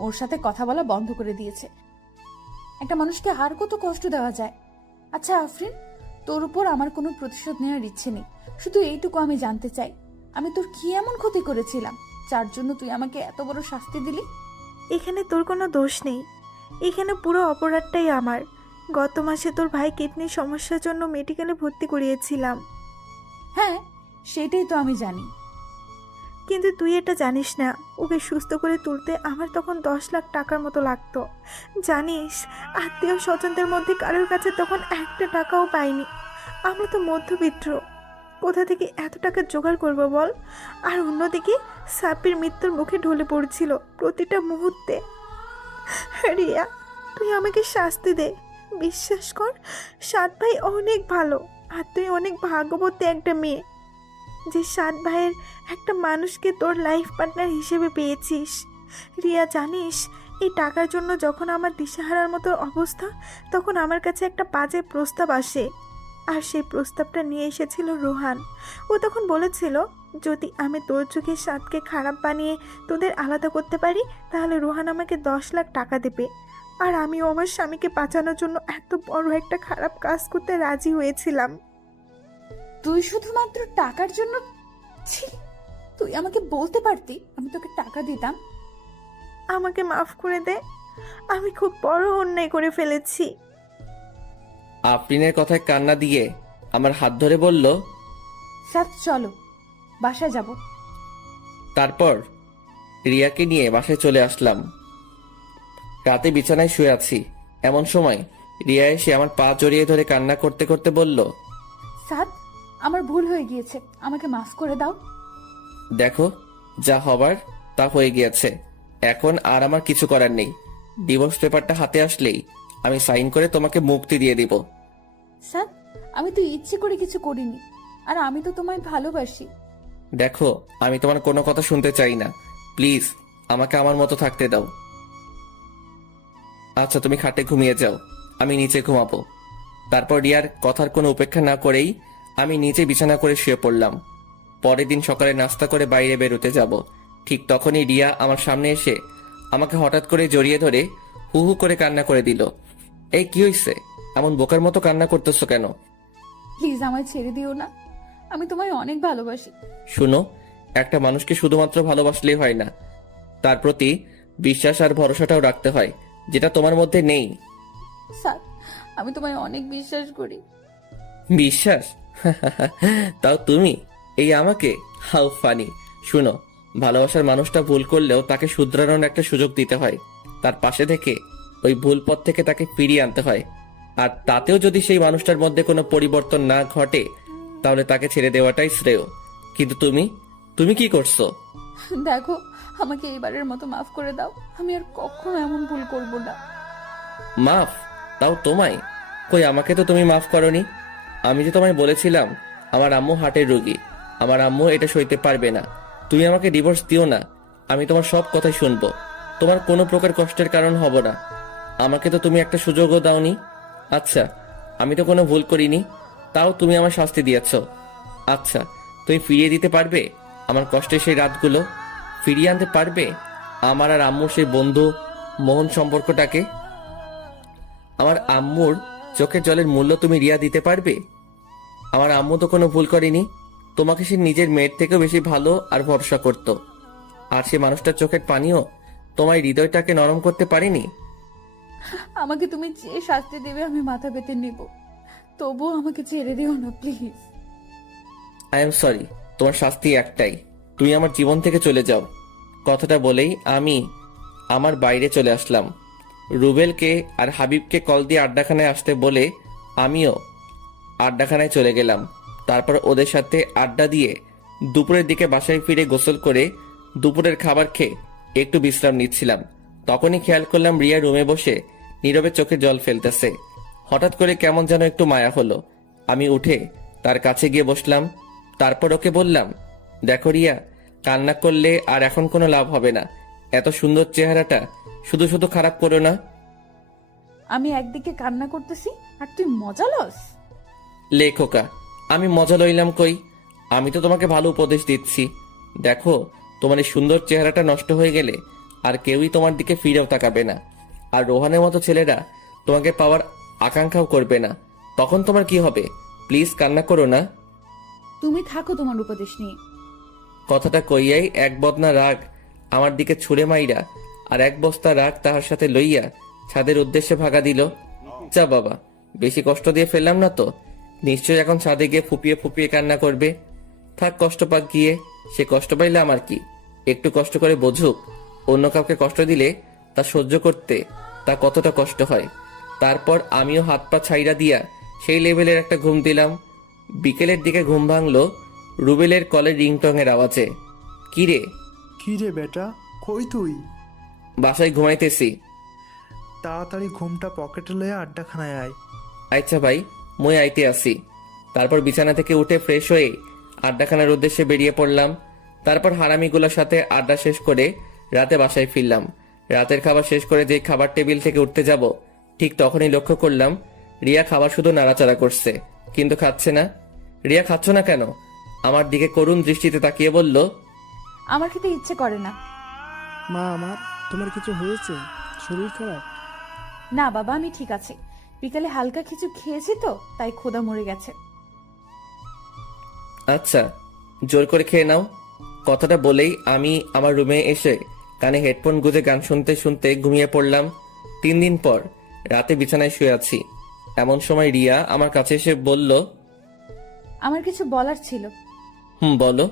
ওর সাথে কথা বলা বন্ধ করে দিয়েছে। একটা মানুষকে আর কত কষ্ট দেওয়া যায়। আচ্ছা আফরিন, তোর উপর আমার কোনো প্রতিশোধ নেওয়ার ইচ্ছে নেই, শুধু এইটুকু আমি জানতে চাই আমি তোর কি এমন ক্ষতি করেছিলাম যার জন্য তুই আমাকে এত বড় শাস্তি দিলি? এখানে তোর কোনো দোষ নেই, এখানে পুরো অপরাধটাই আমার। গত মাসে তোর ভাই কিডনির সমস্যার জন্য মেডিকেলে ভর্তি করিয়েছিলাম। হ্যাঁ সেটাই তো আমি জানি, কিন্তু তুই এটা জানিস না ওকে সুস্থ করে তুলতে আমার তখন 10 লাখ টাকার মতো লাগতো। জানিস আত্মীয় স্বজনদের মধ্যে কারোর কাছে তখন 1 টাকাও পাইনি। আমরা তো মধ্যবিত্ত, কোথা থেকে এত টাকা জোগাড় করবো বল? আর অন্যদিকে সাপির মৃত্যুর মুখে ঢলে পড়ছিল প্রতিটা মুহূর্তে। রিয়া, তুই আমাকে শাস্তি দে। বিশ্বাস কর সাত ভাই অনেক ভালো, আর তুই অনেক ভাগ্যবতী একটা মেয়ে যে 7 ভাইয়ের একটা মানুষকে তোর লাইফ পার্টনার হিসেবে পেয়েছিস। রিয়া জানিস এই টাকার জন্য যখন আমার দিশাহারার মতো অবস্থা, তখন আমার কাছে একটা বাজে প্রস্তাব আসে, আর সেই প্রস্তাবটা নিয়ে এসেছিল রোহান। ও তখন বলেছিল যদি আমি তোর চোখে সাদকে খারাপ বানিয়ে তোদের আলাদা করতে পারি তাহলে রোহান আমাকে 10 লাখ টাকা দেবে। আর আমিও আমার স্বামীকে বাঁচানোর জন্য এত বড় একটা খারাপ কাজ করতে রাজি হয়েছিলাম। তুই শুধুমাত্র টাকার জন্য? ছি, তুই আমাকে বলতে পারতি আমি তোকে টাকা দিতাম। আমাকে মাফ করে দে, আমি খুব বড় অন্যায় করে ফেলেছি। আফরিনের কথায় কান্না দিয়ে আমার হাত ধরে বলল, সাথ চলো বাসায় যাব। তারপর রিয়াকে নিয়ে বাসায় চলে আসলাম। রাতে বিছানায় শুয়ে আছি, এমন সময় রিয়া এসে আমার পা জড়িয়ে ধরে কান্না করতে করতে বলল, সাদ আমার ভুল হয়ে গিয়েছে, আমাকে মাফ করে দাও। দেখো যা হবার তা হয়ে গিয়েছে, এখন আর আমার কিছু করার নেই। ডিভোর্স পেপারটা হাতে আসলেই আমি সাইন করে তোমাকে মুক্তি দিয়ে দিব। সাদ আমি তো ইচ্ছে করে কিছু করিনি, আর আমি তো তোমায় ভালোবাসি। দেখো আমি তোমার কোনো কথা শুনতে চাই না, প্লিজ আমাকে আমার মতো থাকতে দাও। আচ্ছা তুমি খাটে ঘুমিয়ে যাও, আমি নিচে ঘুমাবো। তারপর রিয়ার কথার কোনো উপেক্ষা না করেই আমি নিচে বিছানা করে শুয়ে পড়লাম। পরের দিন সকালে নাস্তা করে বাইরে বেরোতে যাব, ঠিক তখনই রিয়া আমার সামনে এসে আমাকে হঠাৎ করে জড়িয়ে ধরে হু হু করে কান্না করে দিল। এই কি হয়েছে, এমন বোকার মতো কান্না করতেছো কেন? প্লিজ আমায় ছেড়ে দিও না, আমি তোমায় অনেক ভালোবাসি। শুনো, একটা মানুষকে শুধুমাত্র ভালোবাসলেই হয় না, তার প্রতি বিশ্বাস আর ভরসাটাও রাখতে হয়, যেটা তোমার মধ্যে নেই। স্যার আমি তোমায় অনেক বিশ্বাস করি। বিশ্বাস? তাও তুমি এই আমাকে? How funny. শুনো, ভালোবাসার মানুষটা ভুল করলেও তাকে শুধরানোর একটা সুযোগ দিতে হয়, তার পাশে থেকে ওই ভুল পথ থেকে তাকে ফিরিয়ে আনতে হয়। আর তাতেও যদি সেই মানুষটার মধ্যে কোনো পরিবর্তন না ঘটে তাহলে তাকে ছেড়ে দেওয়াটাই শ্রেয়। কিন্তু তুমি কি করছো? দেখো, আমাকে এবারের মতো মাফ করে দাও। আমি আর কখনো এমন ভুল করব না। মাফ? তাও তোমায়? কই, আমাকে তো তুমি মাফ করনি। আমি যে তোমায় বলেছিলাম আমার আম্মু হার্টের রোগী, আমার আম্মু এটা সইতে পারবে না। তুমি আমাকে ডিভোর্স দিও না, আমি তোমার সব কথাই শুনবো, তোমার কোনো প্রকার কষ্টের কারণ হব না। আমাকে তো তুমি একটা সুযোগও দাওনি। আচ্ছা, আমি তো কোনো ভুল করিনি, তাও তুমি আমার শাস্তি দিয়েছ। আচ্ছা, তুমি ফিরিয়ে দিতে পারবে আমার কষ্টের সেই রাতগুলো? ফিরিয়ে আনতে পারবে আমার আর আম্মুর সেই বন্ধু মোহন সম্পর্কটাকে? আমার আম্মুর চোখের জলের মূল্য তুমি রিয়া দিতে পারবে? আমার আম্মু তো কোনো ভুল করেনি, তোমাকে সে নিজের মেয়ের থেকেও বেশি ভালো আর ভরসা করত। আর সে মানুষটার চোখের পানিও তোমার হৃদয়টাকে নরম করতে পারেনি। আমাকে তুমি যে শাস্তি দেবে আমি মাথা পেতে নিব, তবুও আমাকে ছেড়ে দিও না প্লিজ। আই এম সরি, তোমার শাস্তি একটাই, তুমি আমার জীবন থেকে চলে যাও। কথাটা বলেই আমি আমার বাইরে চলে আসলাম। রুবেলকে আর হাবিবকে কল দিয়ে আড্ডাখানায় আসতে বলে আমিও আড্ডাখানায় চলে গেলাম। তারপর ওদের সাথে আড্ডা দিয়ে দুপুরের দিকে বাসায় ফিরে গোসল করে দুপুরের খাবার খেয়ে একটু বিশ্রাম নিচ্ছিলাম। তখনই খেয়াল করলাম রিয়া রুমে বসে নীরবে চোখে জল ফেলতেছে। হঠাৎ করে কেমন যেন একটু মায়া হলো। আমি উঠে তার কাছে গিয়ে বসলাম। তারপর ওকে বললাম, দেখো রিয়া, কান্না করলে আর এখন কোনো লাভ হবে না। এত সুন্দর চেহারাটা শুধু শুধু খারাপ করো না। আমি একদিকে কান্না করতেছি আর তুই মজা লস? লেখোকা, আমি মজা লইলাম কই? আমি তো তোমাকে ভালো উপদেশ দিচ্ছি। দেখো, তোমার এই সুন্দর চেহারাটা নষ্ট হয়ে গেলে আর কেউই তোমার দিকে ফিরেও তাকাবে না। আর রোহানের মতো ছেলেরা তোমাকে পাওয়ার আকাঙ্ক্ষাও করবে না। তখন তোমার কি হবে? প্লিজ কান্না করো না। তুমি থাকো তোমার উপদেশ নিয়ে। কথাটা কইয়াই এক বদনা রাগ আমার দিকে ছুঁড়ে মাইরা আর এক বস্তা রাগ তাহার সাথে লইয়া ছাদের উদ্দেশ্যে ভাগা দিল। যা বাবা, বেশি কষ্ট দিয়ে ফেললাম না তো? নিশ্চয় এখন ছাদে গিয়ে ফুপিয়ে ফুপিয়ে কান্না করবে। থাক, কষ্ট পাক গিয়ে, সে কষ্ট পাইলে আমার কি? একটু কষ্ট করে বোঝুক, অন্য কাউকে কষ্ট দিলে তা সহ্য করতে তা কতটা কষ্ট হয়। তারপর আমিও হাত পা ছাইরা দিয়া সেই লেভেলের একটা ঘুম দিলাম। বিকেলের দিকে ঘুম ভাঙলো রুবেলের কলের রিংটং এর আওয়াজে। কিরে? কি রে বেটা, কই তুই? বাসায় ঘুমাইতেছি। তাড়াতাড়ি ঘুমটা পকেটে লয়ে আড্ডাখানায় আয়। আচ্ছা ভাই, মই আইতে আসি। তারপর বিছানা থেকে উঠে ফ্রেশ হয়ে আড্ডাখানার উদ্দেশ্যে বেরিয়ে পড়লাম। তারপর হারামিগুলোর সাথে আড্ডা শেষ করে রাতে বাসায় ফিরলাম। রাতের খাবার শেষ করে যে খাবার টেবিল থেকে উঠতে যাব, ঠিক তখনই লক্ষ্য করলাম রিয়া খাবার শুধু নাড়াচাড়া করছে, কিন্তু খাচ্ছে না। রিয়া, খাচ্ছ না কেন? আমার দিকে করুণ দৃষ্টিতে তাকিয়ে বলল, আমার খেতে ইচ্ছে করে না। মা, আমার তোমার কিছু হয়েছে? শরীর খারাপ? না বাবা, আমি ঠিক আছি। বিকালে হালকা কিছু খেয়েছি তো, তাই ক্ষুধা মরে গেছে। আচ্ছা, জোর করে খেয়ে নাও। কথাটা বলেই আমি আমার রুমে এসে কানে হেডফোন গুঁজে গান শুনতে শুনতে ঘুমিয়ে পড়লাম। 3 দিন পর রাতে বিছানায় শুয়ে আছি। এমন সময় রিয়া আমার কাছে এসে বলল, আমার কিছু বলার ছিল। বলো।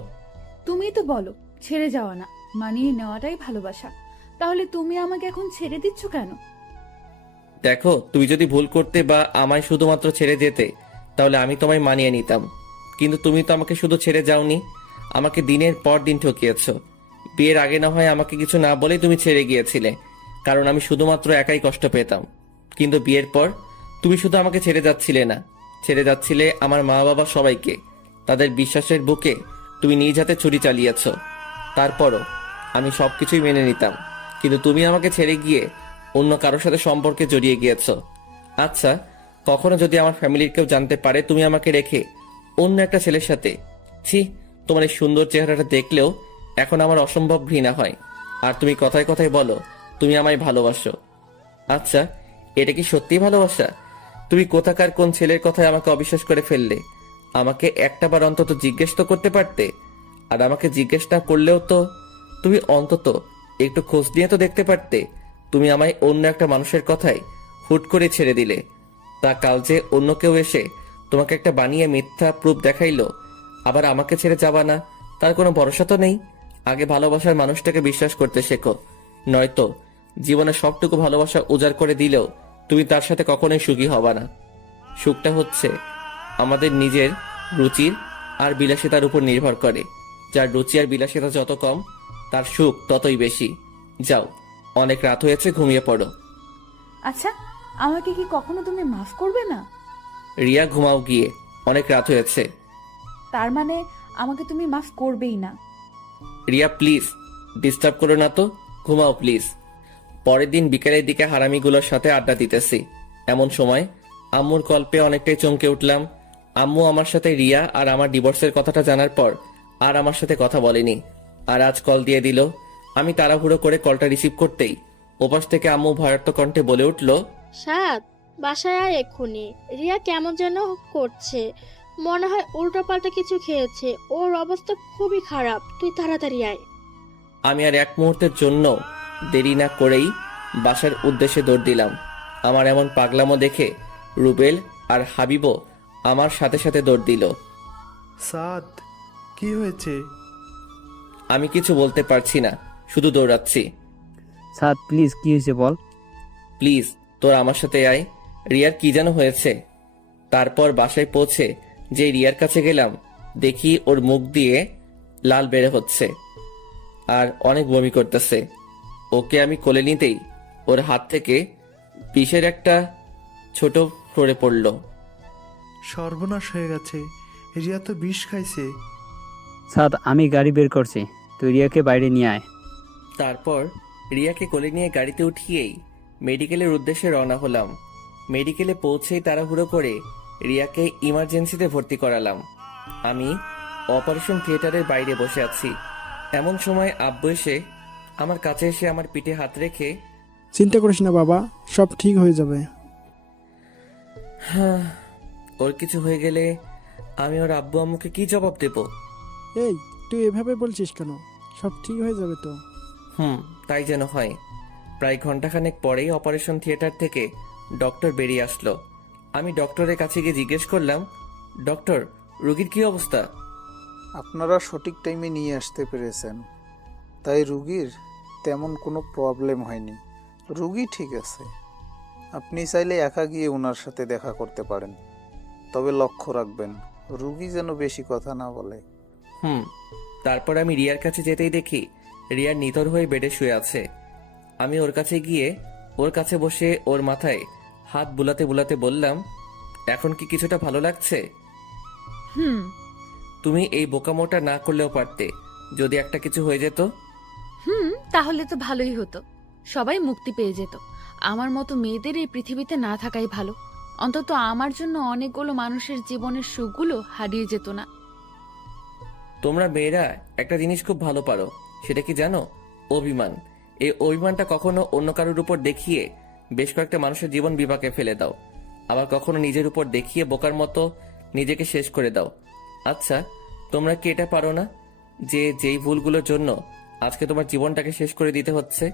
তুমি তো বলো ছেড়ে যাওয়া না, মানিয়ে নেওয়াটাই ভালোবাসা। তাহলে তুমি আমাকে এখন ছেড়ে দিচ্ছ কেন? দেখো, তুই যদি ভুল করতে বা আমায় শুধুমাত্র ছেড়ে যেতে, তাহলে আমি তোমায় মানিয়ে নিতাম। কিন্তু তুমি তো আমাকে শুধু ছেড়ে যাওনি, আমাকে দিনের পর দিন ঠকিয়েছ। বিয়ের আগে না হয় আমাকে কিছু না বলেই তুমি ছেড়ে গিয়েছিলে, কারণ আমি শুধুমাত্র একাই কষ্ট পেতাম। কিন্তু বিয়ের পর তুমি শুধু আমাকে ছেড়ে যাচ্ছিলে না, ছেড়ে যাচ্ছিলে আমার মা বাবা সবাইকে। তাদের বিশ্বাসের বুকে তুমি নিজ হাতে ছুরি চালিয়েছ। তারপরও আমি সবকিছুই মেনে নিতাম, কিন্তু তুমি আমাকে ছেড়ে গিয়ে অন্য কারোর সাথে সম্পর্কে জড়িয়ে গিয়েছ। আচ্ছা, কখনো যদি আমার ফ্যামিলির কেউ জানতে পারে তুমি আমাকে রেখে অন্য একটা ছেলের সাথে, ছি, তোমার এই সুন্দর চেহারাটা দেখলেও এখন আমার অসম্ভব ঘৃণা হয়। আর তুমি কথায় কথায় বলো তুমি আমায় ভালোবাসো। আচ্ছা, এটা কি সত্যি ভালোবাসা? তুমি কোথাকার কোন ছেলের কথায় আমাকে অবিশ্বাস করে ফেললে? আমাকে একটাবার অন্তত জিজ্ঞেস তো করতে পারতে। আর আমাকে জিজ্ঞেস না করলেও তো তুমি অন্তত একটু খোঁজ নিয়ে তো দেখতে পারতে। তুমি আমায় অন্য একটা মানুষের কথায় হুট করে ছেড়ে দিলে। তা কাল যে অন্য কেউ এসে তোমাকে একটা বানিয়ে মিথ্যা প্রুফ দেখাইলো, আবার আমাকে ছেড়ে যাবা না, তার কোনো ভরসা তো নেই। আগে ভালোবাসার মানুষটাকে বিশ্বাস করতে শেখো, নয়তো জীবনে সবটুকু ভালোবাসা উজাড় করে দিলেও তুমি তার সাথে কখনোই সুখী হবা না। সুখটা হচ্ছে আমাদের নিজের রুচির আর বিলাসিতার উপর নির্ভর করে। যার রুচি আর বিলাসিতা যত কম, তার সুখ ততই বেশি। যাও, অনেক রাত হয়েছে, ঘুমিয়ে পড়ো। আচ্ছা, আমাকে কি কখনো তুমি মাফ করবে না? রিয়া, ঘুমাও গিয়ে, অনেক রাত হয়েছে। তার মানে আমাকে তুমি মাফ করবেই না? রিয়া প্লিজ, ডিস্টার্ব করো না তো, ঘুমাও প্লিজ। পরের দিন বিকেলের দিকে হারামিগুলোর সাথে আড্ডা দিতেছি। এমন সময় আম্মুর কল পেয়ে অনেকটাই চমকে উঠলাম। আম্মু আমার সাথে রিয়া আর আমার ডিভোর্সের কথাটা জানার পর আর আমার সাথে কথা বলেনি, আর আজ কল দিয়ে দিল। আমি তাড়াহুড়ো করে কলটা রিসিভ করতেই ওপাশ থেকে আম্মু ভয়ার্থ কণ্ঠে বলে উঠল, সাদ, বাসায় আয় এক্ষুনি। রিয়া কেমন যেন করছে, মনে হয় উল্টোপাল্টা কিছু খেয়েছে। ওর অবস্থা খুবই খারাপ, তুই তাড়াতাড়ি আয়। আমি আর এক মুহূর্তের জন্য দেরি না করেই বাসার উদ্দেশ্যে দৌড় দিলাম। আমার এমন পাগলামো দেখে রুবেল আর হাবিবও আমার সাথে সাথে দৌড় দিল। সাদ, কি হয়েছে? আমি কিছু বলতে পারছি না, শুধু দৌড়াচ্ছি। সাদ প্লিজ, কি হয়েছে বল। প্লিজ, তোর আমার সাথে আয়। রিয়ার কি যেন হয়েছে। তারপর বাসায় পৌঁছে যে রিয়ার কাছে গেলাম, দেখি ওর মুখ দিয়ে লাল বেড়ে হচ্ছে আর অনেক বমি করতেছে। ওকে আমি কোলে নিতেই ওর হাত থেকে বিষের একটা ছোট সরে পড়ল। সর্বনাশ হয়ে গেছে, রিয়া তো বিষ খাইছে। সাদ, আমি গাড়ি বের করছি, তুই রিয়াকে বাইরে নিয়ে আয়। তারপর রিয়াকে কোলে নিয়ে গাড়িতে উঠিয়েই মেডিকেলের উদ্দেশ্যে রওনা হলাম। মেডিকেলে পৌঁছেই তাড়াহুড়ো করে রিয়াকে ইমার্জেন্সিতে ভর্তি করালাম। আমি অপারেশন থিয়েটারের বাইরে বসে আছি। এমন সময় আব্বু এসে আমার কাছে এসে আমার পিঠে হাত রেখে, চিন্তা করিস না বাবা, সব ঠিক হয়ে যাবে। হ্যাঁ, ওর কিছু হয়ে গেলে আমি ওর আব্বু আম্মুকে কি জবাব দেব? এই, তুই এভাবে বলছিস কেন? সব ঠিক হয়ে যাবে তো। তাই যেন হয়। প্রায় ঘন্টাখানেক পরেই অপারেশন থিয়েটার থেকে ডক্টর বেরিয়ে আসলো। আমি ডক্টরের কাছে গিয়ে জিজ্ঞেস করলাম, ডক্টর, রোগীর কি অবস্থা? আপনারা সঠিক টাইমে নিয়ে আসতে পেরেছেন, তাই রুগীর তেমন কোনো প্রবলেম হয়নি। রুগী ঠিক আছে। আপনি চাইলে একা গিয়ে ওনার সাথে দেখা করতে পারেন, তবে লক্ষ্য রাখবেন রুগী যেন বেশি কথা না বলে। তারপর আমি রিয়ার কাছে যেতেই দেখি রিয়া নিথর হয়ে বেডে শুয়ে আছে। আমি ওর কাছে গিয়ে ওর কাছে বসে ওর মাথায় হাত বুলাতে বুলাতে বললাম, এখন কি কিছুটা ভালো লাগছে? তুমি এই বোকামোটা না করলেও পারতে, যদি একটা কিছু হয়ে যেত। তাহলে তো ভালোই হতো, সবাই মুক্তি পেয়ে যেত। আমার মতো মেয়েদের এই পৃথিবীতে না থাকাই ভালো। অন্তত আমার জন্য অনেকগুলো মানুষের জীবনের সুখগুলো হারিয়ে যেত না। তোমরা মেয়েরা একটা জিনিস খুব ভালো পারো, সেটা কি জানো? অভিমান। এই অভিমানটা কখনো অন্য কারোর উপর দেখিয়ে বেশ কয়েকটা মানুষের জীবন বিপাকে ফেলে দাও, আবার কখনো নিজের উপর দেখিয়ে বোকার মতো নিজেকে শেষ করে দাও। আচ্ছা, তোমরা কি এটা পারো না যে যেই ভুলগুলোর জন্য আজকে তোমার জীবনটাকে শেষ করে দিতে হচ্ছে,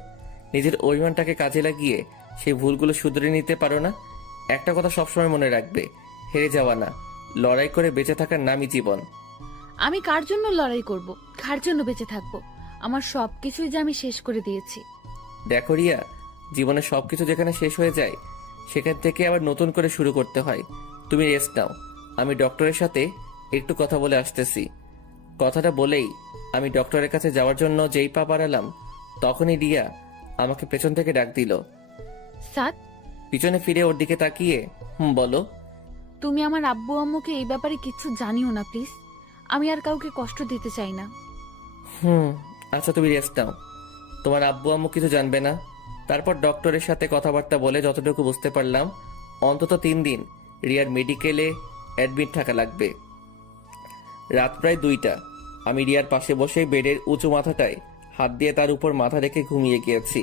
নিজের অভিমানটাকে কাজে লাগিয়ে সেই ভুলগুলো শুধরে নিতে পারো না? একটা কথা সবসময় মনে রাখবে, হেরে যাওয়া না, লড়াই করে বেঁচে থাকার নামই জীবন। আমি কার জন্য লড়াই করব, কার জন্য বেঁচে থাকবো? আমার সবকিছুই যে আমি শেষ করে দিয়েছি। দেখো রিয়া, জীবনে সবকিছু যেখানে শেষ হয়ে যায় সেখান থেকে আবার নতুন করে শুরু করতে হয়। তুমি রেস্ট নাও, আমি ডক্টরের সাথে একটু কথা বলে আসতেছি। কথাটা বলেই আমি ডক্টরের কাছে যাওয়ার জন্য যেই পা বাড়ালাম, তখনই রিয়া আমাকে পেছন থেকে ডাক দিল। সাদ, পিছনে ফিরে ওর দিকে তাকিয়ে, বলো। তুমি আমার আব্বু আম্মুকে এই ব্যাপারে কিছু জানিও না প্লিজ। আমি আর কাউকে কষ্ট দিতে চাই না। আচ্ছা, তুমি রেস্ট নাও, তোমার আব্বু আম্মু কিছু জানবে না। তারপর ডক্টরের সাথে কথাবার্তা বলে যতটুকু বুঝতে পারলাম, অন্তত 3 দিন রিয়ার মেডিকেলে অ্যাডমিট থাকা লাগবে। রাত প্রায় 2টা। আমি রিয়ার পাশে বসে বেডের উঁচু মাথাটায় হাত দিয়ে তার উপর মাথা রেখে ঘুমিয়ে গিয়েছি।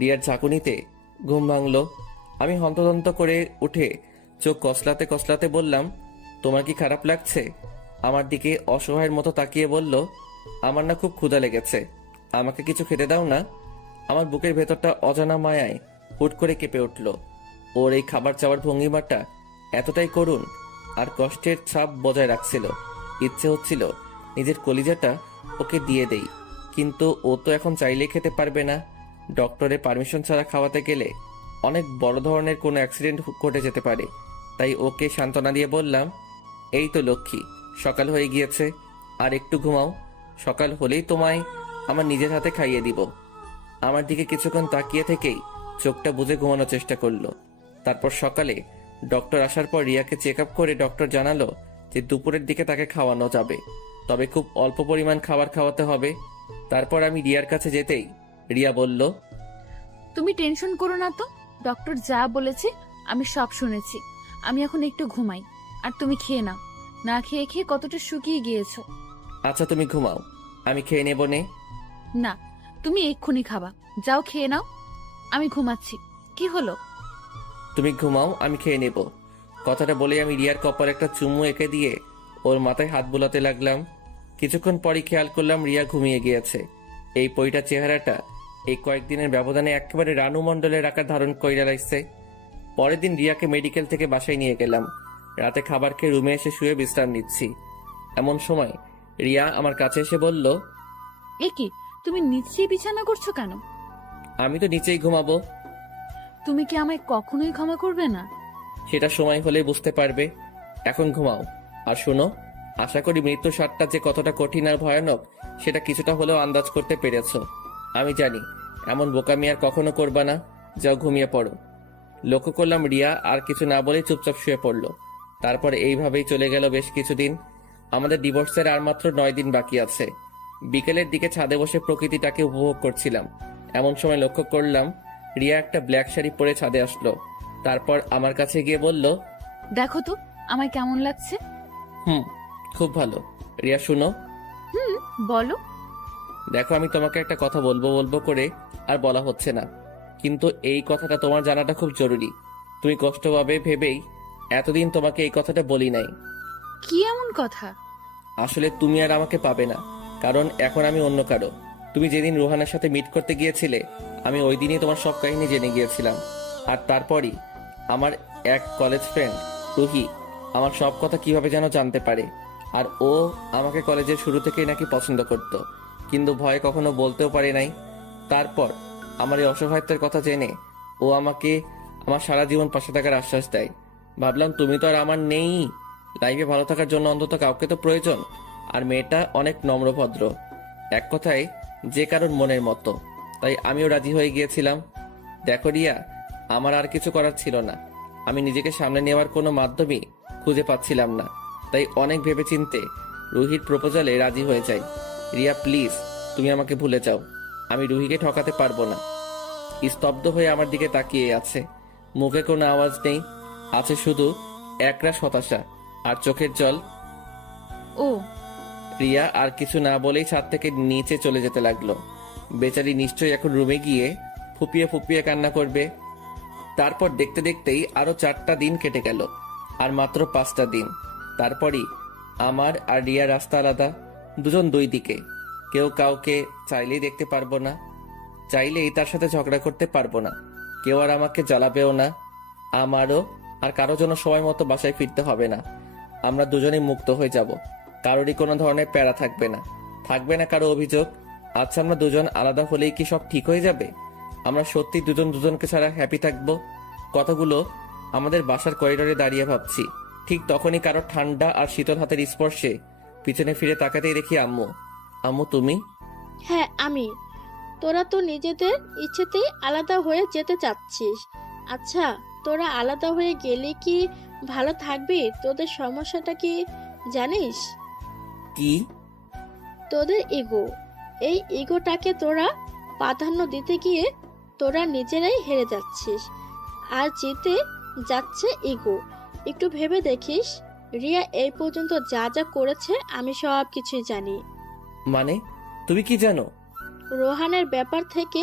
রিয়ার ঝাঁকুনিতে ঘুম ভাঙলো। আমি হন্তদন্ত করে উঠে চোখ কসলাতে কসলাতে বললাম, তোমার কি খারাপ লাগছে? আমার দিকে অসহায়ের মতো তাকিয়ে বলল, আমার না খুব ক্ষুধা লেগেছে, আমাকে কিছু খেতে দাও না। আমার বুকের ভেতরটা অজানা মায়ায় হুট করে কেঁপে উঠল। ওর এই খাবার চাওয়ার ভঙ্গিমাটা এতটাই করুণ আর কষ্টের ছাপ বজায় রাখছিল। ইচ্ছে হচ্ছিল নিজের কলিজাটা ওকে দিয়ে দেই, কিন্তু ও তো এখন চাইলেই খেতে পারবে না। ডক্টরের পারমিশন ছাড়া খাওয়াতে গেলে অনেক বড় ধরনের কোনো অ্যাক্সিডেন্ট ঘটে যেতে পারে। তাই ওকে সান্ত্বনা দিয়ে বললাম, এই তো লক্ষ্মী, সকাল হয়ে গিয়েছে, আর একটু ঘুমাও। সকাল হলেই তোমায় আমার নিজের হাতে খাইয়ে দিব। আমার দিকে কিছুক্ষণ তাকিয়ে থেকেই চোখটা বুজে ঘুমানোর চেষ্টা করলো। তারপর সকালে ডক্টর আসার পর রিয়াকে চেক আপ করে ডক্টর জানালো যে দুপুরের দিকে তাকে খাওয়ানো যাবে, তবে খুব অল্প পরিমাণ খাবার খাওয়াতে হবে। তারপর আমি রিয়ার কাছে যেতেই রিয়া বলল, তুমি টেনশন করো না তো, ডক্টর যা বলেছে আমি সব শুনেছি। আমি এখন একটু ঘুমাই, আর তুমি খেয়ে নাও। না খেয়ে খেয়ে কতটা শুকিয়ে গিয়েছো। আচ্ছা তুমি ঘুমাও, আমি খেয়ে নেব নে। না, তুমি এক্ষুনি খাবা। যাও খেয়ে নাও, আমি ঘুমাচ্ছি। কি হলো? তুমি ঘুমাও, আমি খেয়ে নেব। কথাটা বলে আমি রিয়ার কপালে একটা চুমু এঁকে দিয়ে ওর মাথায় হাত বুলাতে লাগলাম। কিছুক্ষণ পরই খেয়াল করলাম রিয়া ঘুমিয়ে গিয়েছে। এই পরিটা চেহারাটা এই কয়েকদিনের ব্যবধানে একেবারে রানু মণ্ডলের আকার ধারণ কইরা লাগছে। পরের দিন রিয়াকে মেডিকেল থেকে বাসায় নিয়ে গেলাম। রাতে খাবার খেয়ে রুমে এসে শুয়ে বিশ্রাম নিচ্ছি। এমন সময় রিয়া আমার কাছে এসে বলল, এ কি, তুমি নিচেই বিছানা করছো কেন? আমি তো নিচেই ঘুমাবো। তুমি কি আমায় কখনোই ক্ষমা করবে না? সেটা সময় হলেই বুঝতে পারবে। এখন ঘুমাও। আর শোনো, আশা করি মৃত্যুর স্বাদটা যে কতটা কঠিন আর ভয়ানক সেটা কিছুটা হলেও আন্দাজ করতে পেরেছো। আমি জানি এমন বোকামি আর কখনো করবা না। যাও ঘুমিয়ে পড়ো। লক্ষ্য করলাম রিয়া আর কিছু না বলেই চুপচাপ শুয়ে পড়লো। তারপর এইভাবেই চলে গেল বেশ কিছুদিন। আমাদের ডিভোর্সের আর মাত্র 9 দিন বাকি আছে। বিকেলের দিকে ছাদে বসে প্রকৃতিটাকে উপভোগ করছিলাম। এমন সময় লক্ষ্য করলাম রিয়া একটা ব্ল্যাক শাড়ি পরে ছাদে আসলো। তারপর আমার কাছে গিয়ে বলল, দেখো তো আমায় কেমন লাগছে। খুব ভালো। রিয়া শুনো। বলো। দেখো, আমি তোমাকে একটা কথা বলবো বলবো করে আর বলা হচ্ছে না, কিন্তু এই কথাটা তোমার জানাটা খুব জরুরি। তুমি কষ্ট পাবে ভেবেই এতদিন তোমাকে এই কথাটা বলি নাই। কি এমন কথা? আসলে তুমি আর আমাকে পাবে না, কারণ এখন আমি অন্য কারো। তুমি যেদিন রোহানের সাথে মিট করতে গিয়েছিলে আমি ওই দিনই তোমার সব কাহিনী জেনে গিয়েছিলাম। আর তারপরই আমার এক কলেজ ফ্রেন্ড রুহি আমার সব কথা কিভাবে যেন জানতে পারে। আর ও আমাকে কলেজের শুরু থেকেই নাকি পছন্দ করত, কিন্তু ভয়ে কখনো বলতেও পারে নাই। তারপর আমার এই অসহায়ত্বের কথা জেনে ও আমাকে আমার সারা জীবন পাশে থাকার আশ্বাস দেয়। ভাবলাম তুমি তো আর আমার নেই, লাইফে ভালো থাকার জন্য অন্তত কাউকে তো প্রয়োজন। আর মেয়েটা অনেক নম্রভদ্র, এক কথায় যে কারোর মনের মতো। তাই আমিও রাজি হয়ে গিয়েছিলাম। দেখো রিয়া, আমার আর কিছু করার ছিল না। আমি নিজেকে সামনে নেওয়ার কোনো মাধ্যমই খুঁজে পাচ্ছিলাম না। তাই অনেক ভেবেচিন্তে রুহির প্রপোজালে রাজি হয়ে যাই। রিয়া প্লিজ, তুমি আমাকে ভুলে যাও। আমি রুহিকে ঠকাতে পারবো না। স্তব্ধ হয়ে আমার দিকে তাকিয়ে আছে। মুখে কোনো আওয়াজ নেই, আছে শুধু একরাশ হতাশা আর চোখের জল। ও রিয়া আর কিছু না বলেই ছাদ থেকে নিচে চলে যেতে লাগলো। বেচারি নিশ্চয়ই এখন রুমে গিয়ে ফুপিয়ে ফুপিয়ে কান্না করবে। তারপর দেখতে দেখতেই আরো 4টা দিন কেটে গেল, আর মাত্র 5টা দিন। তারপরই আমার আর রিয়া রাস্তা আলাদা, দুজন দুই দিকে। কেউ কাউকে চাইলেই দেখতে পারবো না, চাইলেই তার সাথে ঝগড়া করতে পারবো না। কেউ আর আমাকে জ্বালাবেও না। আমারও আর কারো জন্য সময় মতো বাসায় ফিরতে হবে না। আমরা দুজনেই মুক্ত হয়ে যাব। কারোরই কোনো ধরনের প্যারা থাকবে না, থাকবে না কারো অভিযোগ। আচ্ছা, আমরা দুজন আলাদা হলেই কি সব ঠিক হয়ে যাবে? আমরা সত্যি দুজন দুজনকে ছাড়া হ্যাপি থাকবো? কথাগুলো আমাদের বাসার করিডোরে দাঁড়িয়ে ভাবছি। ঠিক তখনই কারো ঠান্ডা আর শীতল হাতের স্পর্শে পিছনে ফিরে তাকাতেই দেখি আম্মু। আম্মু তুমি? হ্যাঁ আমি। তোরা তো নিজেদের ইচ্ছেতেই আলাদা হয়ে যেতে চাচ্ছিস। আচ্ছা, তোরা আলাদা হয়ে গেলে কি ভালো থাকবি? তোদের সমস্যাটা কি জানিস? কি? তোদের ইগো। এই ইগোটাকে তোরা প্রাধান্য দিতে গিয়ে তোরা নিজেরাই হেরে যাচ্ছিস, আর জিতে যাচ্ছে ইগো। একটু ভেবে দেখিস, রিয়া এই পর্যন্ত যা যা করেছে আমি সব কিছুই জানি। মানে তুমি কি জানো? রোহানের ব্যাপার থেকে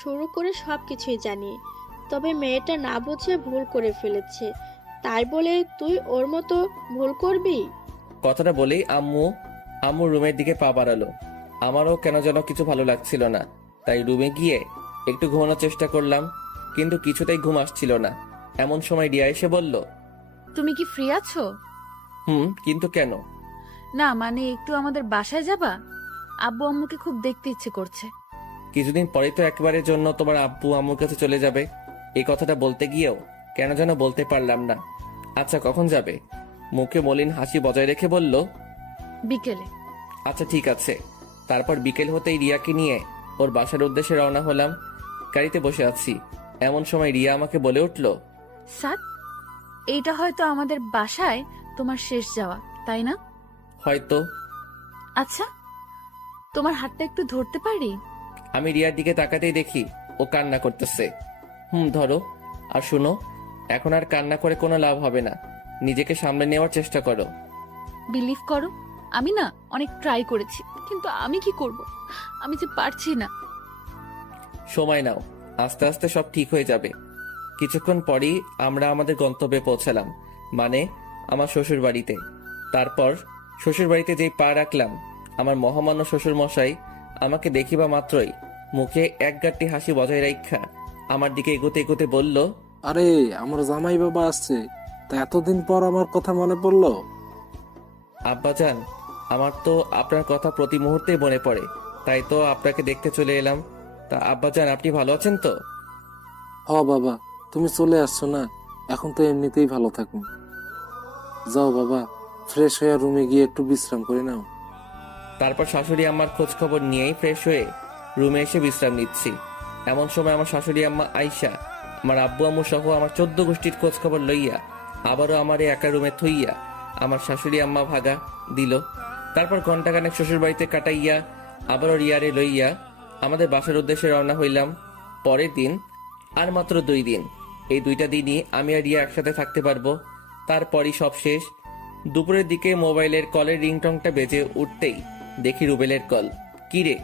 শুরু করে সব কিছুই জানি। তবে মেয়েটা না বুঝে ভুল করে ফেলেছে, তাই বলে তুই ওর মতো ভুল করবি? কথাটা বলেই আম্মু রুমের দিকে পা বাড়ালো। আমারও কেন যেন কিছু ভালো লাগছিল না, তাই রুমে গিয়ে একটু ঘুমানোর চেষ্টা করলাম, কিন্তু কিছুতেই ঘুম আসছিল না। এমন সময় রিয়া এসে বলল, তুমি কি ফ্রি আছো? কিন্তু কেন? না মানে একটু আমাদের বাসায় যাবা? আব্বু আম্মুকে খুব দেখতে ইচ্ছে করছে। কিছুদিন পরেই তো একবারের জন্য তোমার আব্বু আম্মুর কাছে চলে যাবে। এই কথাটা বলতে গিয়েও কেন যেন বলতে পারলাম না। আচ্ছা কখন যাবে? মুখে মলিন হাসি বজায় রেখে বলল, বিকেলে। আচ্ছা ঠিক আছে। তারপর বিকেল হতেই রিয়াকে নিয়ে ওর বাসার উদ্দেশ্যে রওনা হলাম। গাড়িতে বসে আছি, এমন সময় রিয়া আমাকে বলে উঠল, সাত, এইটা হয়তো আমাদের বাসায় তোমার শেষ যাওয়া, তাই না? হয়তো। আচ্ছা, তোমার হাতটা একটু ধরতে পারি? আমি রিয়ার দিকে তাকাতেই দেখি ও কান্না করতেছে। ধরো। আর শুনো, এখন আর কান্না করে কোনো লাভ হবে না, নিজেকে সামলে নেওয়ার চেষ্টা করো। বিলিভ করো, আমি না অনেক ট্রাই করেছি, কিন্তু আমি কি করব, আমি যে পারছি না। সময় নাও, আস্তে আস্তে সব ঠিক হয়ে যাবে। কিছুক্ষণ পরেই আমরা আমাদের গন্তব্যে পৌঁছালাম, মানে আমার শ্বশুর বাড়িতে। তারপর শ্বশুর বাড়িতে যেই পা রাখলাম, আমার মহামান্য শ্বশুর মশাই আমাকে দেখিবা মাত্রই মুখে এক গাঁটটি হাসি বজায় রাখা আমার দিকে এগোতে এগোতে বলল, আরে আমার জামাই বাবা আসছে, তা এতদিন পর আমার কথা মনে পড়লো? আব্বাজান, আমার তো আপনার কথা প্রতি মুহূর্তেই মনে পড়ে, তাই তো আপনাকে দেখতে চলে এলাম। তা আব্বাজান, আপনি ভালো আছেন তো? বাবা, তুমি চলে আসছো না, এখন তো এমনিতেই ভালো থাকুন। যাও বাবা, ফ্রেশ হয়ে রুমে গিয়ে একটু বিশ্রাম করে নাও। তারপর শাশুড়ি আম্মার খোঁজ খবর নিয়েই ফ্রেশ হয়ে রুমে এসে বিশ্রাম নিচ্ছি। এমন সময় আমার শাশুড়ি আম্মা আয়শা আমার আব্বু আম্মু সহ আমার 14 গোষ্ঠীর খোঁজ খবর লইয়া আবারও আমার একা রুমে থইয়া আমার শাশুড়ি আম্মা ভাগা দিল। তারপর ঘন্টাখানেক শ্বশুর বাড়িতে কাটাইয়া আবারও রিয়ারে লইয়া আমাদের বাসার উদ্দেশ্যে রওনা হইলাম। পরের দিন আর মাত্র 2 দিন, এই 2টা দিনই আমি আর রিয়া একসাথে থাকতে পারবো। তারপরই সব শেষ। দুপুরের দিকে মোবাইলের কলের রিংটংটা বেজে উঠতেই দেখি রুবেলের কল। কি রে?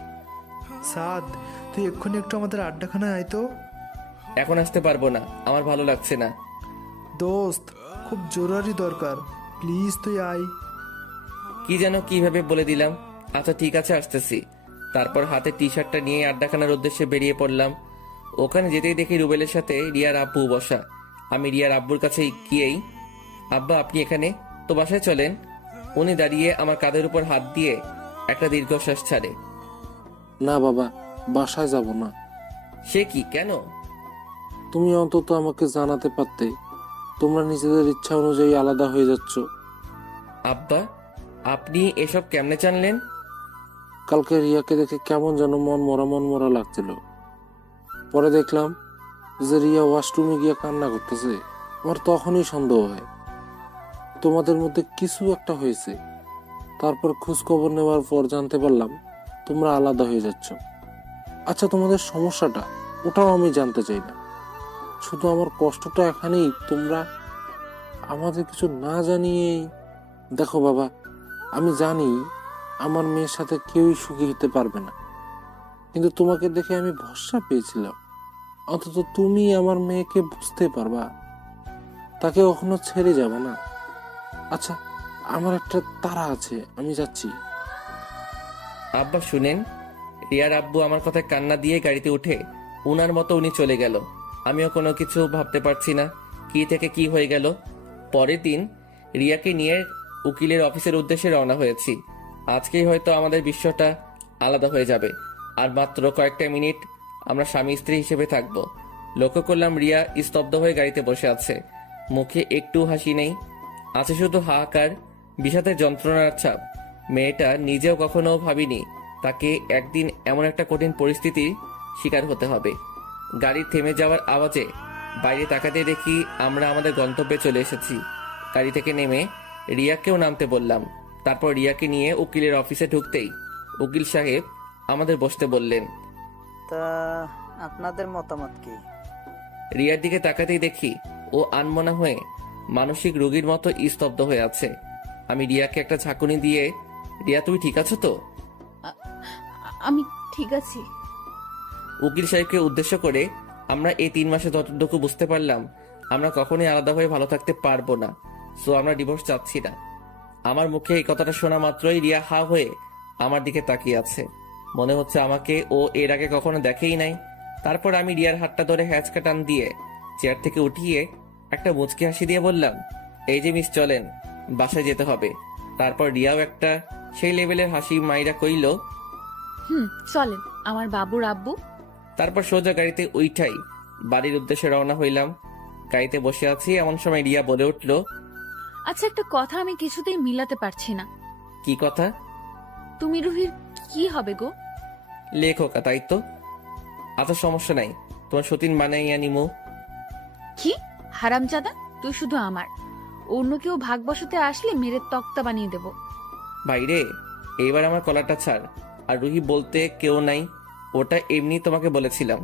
সাদ, তুই এক্ষুনি একটু আমাদের আড্ডাখানায় আয় তো। এখন আসতে পারবো না, আমার ভালো লাগছে না। দোস্ত, খুব জরুরি দরকার, প্লিজ তুই আয়। কি যেন কিভাবে বলে দিলাম। আচ্ছা ঠিক আছে, আসতেছি। তারপর হাতে টি শার্টটা নিয়ে আড্ডাখানার উদ্দেশ্যে বেরিয়ে পড়লাম। ওখানে যেতেই দেখি রুবেলের সাথে রিয়ার আব্বু বসা। আমি রিয়ার আব্বুর কাছে গিয়েই, আব্বা আপনি এখানে, তো বাসায় চলেন। উনি দাঁড়িয়ে আমার কাঁধের উপর হাত দিয়ে একটা দীর্ঘশ্বাস ছাড়ে। না বাবা, বাসায় যাব না। সে কি, কেন? তুমি অন্তত আমাকে জানাতে পারতে, তোমরা নিজেদের ইচ্ছা অনুযায়ী আলাদা হয়ে যাচ্ছ। আব্বা, আপনি এসব কেমনে জানলেন? কালকে রিয়াকে দেখে কেমন যেন মন মরা লাগছিল। পরে দেখলাম যে রিয়া ওয়াশরুমে গিয়ে কান্না করতেছে। আমার তখনই সন্দেহ হয় তোমাদের মধ্যে কিছু একটা হয়েছে। তারপর খোঁজ খবর নেওয়ার পর জানতে পারলাম তোমরা আলাদা হয়ে যাচ্ছ। আচ্ছা, তোমাদের সমস্যাটা ওটাও আমি জানতে চাই না, শুধু আমার কষ্টটা এখানেই তোমরা আমাদের কিছু না জানিয়ে। দেখো বাবা, আমি জানি আমার মেয়ের সাথে কেউই সুখী হতে পারবে না, কিন্তু তোমাকে দেখে আমি ভরসা পেয়েছিলাম অন্তত তুমি আমার মেয়েকে বুঝতে পারবা, তাকে কখনো ছেড়ে যাবে না। আচ্ছা, আমার একটা তাড়া আছে, আমি যাচ্ছি। আব্বা শুনেন, রিয়ার আব্বু আমার কথায় কান্না দিয়ে গাড়িতে উঠে উনার মতো উনি চলে গেল। আমিও কোনো কিছু ভাবতে পারছি না কি থেকে কি হয়ে গেল। পরের দিন রিয়াকে নিয়ে উকিলের অফিসের উদ্দেশ্যে রওনা হয়েছি। আজকেই হয়তো আমাদের বিশ্বটা আলাদা হয়ে যাবে। আর মাত্র কয়েকটা মিনিট আমরা স্বামী স্ত্রী হিসেবে থাকব। লক্ষ্য করলাম রিয়া স্তব্ধ হয়ে গাড়িতে বসে আছে, মুখে একটু হাসি নেই, আছে শুধু হাহাকার, বিষাদের যন্ত্রণার ছাপ। মেয়েটা নিজেও কখনো ভাবিনি তাকে একদিন এমন একটা কঠিন পরিস্থিতির শিকার হতে হবে। গাড়ি থেমে যাওয়ার আওয়াজে বাইরে তাকাতে দেখি আমরা আমাদের গন্তব্যে চলে এসেছি। গাড়ি থেকে নেমে রিয়াকেও নামতে বললাম। তারপর রিয়াকে নিয়ে উকিলের অফিসে ঢুকতেই উকিল সাহেব আমাদের বসতে বললেন। তা আপনাদের মতামত কি? রিয়ার দিকে তাকাতেই দেখি ও আনমনা হয়ে মানসিক রোগীর মতো স্তব্ধ হয়ে আছে। আমি রিয়াকে একটা ঝাঁকুনি দিয়ে, রিয়া তুমি ঠিক আছো তো? আমি ঠিক আছি। উকিল সাহেবকে উদ্দেশ্য করে, আমরা এই 3 মাসে যতটুকু বুঝতে পারলাম আমরা কখনোই আলাদা হয়ে ভালো থাকতে পারবো না, সো আমরা ডিভোর্স চাচ্ছি না। আমার মুখে এই কথাটা শোনা মাত্রই রিয়া হা হয়ে আমার দিকে তাকিয়ে আছে, মনে হচ্ছে আমাকে ও এর আগে কখনো দেখেই নাই। তারপর আমি রিয়ার হাতটা ধরে হ্যাঁচকা টান দিয়ে চেয়ার থেকে উঠিয়ে একটা মুচকি হাসি দিয়ে বললাম, এই যে মিস চলেন, বাসায় যেতে হবে। তারপর রিয়াও একটা সেই লেভেলের হাসি মাইরা কইল, চলেন আমার বাবুর আব্বু। তারপর সোজা গাড়িতে উইঠাই বাড়ির উদ্দেশ্যে রওনা হইলাম। গাড়িতে বসে আছি, এমন সময় রিয়া বলে উঠল, আচ্ছা একটা কথা আমি কিছুতেই মিলাতে পারছি না। কি কথা? তুমি রুহির কি হবে গো? লেখকা, তাই তো। আচ্ছা সমস্যা নাই, তোমার সতীন বানাইয়া নিমু। কি হারামজাদা, তুই শুধু আমার, অন্য কেউ ভাগ বসাতে আসলে মেরে তক্তা বানিয়ে দেব। ভাইরে, এইবার আমার কলারটা ছাড়। আর রুহি বলতে কেউ নাই, ওটা এমনি তোমাকে বলেছিলাম।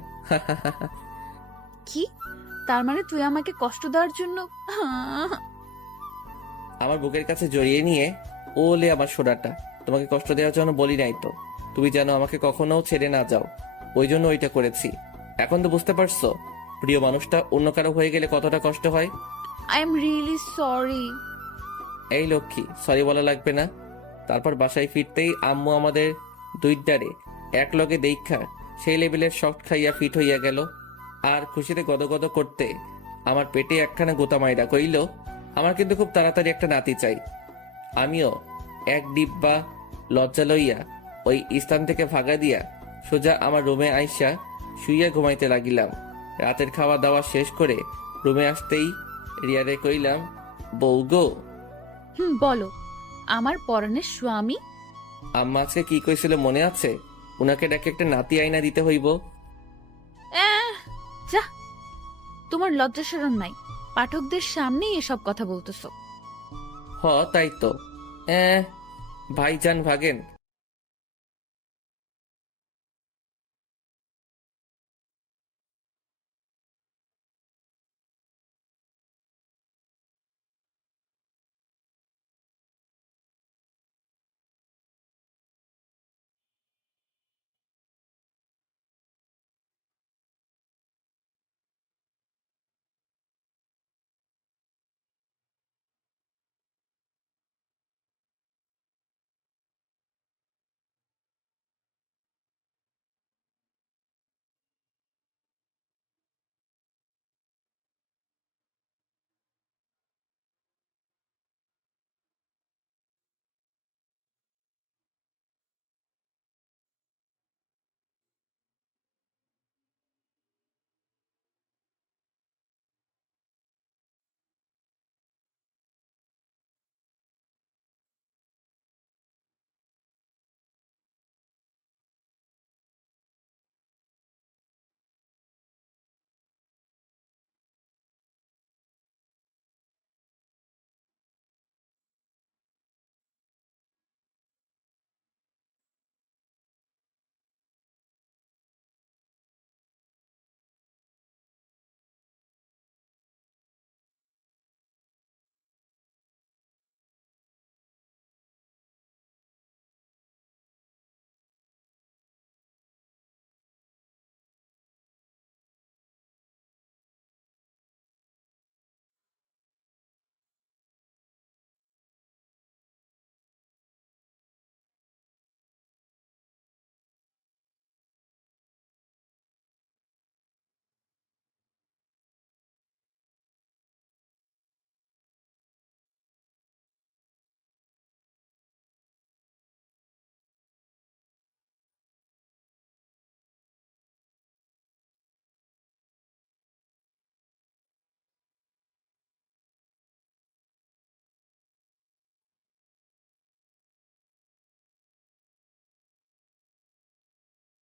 কি তার মানে তুই আমাকে কষ্ট দেওয়ার জন্য? আমার বুকের কাছে জড়িয়ে নিয়ে ওলে আমার সোনাটা, তোমাকে কষ্ট দেওয়ার জন্য বলি নাই তো। তুমি যেন আমাকে কখনো ছেড়ে না যাও, ওই জন্য ওইটা করেছি। এখন তো বুঝতে পারছো প্রিয় মানুষটা অন্য কারো হয়ে গেলে কতটা কষ্ট হয়। I am really sorry. এই লক্ষ্মী, সরি বলা লাগবে না। তারপর বাসায় ফিরতেই আম্মু আমাদের দুইটারে এক লগে দেখা সেই লেভেলের শক্ট খাইয়া ফিট হইয়া গেল। আর খুশিতে গদগদ করতে আমার পেটে একখানা গোতা মাইরা কইল, আমার কিন্তু খুব তাড়াতাড়ি একটা নাতি চাই। আমিও এক ডিব্বা লজ্জা লইয়া ওই স্থান থেকে ভাগা দিয়া সোজা আমার রুমে আইসা শুইয়া ঘুমাইতে লাগিলাম। রাতের খাওয়া দাওয়া শেষ করে রুমে আসতেই রিয়ারে কইলাম, বউ গো। বলো আমার পরাণের স্বামী। আম্মা আজকে কি কইছিল মনে আছে? উনাকে ডাকে একটা নাতি আইনা দিতে হইব। যা, তোমার লজ্জা শরম নাই? পাঠকদের সামনেই এসব কথা বলতেছো। তাই তো। ভাইজান ভাগেন